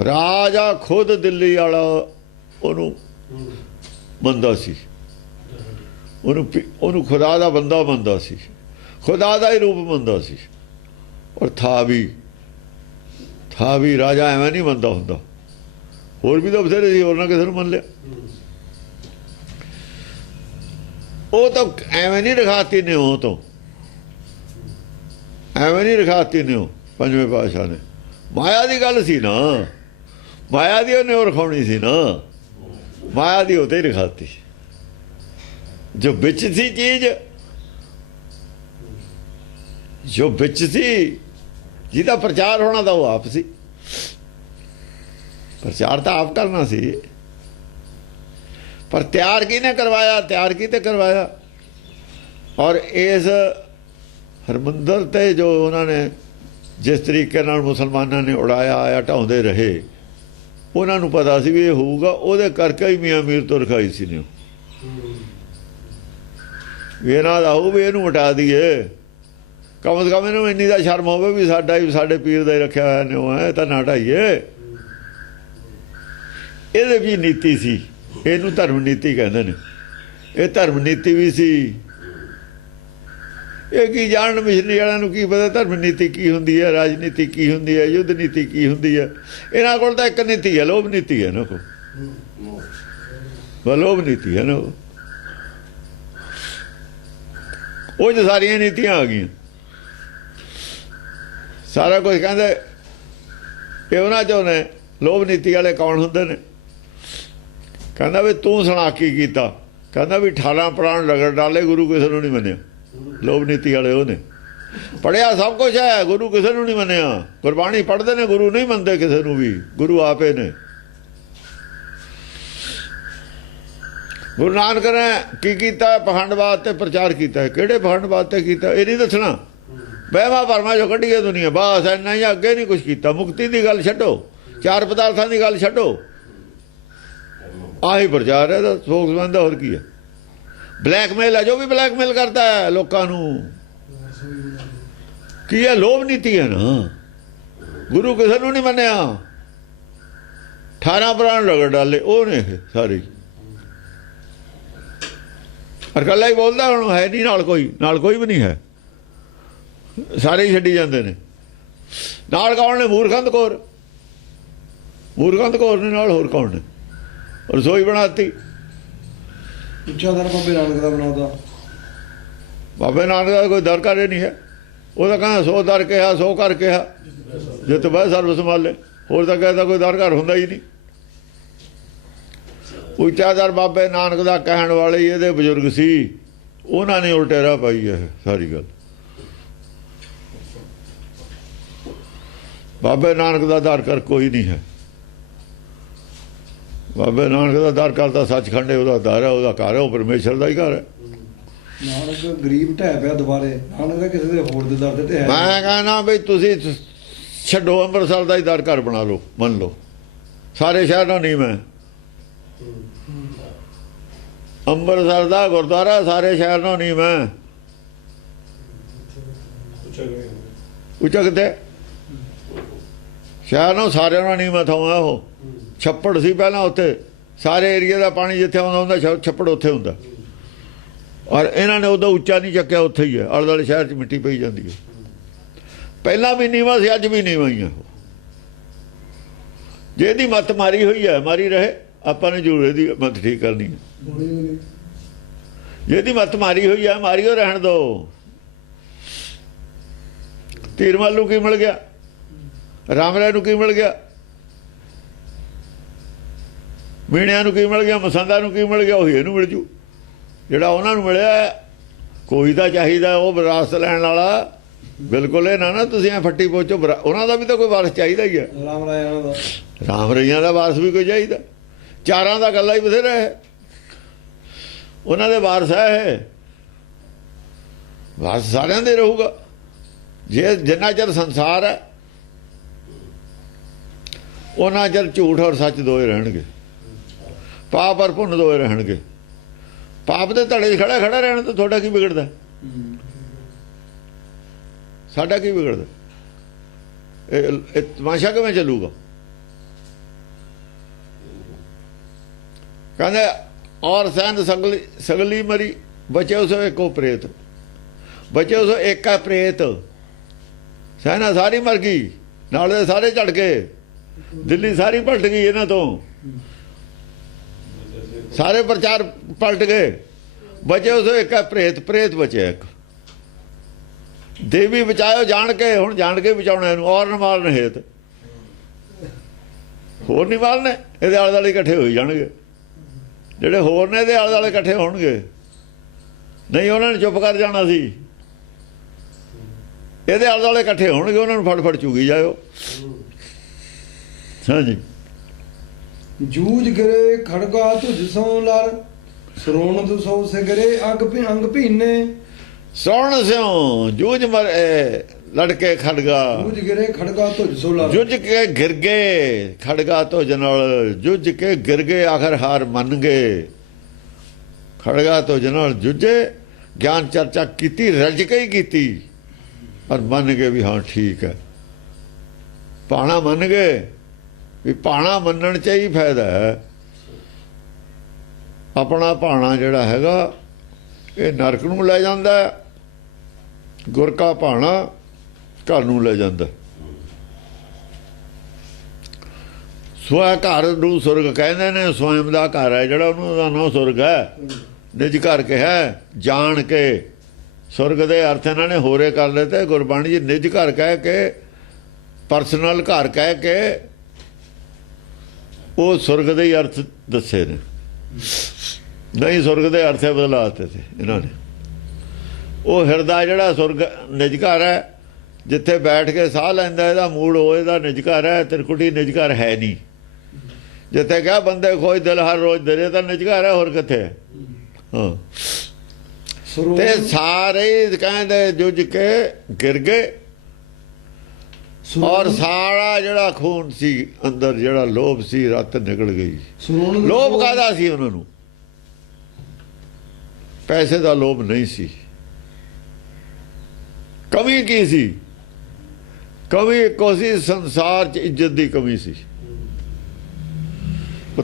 ਰਾਜਾ ਖੁਦ ਦਿੱਲੀ ਵਾਲਾ ਉਹਨੂੰ ਮੰਨਦਾ ਸੀ, ਉਹਨੂੰ ਖੁਦਾ ਦਾ ਬੰਦਾ ਮੰਨਦਾ ਸੀ, ਖੁਦਾ ਦਾ ਹੀ ਰੂਪ ਮੰਨਦਾ ਸੀ। ਔਰ ਥਾ ਵੀ ਰਾਜਾ ਐਵੇਂ ਨਹੀਂ ਮੰਨਦਾ ਹੁੰਦਾ। ਹੋਰ ਵੀ ਤਾਂ ਬਥੇਰੇ ਸੀ, ਹੋਰ ਨਾ ਕਿਸੇ ਨੂੰ ਮੰਨ ਲਿਆ। ਉਹ ਤਾਂ ਐਵੇਂ ਨਹੀਂ ਰਖਾਤੀ ਨੇ, ਉਹ ਤੋਂ ਐਵੇਂ ਨਹੀਂ ਰਖਾਤੀ ਨੇ। ਉਹ ਪੰਜਵੇਂ ਪਾਤਸ਼ਾਹ ਨੇ ਮਾਇਆ ਦੀ ਗੱਲ ਸੀ ਨਾ, ਮਾਇਆ ਦੀ ਉਹਨੇ ਉਹ ਰਖਾਉਣੀ ਸੀ ਨਾ, ਮਾਇਆ ਦੀ ਉਹਤੇ ਹੀ ਰਖਾਤੀ। ਜੋ ਵਿੱਚ ਸੀ ਚੀਜ਼, ਜੋ ਵਿੱਚ ਸੀ ਜਿਹਦਾ ਪ੍ਰਚਾਰ ਹੋਣਾ ਤਾਂ ਉਹ ਆਪ ਸੀ। ਪ੍ਰਚਾਰ ਤਾਂ ਆਪ ਕਰਨਾ ਸੀ, ਪਰ ਤਿਆਰ ਕਿਹਨੇ ਕਰਵਾਇਆ? ਤਿਆਰ ਕਿਤੇ ਕਰਵਾਇਆ? ਔਰ ਇਸ ਹਰਮੰਦਰ ਤੇ ਜੋ ਉਹਨਾਂ ਨੇ ਜਿਸ ਤਰੀਕੇ ਨਾਲ ਮੁਸਲਮਾਨਾਂ ਨੇ ਉਡਾਇਆ ਆਇਆ ਢਾਉਂਦੇ ਰਹੇ, ਉਹਨਾਂ ਨੂੰ ਪਤਾ ਸੀ ਵੀ ਇਹ ਹੋਊਗਾ। ਉਹਦੇ ਕਰਕੇ ਹੀ ਮੀਆਂ ਮੀਰ ਤੋਂ ਰਖਾਈ ਸੀ ਨੇ ਵੀ ਇਹਨਾਂ ਦਾ ਹੋਊ ਵੀ ਇਹਨੂੰ ਹਟਾ ਦਈਏ। ਕਮ ਸੇ ਕਮ ਇਹਨੂੰ ਇੰਨੀ ਦਾ ਸ਼ਰਮ ਹੋਵੇ ਵੀ ਸਾਡਾ ਹੀ, ਸਾਡੇ ਪੀਰ ਦਾ ਹੀ ਰੱਖਿਆ ਹੋਇਆ ਨੇ, ਉਹ ਹੈ ਤਾਂ ਨਾ ਹਟਾਈਏ। ਇਹਦੇ ਵੀ ਨੀਤੀ ਸੀ, ਇਹਨੂੰ ਧਰਮ ਨੀਤੀ ਕਹਿੰਦੇ ਨੇ। ਇਹ ਧਰਮ ਨੀਤੀ ਵੀ ਸੀ। ਇਹ ਕੀ ਜਾਣਨ ਮਿਸ਼ਨਰੀ ਵਾਲਿਆਂ ਨੂੰ ਕੀ ਪਤਾ ਧਰਮ ਨੀਤੀ ਕੀ ਹੁੰਦੀ ਹੈ, ਰਾਜਨੀਤੀ ਕੀ ਹੁੰਦੀ ਹੈ, ਯੁੱਧ ਨੀਤੀ ਕੀ ਹੁੰਦੀ ਹੈ। ਇਹਨਾਂ ਕੋਲ ਤਾਂ ਇੱਕ ਨੀਤੀ ਹੈ, ਲੋਭ ਨੀਤੀ ਹੈ ਨਾ। ਲੋਭ ਨੀਤੀ ਹੈ ਨਾ, ਉਹ 'ਚ ਸਾਰੀਆਂ ਨੀਤੀਆਂ ਆ ਗਈਆਂ। ਸਾਰਾ ਕੁਝ ਕਹਿੰਦੇ ਇਹ ਉਹਨਾਂ 'ਚੋਂ ਨੇ। ਲੋਭ ਨੀਤੀ ਵਾਲੇ ਕੌਣ ਹੁੰਦੇ ਨੇ? ਕਹਿੰਦਾ ਵੀ ਤੂੰ ਸੁਣਾ ਕੀ ਕੀਤਾ? ਕਹਿੰਦਾ ਵੀ 18 ਪ੍ਰਾਣ ਰਗੜ ਡਾਲੇ, ਗੁਰੂ ਕਿਸੇ ਨੂੰ ਨਹੀਂ ਮੰਨਿਆ। ਲੋਭ ਨੀਤੀ ਵਾਲੇ ਉਹਨੇ ਪੜ੍ਹਿਆ ਸਭ ਕੁਛ ਹੈ, ਗੁਰੂ ਕਿਸੇ ਨੂੰ ਨਹੀਂ ਮੰਨਿਆ। ਗੁਰਬਾਣੀ ਪੜ੍ਹਦੇ ਨੇ, ਗੁਰੂ ਨਹੀਂ ਮੰਨਦੇ ਕਿਸੇ ਨੂੰ ਵੀ, ਗੁਰੂ ਆਪੇ ਨੇ। ਗੁਰੂ ਨਾਨਕ ਨੇ ਕੀ ਕੀਤਾ? ਪਖੰਡਵਾਦ ਤੇ ਪ੍ਰਚਾਰ ਕੀਤਾ। ਕਿਹੜੇ ਪਖੰਡਵਾਦ ਤੇ ਕੀਤਾ ਇਹ ਨਹੀਂ ਦੱਸਣਾ। ਵਹਿਮਾਂ ਭਰਮਾਂ ਚੋਂ ਕੱਢੀਏ ਦੁਨੀਆ, ਬਸ ਇੰਨਾ ਹੀ, ਅੱਗੇ ਨਹੀਂ ਕੁਛ ਕੀਤਾ। ਮੁਕਤੀ ਦੀ ਗੱਲ ਛੱਡੋ, ਚਾਰ ਪਦਾਰਥਾਂ ਦੀ ਗੱਲ ਛੱਡੋ, ਆਹੀ ਪ੍ਰਚਾਰ ਹੈ। ਤਾਂ ਸੋਖ ਸੰਬੰਧ ਹੋਰ ਕੀ ਹੈ? ਬਲੈਕਮੇਲ ਹੈ, ਜੋ ਵੀ ਬਲੈਕਮੇਲ ਕਰਦਾ ਹੈ ਲੋਕਾਂ ਨੂੰ। ਕੀ ਹੈ? ਲੋਭ ਨੀਤੀ ਹੈ ਨਾ। ਗੁਰੂ ਕਿਸੇ ਨੂੰ ਨਹੀਂ ਮੰਨਿਆ। 18 ਪ੍ਰਾਣ ਰਗੜ ਡਾਲੇ, ਉਹ ਨੇ ਸਾਰੇ। ਪਰ ਇਕੱਲਾ ਹੀ ਬੋਲਦਾ, ਹੁਣ ਹੈ ਨਹੀਂ ਨਾਲ ਕੋਈ ਵੀ ਨਹੀਂ ਹੈ। ਸਾਰੇ ਹੀ ਛੱਡੀ ਜਾਂਦੇ ਨੇ। ਨਾਲ ਕੌਣ ਨੇ? ਮੂਰਖੰਦ ਕੌਰ ਨੇ ਨਾਲ, ਹੋਰ ਕੌਣ ਨੇ? ਰਸੋਈ ਬਣਾਤੀ। ਉੱਚਾ ਦਰ ਬਾਬੇ ਨਾਨਕ ਦਾ ਬਣਾਉਂਦਾ। ਬਾਬੇ ਨਾਨਕ ਦਾ ਕੋਈ ਦਰ ਘਰ ਨਹੀਂ ਹੈ। ਉਹ ਤਾਂ ਕਹਿੰਦਾ 100 ਦਰ ਕਿਹਾ, 100 ਘਰ ਕਿਹਾ, ਜਿੱਤ ਬਹਿ ਸਰਬ ਸੰਭਾਲੇ। ਹੋਰ ਤਾਂ ਕਹਿੰਦਾ ਕੋਈ ਦਰ ਘਰ ਹੁੰਦਾ ਹੀ ਨਹੀਂ। ਉੱਚਾ ਦਰ ਬਾਬੇ ਨਾਨਕ ਦਾ ਕਹਿਣ ਵਾਲੇ ਇਹਦੇ ਬਜ਼ੁਰਗ ਸੀ। ਉਹਨਾਂ ਨੇ ਉਲਟੇ ਰਾਹ ਪਾਈ ਹੈ ਸਾਰੀ ਗੱਲ। ਬਾਬੇ ਨਾਨਕ ਦਾ ਦਰ ਘਰ ਕੋਈ ਨਹੀਂ ਹੈ। ਬਾਬੇ ਨਾਨਕ ਦਾ ਦਰ ਘਰ ਤਾਂ ਸੱਚਖੰਡ ਹੈ, ਉਹਦਾ ਦਰ ਹੈ, ਉਹਦਾ ਘਰ ਹੈ, ਉਹ ਪਰਮੇਸ਼ਰ ਦਾ ਹੀ ਘਰ ਹੈ। ਨਾਨਕ ਗਰੀਬ ਢਹਿ ਪਿਆ ਦੁਬਾਰੇ, ਨਾਨਕ ਦਾ ਕਿਸੇ ਦੇ ਹੋਰ ਦੇ ਦਰ ਤੇ ਹੈ। ਮੈਂ ਕਹਿੰਦਾ ਵੀ ਤੁਸੀਂ ਛੱਡੋ, ਅੰਮ੍ਰਿਤਸਰ ਦਾ ਹੀ ਦਰ ਘਰ ਬਣਾ ਲਓ, ਮੰਨ ਲਓ। ਸਾਰੇ ਸ਼ਹਿਰਾਂ ਨਹੀਂ, ਮੈਂ ਅੰਮ੍ਰਿਤਸਰ ਦਾ ਗੁਰਦੁਆਰਾ ਸਾਰੇ ਸ਼ਹਿਰ ਨੂੰ ਨਹੀਂ। ਮੈਂ ਉੱਚਾ ਕਿਤੇ ਸ਼ਹਿਰ ਨੂੰ ਸਾਰਿਆਂ ਨੂੰ ਨਹੀਂ। ਮੈਂ ਥਾਂ ਉਹ ਛੱਪੜ ਸੀ ਪਹਿਲਾਂ, ਉੱਥੇ ਸਾਰੇ ਏਰੀਏ ਦਾ ਪਾਣੀ ਜਿੱਥੇ ਆਉਂਦਾ ਹੁੰਦਾ ਛੱਪੜ ਉੱਥੇ ਹੁੰਦਾ। ਔਰ ਇਹਨਾਂ ਨੇ ਉਦੋਂ ਉੱਚਾ ਨਹੀਂ ਚੱਕਿਆ, ਉੱਥੇ ਹੀ ਹੈ। ਆਲੇ ਦੁਆਲੇ ਸ਼ਹਿਰ 'ਚ ਮਿੱਟੀ ਪਈ ਜਾਂਦੀ ਹੈ। ਪਹਿਲਾਂ ਵੀ ਨੀਵਾਂ ਸੀ, ਅੱਜ ਵੀ ਨੀਵਾਂ ਹੀ ਆ। ਜੇ ਇਹਦੀ ਮੱਤ ਮਾਰੀ ਹੋਈ ਹੈ, ਮਾਰੀ ਰਹੇ। ਆਪਾਂ ਨੇ ਜ਼ਰੂਰ ਇਹਦੀ ਮੱਤ ਠੀਕ ਕਰਨੀ ਹੈ। ਜੇ ਇਹਦੀ ਮੱਤ ਮਾਰੀ ਹੋਈ ਹੈ, ਮਾਰੀਓ ਰਹਿਣ ਦਿਓ। ਧੀਰਮਲ ਨੂੰ ਕੀ ਮਿਲ ਗਿਆ? ਰਾਮ ਰਾਏ ਨੂੰ ਕੀ ਮਿਲ ਗਿਆ? ਮੀਣਿਆਂ ਨੂੰ ਕੀ ਮਿਲ ਗਿਆ? ਮਸੰਦਾ ਨੂੰ ਕੀ ਮਿਲ ਗਿਆ? ਉਹੀ ਇਹਨੂੰ ਮਿਲ ਜੂ ਜਿਹੜਾ ਉਹਨਾਂ ਨੂੰ ਮਿਲਿਆ। ਕੋਈ ਤਾਂ ਚਾਹੀਦਾ ਉਹ ਵਿਰਾਸਤ ਲੈਣ ਵਾਲਾ। ਬਿਲਕੁਲ ਇਹ ਨਾ ਤੁਸੀਂ ਐ ਫੱਟੀ ਪੋਚੋ। ਉਹਨਾਂ ਦਾ ਵੀ ਤਾਂ ਕੋਈ ਵਾਰਸ ਚਾਹੀਦਾ ਹੀ ਹੈ। ਰਾਮ ਰਈਆਂ ਦਾ ਵਾਰਸ ਵੀ ਕੋਈ ਚਾਹੀਦਾ। ਚਾਰਾਂ ਦਾ ਗੱਲਾਂ ਹੀ ਬਥੇਰਾ ਹੈ। ਉਹਨਾਂ ਦੇ ਵਾਰਸ ਹੈ। ਵਾਰਸ ਸਾਰਿਆਂ ਦੇ ਰਹੂਗਾ। ਜੇ ਜਿੰਨਾ ਚਿਰ ਸੰਸਾਰ ਹੈ ਉਹਨਾਂ ਚਿਰ ਝੂਠ ਔਰ ਸੱਚ ਦੋਏ ਰਹਿਣਗੇ, ਪਾਪ ਔਰ ਪੁੰਨ ਦੋਏ ਰਹਿਣਗੇ। ਪਾਪ ਦੇ ਧੜੇ 'ਚ ਖੜਾ ਰਹਿਣਾ ਤਾਂ ਤੁਹਾਡਾ ਕੀ ਵਿਗੜਦਾ? ਸਾਡਾ ਕੀ ਵਿਗੜਦਾ? ਇਹ ਤਮਾਸ਼ਾ ਕਿਵੇਂ ਚੱਲੂਗਾ? ਕਹਿੰਦੇ ਔਰ ਸੈਨ ਸਗਲੀ ਮਰੀ ਬਚੇ ਉਸ ਇੱਕੋ ਪ੍ਰੇਤ, ਬਚੇ ਉਸ ਏਕਾ ਪ੍ਰੇਤ। ਸੈਨਾ ਸਾਰੀ ਮਰ ਗਈ, ਨਾਲ ਦੇ ਸਾਰੇ ਝੜ ਗਏ, ਦਿੱਲੀ ਸਾਰੀ ਪਲਟ ਗਈ ਇਹਨਾਂ ਤੋਂ, ਸਾਰੇ ਪ੍ਰਚਾਰ ਪਲਟ ਗਏ। ਬਚੇ ਉਸ ਏਕਾ ਪ੍ਰੇਤ, ਪ੍ਰੇਤ ਬਚਿਆ ਇੱਕ। ਦੇਵੀ ਬਚਾਇਓ ਜਾਣ ਕੇ, ਹੁਣ ਜਾਣ ਕੇ ਬਚਾਉਣਾ ਇਹਨੂੰ। ਔਰ न ਮਾਰਨ ਹੇਤ, ਹੋਰ ਨਹੀਂ ਮਾਰਨੇ, ਇਹਦੇ ਆਲੇ ਦੁਆਲੇ ਇਕੱਠੇ ਹੋਈ ਜਾਣਗੇ। ਜਿਹੜੇ ਹੋਰ ਨੇ ਇਹਦੇ ਆਲੇ ਦੁਆਲੇ ਇਕੱਠੇ ਹੋਣਗੇ, ਨਹੀਂ ਉਹਨਾਂ ਨੇ ਚੁੱਪ ਕਰ ਜਾਣਾ ਸੀ। ਇਹਦੇ ਆਲੇ ਦੁਆਲੇ ਇਕੱਠੇ ਹੋਣਗੇ, ਉਹਨਾਂ ਨੂੰ ਫੜ ਚੁਗੀ ਜਾਇਓ। ਹਾਂਜੀ। ਜੂਝ ਗਰੇ ਖੜਗਾ ਤੁਝ ਸੋਂ ਲੜ, ਸਰੋਣ ਦਸੋ ਸਿਗਰੇ ਅੰਗ ਭੀਨੇ। ਸੋਣ ਸਿਓ ਜੂਝ ਮਰ ਲੜਕੇ ਖੜਗਾ, ਜੂਝ ਗਰੇ ਖੜਗਾ ਤੁਝ ਸੋ ਲੜ, ਜੁੱਝ ਕੇ ਗਿਰ ਗਏ ਖੜਗਾ ਤੁਝ ਨਾਲ, ਜੁੱਝ ਕੇ ਗਿਰ ਗਏ ਆਖਰ ਹਾਰ ਮੰਨ ਗਏ। ਖੜਗਾ ਤੁਝ ਨਾਲ ਜੁੱਝੇ, ਗਿਆਨ ਚਰਚਾ ਕੀਤੀ, ਰਜ ਕੇ ਹੀ ਕੀਤੀ, ਪਰ ਮੰਨ ਗਏ ਵੀ ਹਾਂ ਠੀਕ ਹੈ। ਪਾਣਾ ਮੰਨ ਗਏ ਵੀ ਪਾਣਾ ਮੰਨਣ 'ਚ ਹੀ ਫਾਇਦਾ ਹੈ। ਆਪਣਾ ਭਾਣਾ ਜਿਹੜਾ ਹੈਗਾ ਇਹ ਨਰਕ ਨੂੰ ਲੈ ਜਾਂਦਾ, ਗੁਰ ਕਾ ਭਾਣਾ ਘਰ ਨੂੰ ਲੈ ਜਾਂਦਾ। ਸਵੈ ਘਰ ਨੂੰ ਸੁਰਗ ਕਹਿੰਦੇ ਨੇ। ਸਵੈਮ ਦਾ ਘਰ ਹੈ ਜਿਹੜਾ, ਉਹਨਾਂ ਦਾ ਨਾਂ ਸੁਰਗ ਹੈ। ਨਿਜ ਘਰ ਕਿਹਾ ਜਾਣ ਕੇ। ਸੁਰਗ ਦੇ ਅਰਥ ਇਹਨਾਂ ਨੇ ਹੋਰੇ ਕਰ ਲਏ ਤੇ ਗੁਰਬਾਣੀ ਜੀ ਨਿਜ ਘਰ ਕਹਿ ਕੇ, ਪਰਸਨਲ ਘਰ ਕਹਿ ਕੇ ਉਹ ਸੁਰਗ ਦੇ ਹੀ ਅਰਥ ਦੱਸੇ ਨੇ। ਨਹੀਂ, ਸੁਰਗ ਦੇ ਅਰਥ ਬਦਲਾਤੇ ਤੇ ਇਹਨਾਂ ਨੇ। ਉਹ ਹਿਰਦਾ ਜਿਹੜਾ ਸੁਰਗ ਨਿਜ ਘਰ ਹੈ, ਜਿੱਥੇ ਬੈਠ ਕੇ ਸਾਹ ਲੈਂਦਾ ਇਹਦਾ ਮੂਡ ਉਹ ਇਹਦਾ ਨਿਜ ਘਰ ਹੈ। ਤਿਰਕੁਟੀ ਨਿਜ ਘਰ ਹੈ ਨਹੀਂ। ਜਿੱਥੇ ਕਿਹਾ ਬੰਦੇ ਖੋਜ ਦਿਲ ਹਰ ਰੋਜ਼ ਦਰੇ, ਤਾਂ ਨਿਜ ਘਰ ਹੈ, ਹੋਰ ਕਿੱਥੇ ਹੈ? ਹਾਂ। ਤੇ ਸਾਰੇ ਕਹਿੰਦੇ ਜੁੱਝ ਕੇ ਗਿਰ ਗਏ, ਔਰ ਸਾਰਾ ਜਿਹੜਾ ਖੂਨ ਸੀ ਅੰਦਰ, ਜਿਹੜਾ ਲੋਭ ਸੀ, ਰੱਤ ਨਿਕਲ ਗਈ। ਲੋਭ ਕਾਹਦਾ ਸੀ ਉਹਨਾਂ ਨੂੰ? ਪੈਸੇ ਦਾ ਲੋਭ ਨਹੀਂ ਸੀ। ਕਮੀ ਕੀ ਸੀ? ਕਮੀ ਇੱਕੋ ਸੀ, ਸੰਸਾਰ 'ਚ ਇੱਜ਼ਤ ਦੀ ਕਮੀ ਸੀ।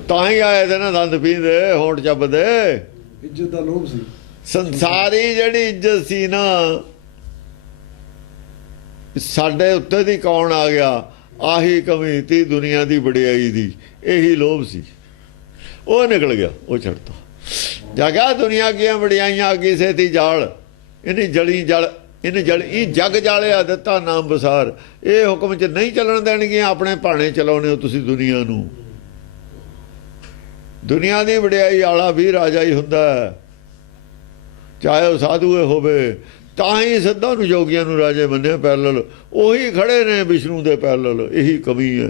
ਤਾਂ ਹੀ ਆਏ ਦੇ ਨਾ ਦੰਦ ਪੀਂਦੇ, ਹੋਂਠ ਚੱਬਦੇ। ਇੱਜ਼ਤ ਦਾ ਲੋਭ ਸੀ। ਸੰਸਾਰੀ ਜਿਹੜੀ ਇੱਜ਼ਤ ਸੀ ਨਾ, ਸਾਡੇ ਉੱਤੇ ਦੀ ਕੌਣ ਆ ਗਿਆ? ਆਹੀ ਕਮੀ ਤੀ ਦੁਨੀਆ ਦੀ ਵਡਿਆਈ ਦੀ, ਇਹੀ ਲੋਭ ਸੀ। ਉਹ ਨਿਕਲ ਗਿਆ, ਉਹ ਛੱਡਤਾ। ਜਗਾ ਦੁਨੀਆ ਕੀਆਂ ਵਡਿਆਈਆਂ ਕਿਸੇ ਦੀ ਜਾਲ, ਇਹਨੇ ਜਲੀ ਜਲ, ਇਹਨੇ ਜਲੀ ਜਗ ਜਾਲਿਆ ਦਿੱਤਾ ਨਾਮ ਬਸਾਰ। ਇਹ ਹੁਕਮ 'ਚ ਨਹੀਂ ਚੱਲਣ ਦੇਣਗੀਆਂ, ਆਪਣੇ ਭਾਣੇ ਚਲਾਉਣੇ ਹੋ ਤੁਸੀਂ ਦੁਨੀਆ ਨੂੰ। ਦੁਨੀਆ ਦੀ ਵਡਿਆਈ ਵਾਲਾ ਵੀ ਰਾਜਾ ਹੀ ਹੁੰਦਾ, ਚਾਹੇ ਉਹ ਸਾਧੂ ਹੋਵੇ। ਤਾਂ ਹੀ ਸਿੱਧਾ ਨੂੰ ਜੋਗੀਆਂ ਨੂੰ ਰਾਜੇ ਮੰਨਿਆ ਪੈਰਲਲ। ਉਹੀ ਖੜੇ ਨੇ ਵਿਸ਼ਨੂੰ ਦੇ ਪੈਰਲਲ, ਇਹੀ ਕਮੀ ਹੈ।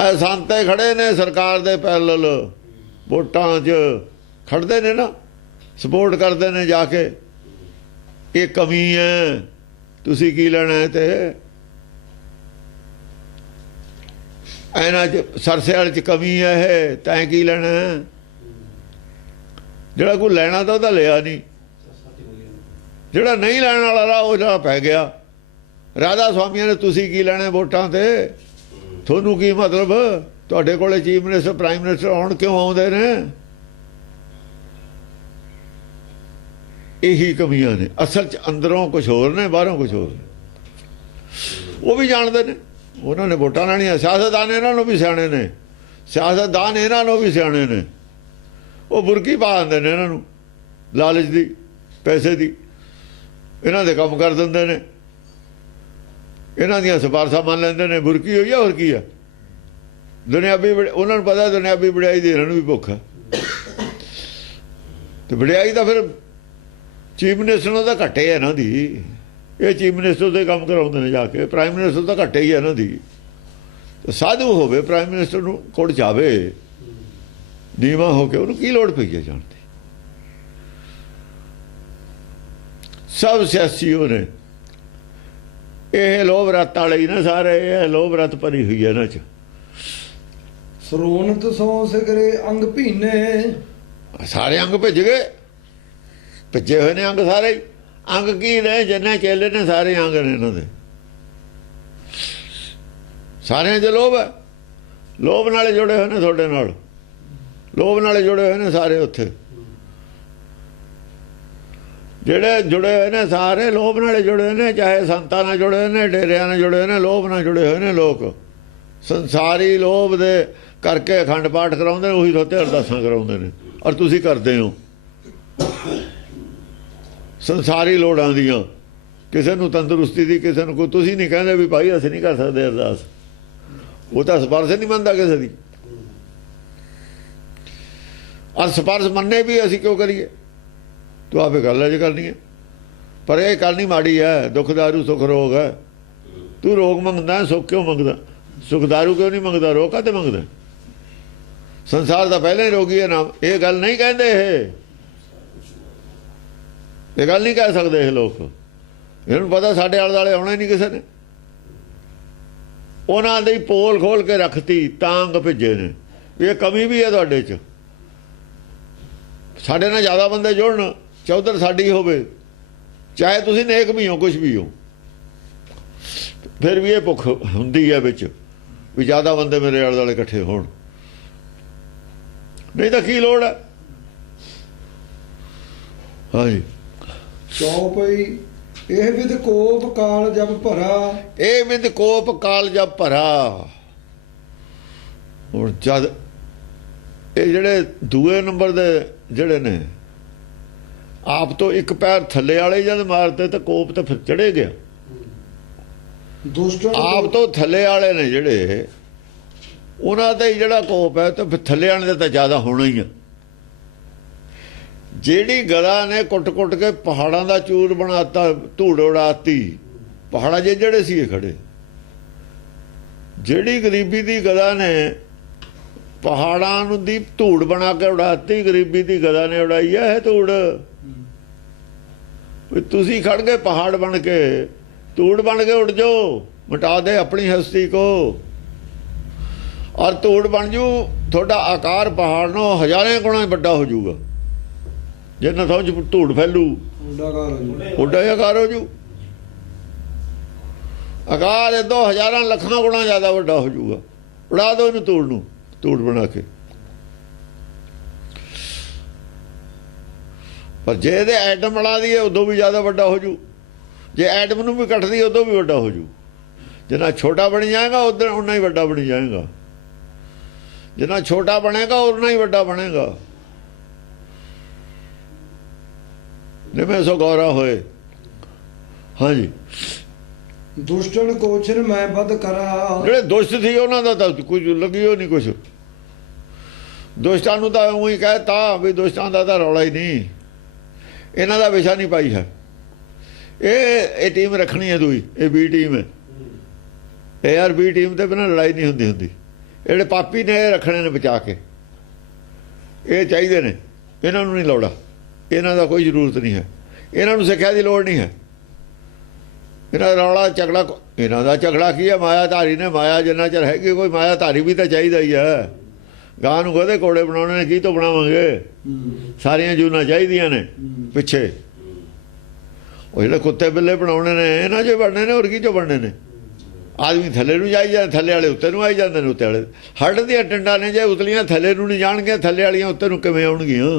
ਇਹ ਸੰਤੇ ਖੜੇ ਨੇ ਸਰਕਾਰ ਦੇ ਪੈਰਲਲ, ਵੋਟਾਂ 'ਚ ਖੜਦੇ ਨੇ ਨਾ, ਸਪੋਰਟ ਕਰਦੇ ਨੇ ਜਾ ਕੇ। ਇਹ ਕਮੀ ਹੈ, ਤੁਸੀਂ ਕੀ ਲੈਣਾ? ਤੇ ਇਹਨਾਂ 'ਚ ਸਰਸੇ ਵਾਲੇ 'ਚ ਕਮੀ ਹੈ, ਇਹ ਤੈਂ ਕੀ ਲੈਣਾ? ਜਿਹੜਾ ਕੋਈ ਲੈਣਾ ਤਾਂ ਉਹਦਾ ਲਿਆ ਨਹੀਂ, ਜਿਹੜਾ ਨਹੀਂ ਲੈਣ ਵਾਲਾ ਰਾ ਉਹ ਜਿਹੜਾ ਪੈ ਗਿਆ। ਰਾਧਾ ਸਵਾਮੀਆਂ ਨੇ ਤੁਸੀਂ ਕੀ ਲੈਣਾ ਵੋਟਾਂ ਤੇ? ਤੁਹਾਨੂੰ ਕੀ ਮਤਲਬ? ਤੁਹਾਡੇ ਕੋਲੇ ਚੀਫ ਮਿਨਿਸਟਰ, ਪ੍ਰਾਈਮ ਮਿਨਿਸਟਰ ਆਉਣ ਕਿਉਂ ਆਉਂਦੇ ਨੇ? ਇਹੀ ਕਮੀਆਂ ਨੇ ਅਸਲ 'ਚ। ਅੰਦਰੋਂ ਕੁਝ ਹੋਰ ਨੇ, ਬਾਹਰੋਂ ਕੁਝ ਹੋਰ ਨੇ। ਉਹ ਵੀ ਜਾਣਦੇ ਨੇ, ਉਹਨਾਂ ਨੇ ਵੋਟਾਂ ਲੈਣੀਆਂ। ਸਿਆਸਤਦਾਨ ਇਹਨਾਂ ਨੂੰ ਵੀ ਸਿਆਣੇ ਨੇ, ਸਿਆਸਤਦਾਨ ਇਹਨਾਂ ਨੂੰ ਵੀ ਸਿਆਣੇ ਨੇ। ਉਹ ਬੁਰਕੀ ਪਾ ਦਿੰਦੇ ਨੇ ਇਹਨਾਂ ਨੂੰ, ਲਾਲਚ ਦੀ, ਪੈਸੇ ਦੀ। ਇਹਨਾਂ ਦੇ ਕੰਮ ਕਰ ਦਿੰਦੇ ਨੇ, ਇਹਨਾਂ ਦੀਆਂ ਸਿਫਾਰਸ਼ਾਂ ਮੰਨ ਲੈਂਦੇ ਨੇ। ਬੁਰਕੀ ਹੋਈ ਆ, ਹੋਰ ਕੀ ਆ? ਦੁਨਿਆਵੀ ਉਹਨਾਂ ਨੂੰ ਪਤਾ ਦੁਨਿਆਵੀ ਵਡਿਆਈ ਦੀ ਇਹਨਾਂ ਨੂੰ ਵੀ ਭੁੱਖ ਹੈ। ਤੇ ਵਡਿਆਈ ਤਾਂ ਫਿਰ ਚੀਫ ਮਿਨਿਸਟਰ ਨੂੰ ਤਾਂ ਘੱਟੇ ਹੈ ਇਹਨਾਂ ਦੀ। ਇਹ ਚੀਫ ਮਿਨਿਸਟਰ ਦੇ ਕੰਮ ਕਰਾਉਂਦੇ ਨੇ ਜਾ ਕੇ। ਪ੍ਰਾਈਮ ਮਿਨਿਸਟਰ ਤਾਂ ਘੱਟੇ ਹੀ ਹੈ ਇਹਨਾਂ ਦੀ। ਸਾਧੂ ਹੋਵੇ ਪ੍ਰਾਈਮ ਮਿਨਿਸਟਰ ਨੂੰ ਕੋਲ ਜਾਵੇ, ਨੀਵਾਂ ਹੋ ਕੇ, ਉਹਨੂੰ ਕੀ ਲੋੜ ਪਈ ਹੈ ਜਾਣ ਦੀ? ਸਭ ਸਿਆਸੀ ਉਹਨੇ ਇਹ ਲੋਭ ਰਤ ਵਾਲੇ ਹੀ ਨੇ ਸਾਰੇ, ਇਹ ਲੋਭ ਰਤ ਭਰੀ ਹੋਈ ਹੈ ਇਹਨਾਂ 'ਚ। ਸਰੋਨਤ ਸੋ ਸਿਗਰੇ ਅੰਗ ਭੀਨੇ, ਸਾਰੇ ਅੰਗ ਭਿੱਜ ਗਏ, ਭਿੱਜੇ ਹੋਏ ਨੇ ਅੰਗ ਸਾਰੇ ਹੀ। ਅੰਗ ਕੀ ਨੇ? ਜਿੰਨੇ ਚੇਲੇ ਨੇ ਸਾਰੇ ਅੰਗ ਨੇ ਇਹਨਾਂ ਦੇ, ਸਾਰਿਆਂ 'ਚ ਲੋਭ ਹੈ। ਲੋਭ ਨਾਲੇ ਜੁੜੇ ਹੋਏ ਨੇ ਤੁਹਾਡੇ ਨਾਲ, ਲੋਭ ਨਾਲੇ ਜੁੜੇ ਹੋਏ ਨੇ ਸਾਰੇ ਉੱਥੇ ਜਿਹੜੇ ਜੁੜੇ ਹੋਏ ਨੇ ਸਾਰੇ, ਲੋਭ ਨਾਲੇ ਜੁੜੇ ਹੋਏ ਨੇ। ਚਾਹੇ ਸੰਤਾਂ ਨਾਲ ਜੁੜੇ ਹੋਏ ਨੇ, ਡੇਰਿਆਂ ਨਾਲ ਜੁੜੇ ਹੋਏ ਨੇ, ਲੋਭ ਨਾਲ ਜੁੜੇ ਹੋਏ ਨੇ ਲੋਕ। ਸੰਸਾਰੀ ਲੋਭ ਦੇ ਕਰਕੇ ਅਖੰਡ ਪਾਠ ਕਰਾਉਂਦੇ ਨੇ, ਉਹੀ ਥੋਤੇ ਅਰਦਾਸਾਂ ਕਰਾਉਂਦੇ ਨੇ, ਔਰ ਤੁਸੀਂ ਕਰਦੇ ਹੋ ਸੰਸਾਰੀ ਲੋੜਾਂ ਦੀਆਂ। ਕਿਸੇ ਨੂੰ ਤੰਦਰੁਸਤੀ ਦੀ, ਕਿਸੇ ਨੂੰ ਕੋਈ। ਤੁਸੀਂ ਨਹੀਂ ਕਹਿੰਦੇ ਵੀ ਭਾਈ ਅਸੀਂ ਨਹੀਂ ਕਰ ਸਕਦੇ ਅਰਦਾਸ, ਉਹ ਤਾਂ ਸਪਰਸ਼ ਨਹੀਂ ਮੰਨਦਾ ਕਿਸੇ ਦੀ। ਔਰ ਸਪਰਸ਼ ਮੰਨੇ ਵੀ ਅਸੀਂ ਕਿਉਂ ਕਰੀਏ? ਤੂੰ ਆਪੇ ਗੱਲ ਅਜ ਕਰਨੀ ਹੈ, ਪਰ ਇਹ ਕਰਨੀ ਮਾੜੀ ਹੈ। ਦੁੱਖ ਦਾਰੂ ਸੁੱਖ ਰੋਗ ਹੈ। ਤੂੰ ਰੋਗ ਮੰਗਦਾ, ਸੁੱਖ ਕਿਉਂ ਮੰਗਦਾ? ਸੁੱਖ ਦਾਰੂ ਕਿਉਂ ਨਹੀਂ ਮੰਗਦਾ? ਰੋਗ ਕਾਹਤੇ ਮੰਗਦਾ? ਸੰਸਾਰ ਦਾ ਪਹਿਲਾਂ ਹੀ ਰੋਗੀ ਹੈ ਨਾਮ। ਇਹ ਗੱਲ ਨਹੀਂ ਕਹਿੰਦੇ, ਇਹ ਗੱਲ ਨਹੀਂ ਕਹਿ ਸਕਦੇ ਇਹ ਲੋਕ। ਇਹਨਾਂ ਨੂੰ ਪਤਾ ਸਾਡੇ ਆਲੇ ਦੁਆਲੇ ਆਉਣਾ ਹੀ ਨਹੀਂ ਕਿਸੇ ਨੇ। ਉਹਨਾਂ ਦੀ ਪੋਲ ਖੋਲ ਕੇ ਰੱਖਤੀ, ਤਾਂ ਅੰਗ ਭਿੱਜੇ ਨੇ। ਇਹ ਕਮੀ ਵੀ ਹੈ ਤੁਹਾਡੇ 'ਚ। ਸਾਡੇ ਨਾਲ ਜ਼ਿਆਦਾ ਬੰਦੇ ਜੁੜਨ, ਚੌਧਰ ਸਾਡੀ ਹੋਵੇ, ਚਾਹੇ ਤੁਸੀਂ ਨੇਕ ਵੀ ਹੋ, ਕੁਛ ਵੀ ਹੋ, ਫਿਰ ਵੀ ਇਹ ਭੁੱਖ ਹੁੰਦੀ ਹੈ ਵਿੱਚ ਵੀ ਜ਼ਿਆਦਾ ਬੰਦੇ ਮੇਰੇ ਆਲੇ ਦੁਆਲੇ ਇਕੱਠੇ ਹੋਣ। ਨਹੀਂ ਤਾਂ ਕੀ ਲੋੜ ਹੈ? ਹਾਂਜੀ। ਚੌਪਈ ਇਹ ਵਿਦ ਕੋਪ ਕਾਲ ਜਬ ਭਰਾ, ਇਹ ਵਿਦ ਕੋਪ ਕਾਲ ਜਬ ਭਰਾ। ਹੁਣ ਜਦ ਇਹ ਜਿਹੜੇ ਦੂਏ ਨੰਬਰ ਦੇ ਜਿਹੜੇ ਨੇ, ਆਪ ਤੋਂ ਇੱਕ ਪੈਰ ਥੱਲੇ ਵਾਲੇ ਜਦ ਮਾਰਦੇ ਤਾਂ ਕੋਪ ਤਾਂ ਫਿਰ ਚੜੇ ਗਿਆ। ਦੁਸ਼ਟ ਆਪ ਤੋਂ ਥੱਲੇ ਵਾਲੇ ਨੇ ਜਿਹੜੇ, ਉਹਨਾਂ ਦਾ ਹੀ ਜਿਹੜਾ ਕੋਪ ਹੈ, ਤਾਂ ਫਿਰ ਥੱਲੇ ਵਾਲੇ ਦਾ ਤਾਂ ਜ਼ਿਆਦਾ ਹੋਣਾ ਹੀ ਆ। ਜਿਹੜੀ ਗਦਾ ਨੇ ਕੁੱਟ-ਕੁੱਟ ਕੇ ਪਹਾੜਾਂ ਦਾ ਚੂਰ ਬਣਾਤਾ, ਧੂੜ ਉਡਾਤੀ, ਪਹਾੜਾਂ 'ਚ ਜਿਹੜੇ ਸੀ ਇਹ ਖੜੇ। ਜਿਹੜੀ ਗਰੀਬੀ ਦੀ ਗਦਾ ਨੇ ਪਹਾੜਾਂ ਨੂੰ ਦੀ ਧੂੜ ਬਣਾ ਕੇ ਉਡਾਤੀ, ਗਰੀਬੀ ਦੀ ਗਦਾ ਨੇ ਉਡਾਈ ਹੈ ਇਹ ਧੂੜ। ਵੀ ਤੁਸੀਂ ਖੜ ਗਏ ਪਹਾੜ ਬਣ ਕੇ, ਧੂੜ ਬਣ ਕੇ ਉੱਡ ਜਾਓ, ਮਿਟਾ ਦੇ ਆਪਣੀ ਹਸਤੀ ਕੋ, ਔਰ ਧੂੜ ਬਣ ਜੂ। ਤੁਹਾਡਾ ਆਕਾਰ ਪਹਾੜ ਨੂੰ ਹਜ਼ਾਰਾਂ ਗੁਣਾ ਵੱਡਾ ਹੋ ਜਾਊਗਾ। ਜਿੰਨਾ ਸਮਝ ਧੂੜ ਫੈਲੂ, ਉੱਡਾ ਆਕਾਰ ਹੋ ਜੂ। ਆਕਾਰ ਇਦੋਂ ਹਜ਼ਾਰਾਂ ਲੱਖਾਂ ਗੁਣਾ ਜ਼ਿਆਦਾ ਵੱਡਾ ਹੋ ਜਾਊਗਾ। ਉਡਾ ਦਿਓ ਇਹਨੂੰ ਧੂੜ ਨੂੰ, ਧੂੜ ਬਣਾ ਕੇ। ਪਰ ਜੇ ਇਹਦੇ ਐਟਮ ਬਣਾ ਦਈਏ ਉਦੋਂ ਵੀ ਜ਼ਿਆਦਾ ਵੱਡਾ ਹੋ ਜੂ। ਜੇ ਐਟਮ ਨੂੰ ਵੀ ਕੱਟ ਦਈਏ ਉਦੋਂ ਵੀ ਵੱਡਾ ਹੋ ਜੂ। ਜਿੰਨਾ ਛੋਟਾ ਬਣ ਜਾਏਗਾ ਉਨਾ ਹੀ ਵੱਡਾ ਬਣ ਜਾਏਗਾ। ਜਿੰਨਾ ਛੋਟਾ ਬਣੇਗਾ ਉਨਾ ਹੀ ਵੱਡਾ ਬਣੇਗਾ। ਨਿਮੇ ਸੋ ਗੌਰਾ ਹੋਏ। ਹਾਂਜੀ। ਦੁਸ਼ਟਨ ਕੋਚਨ ਮੈਂ ਵੱਧ ਕਰਾ, ਜਿਹੜੇ ਦੁਸ਼ਟ ਸੀ ਉਹਨਾਂ ਦਾ ਤਾਂ ਕੁਝ ਲੱਗਿਓ ਨਹੀਂ ਕੁਛ। ਦੁਸ਼ਟਾਂ ਨੂੰ ਤਾਂ ਉਹੀ ਕਹਿਤਾ ਵੀ ਦੁਸ਼ਟਾਂ ਦਾ ਤਾਂ ਰੌਲਾ ਹੀ ਨਹੀਂ, ਇਹਨਾਂ ਦਾ ਵਿਸ਼ਾ ਨਹੀਂ ਪਾਈ ਹੈ। ਇਹ ਟੀਮ ਰੱਖਣੀ ਹੈ ਦੂਈ, ਇਹ ਬੀ ਟੀਮ ਹੈ। ਇਹ ਯਾਰ ਬੀ ਟੀਮ ਦੇ ਬਿਨਾਂ ਲੜਾਈ ਨਹੀਂ ਹੁੰਦੀ। ਜਿਹੜੇ ਪਾਪੀ ਨੇ ਇਹ ਰੱਖਣੇ ਨੇ ਬਚਾ ਕੇ, ਇਹ ਚਾਹੀਦੇ ਨੇ। ਇਹਨਾਂ ਨੂੰ ਨਹੀਂ ਲੋੜਾ, ਇਹਨਾਂ ਦਾ ਕੋਈ ਜ਼ਰੂਰਤ ਨਹੀਂ ਹੈ। ਇਹਨਾਂ ਨੂੰ ਸਿੱਖਿਆ ਦੀ ਲੋੜ ਨਹੀਂ ਹੈ। ਇਹਨਾਂ ਦਾ ਰੌਲਾ ਝਗੜਾ, ਇਹਨਾਂ ਦਾ ਝਗੜਾ ਕੀ ਹੈ? ਮਾਇਆ ਧਾਰੀ ਨੇ। ਮਾਇਆ ਜਿੰਨਾ ਚਿਰ ਹੈਗੀ, ਕੋਈ ਮਾਇਆ ਧਾਰੀ ਵੀ ਤਾਂ ਚਾਹੀਦਾ ਹੀ ਹੈ। ਗਾਂ ਨੂੰ ਕਹਦੇ ਕੋੜੇ ਬਣਾਉਣੇ ਨੇ, ਕੀ ਤੋਂ ਬਣਾਵਾਂਗੇ? ਸਾਰੀਆਂ ਜੂਨਾਂ ਚਾਹੀਦੀਆਂ ਨੇ ਪਿੱਛੇ। ਉਹ ਜਿਹੜੇ ਕੁੱਤੇ ਬਿੱਲੇ ਬਣਾਉਣੇ ਨੇ, ਇਹਨਾਂ 'ਚੋਂ ਬਣਨੇ ਨੇ, ਹੋਰ ਕੀ 'ਚੋਂ ਬਣਨੇ ਨੇ? ਆਦਮੀ ਥੱਲੇ ਨੂੰ ਜਾਈ ਜਾਂਦੇ, ਥੱਲੇ ਵਾਲੇ ਉੱਤੇ ਨੂੰ ਆਈ ਜਾਂਦੇ ਨੇ। ਉੱਤੇ ਵਾਲੇ ਹੱਡ ਦੀਆਂ ਟਿੰਡਾਂ ਨੇ, ਜੇ ਉਤਲੀਆਂ ਥੱਲੇ ਨੂੰ ਨਹੀਂ ਜਾਣਗੀਆਂ, ਥੱਲੇ ਵਾਲੀਆਂ ਉੱਤੇ ਨੂੰ ਕਿਵੇਂ ਆਉਣਗੀਆਂ?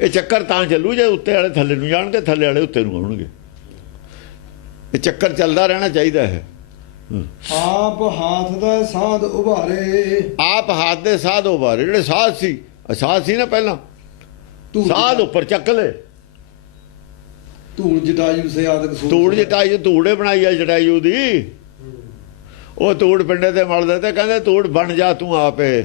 ਇਹ ਚੱਕਰ ਤਾਂ ਚੱਲੂ ਜੇ ਉੱਤੇ ਵਾਲੇ ਥੱਲੇ ਨੂੰ ਜਾਣਗੇ, ਥੱਲੇ ਵਾਲੇ ਉੱਤੇ ਨੂੰ ਆਉਣਗੇ। ਇਹ ਚੱਕਰ ਚੱਲਦਾ ਰਹਿਣਾ ਚਾਹੀਦਾ ਹੈ। ਆਪ ਹਾਥ ਦਾ ਸਾਧ ਉਭਾਰੇ, ਆਪ ਹੱਥ ਦੇ ਸਾਧ ਉਭਾਰੇ। ਜਿਹੜੇ ਸਾਧ ਸੀ, ਸਾਧ ਸੀ ਨਾ ਪਹਿਲਾਂ, ਸਾਧ ਉੱਪਰ ਚੱਕ ਲੈ। ਧੂੜ ਜਟਾਯੂ ਸੇ ਆਦਿਕ ਸੂਰ, ਧੂੜ ਜਟਾਈ, ਧੂੜੇ ਬਣਾਈ ਆ ਜਟਾਯੂ ਦੀ। ਉਹ ਧੂੜ ਪਿੰਡੇ ਤੇ ਮਲਦੇ ਤੇ ਕਹਿੰਦੇ ਧੂੜ ਬਣ ਜਾ ਤੂੰ ਆਪੇ।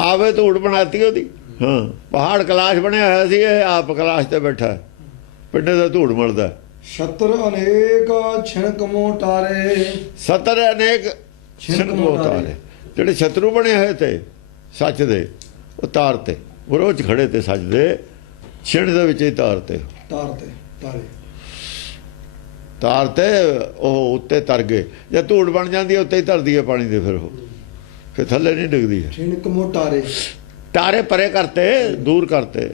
ਆਵੇ ਧੂੜ ਬਣਾਤੀ ਉਹਦੀ। ਹਾਂ, ਪਹਾੜ ਕਲਾਸ਼ ਬਣਿਆ ਹੋਇਆ ਸੀ, ਇਹ ਆਪ ਕਲਾਸ਼ ਤੇ ਬੈਠਾ, ਪਿੰਡੇ ਦਾ ਧੂੜ ਮਲਦਾ। ਛਤਰ ਅਨੇਕ ਛਿਣਕ ਮੋਟਾਰੇ, ਸਤਰ ਅਨੇਕ ਛਿਣਕ ਮੋਟਾਰੇ। ਜਿਹੜੇ ਸ਼ਤਰੂ ਬਣੇ ਹੋਏ ਤੇ ਸੱਚ ਦੇ, ਉਹ ਤਾਰ ਤੇ ਵਿਰੋਧ ਖੜੇ ਤੇ ਸੱਚ ਦੇ ਛਿਣ ਦੇ ਵਿੱਚ ਹੀ ਤਾਰ ਤੇ। ਤਾਰੇ ਤਾਰ ਤੇ ਉਹ ਉੱਤੇ ਤਰ ਗਏ, ਜੇ ਧੂੜ ਬਣ ਜਾਂਦੀ ਹੈ ਉੱਤੇ ਹੀ ਧਰਦੀ ਹੈ ਪਾਣੀ ਦੇ, ਫਿਰ ਥੱਲੇ ਨਹੀਂ ਡਿੱਗਦੀ ਹੈ। ਛਿਣਕ ਮੋਟਾਰੇ ਤਾਰੇ ਪਰੇ ਕਰਤੇ, ਦੂਰ ਕਰਤੇ।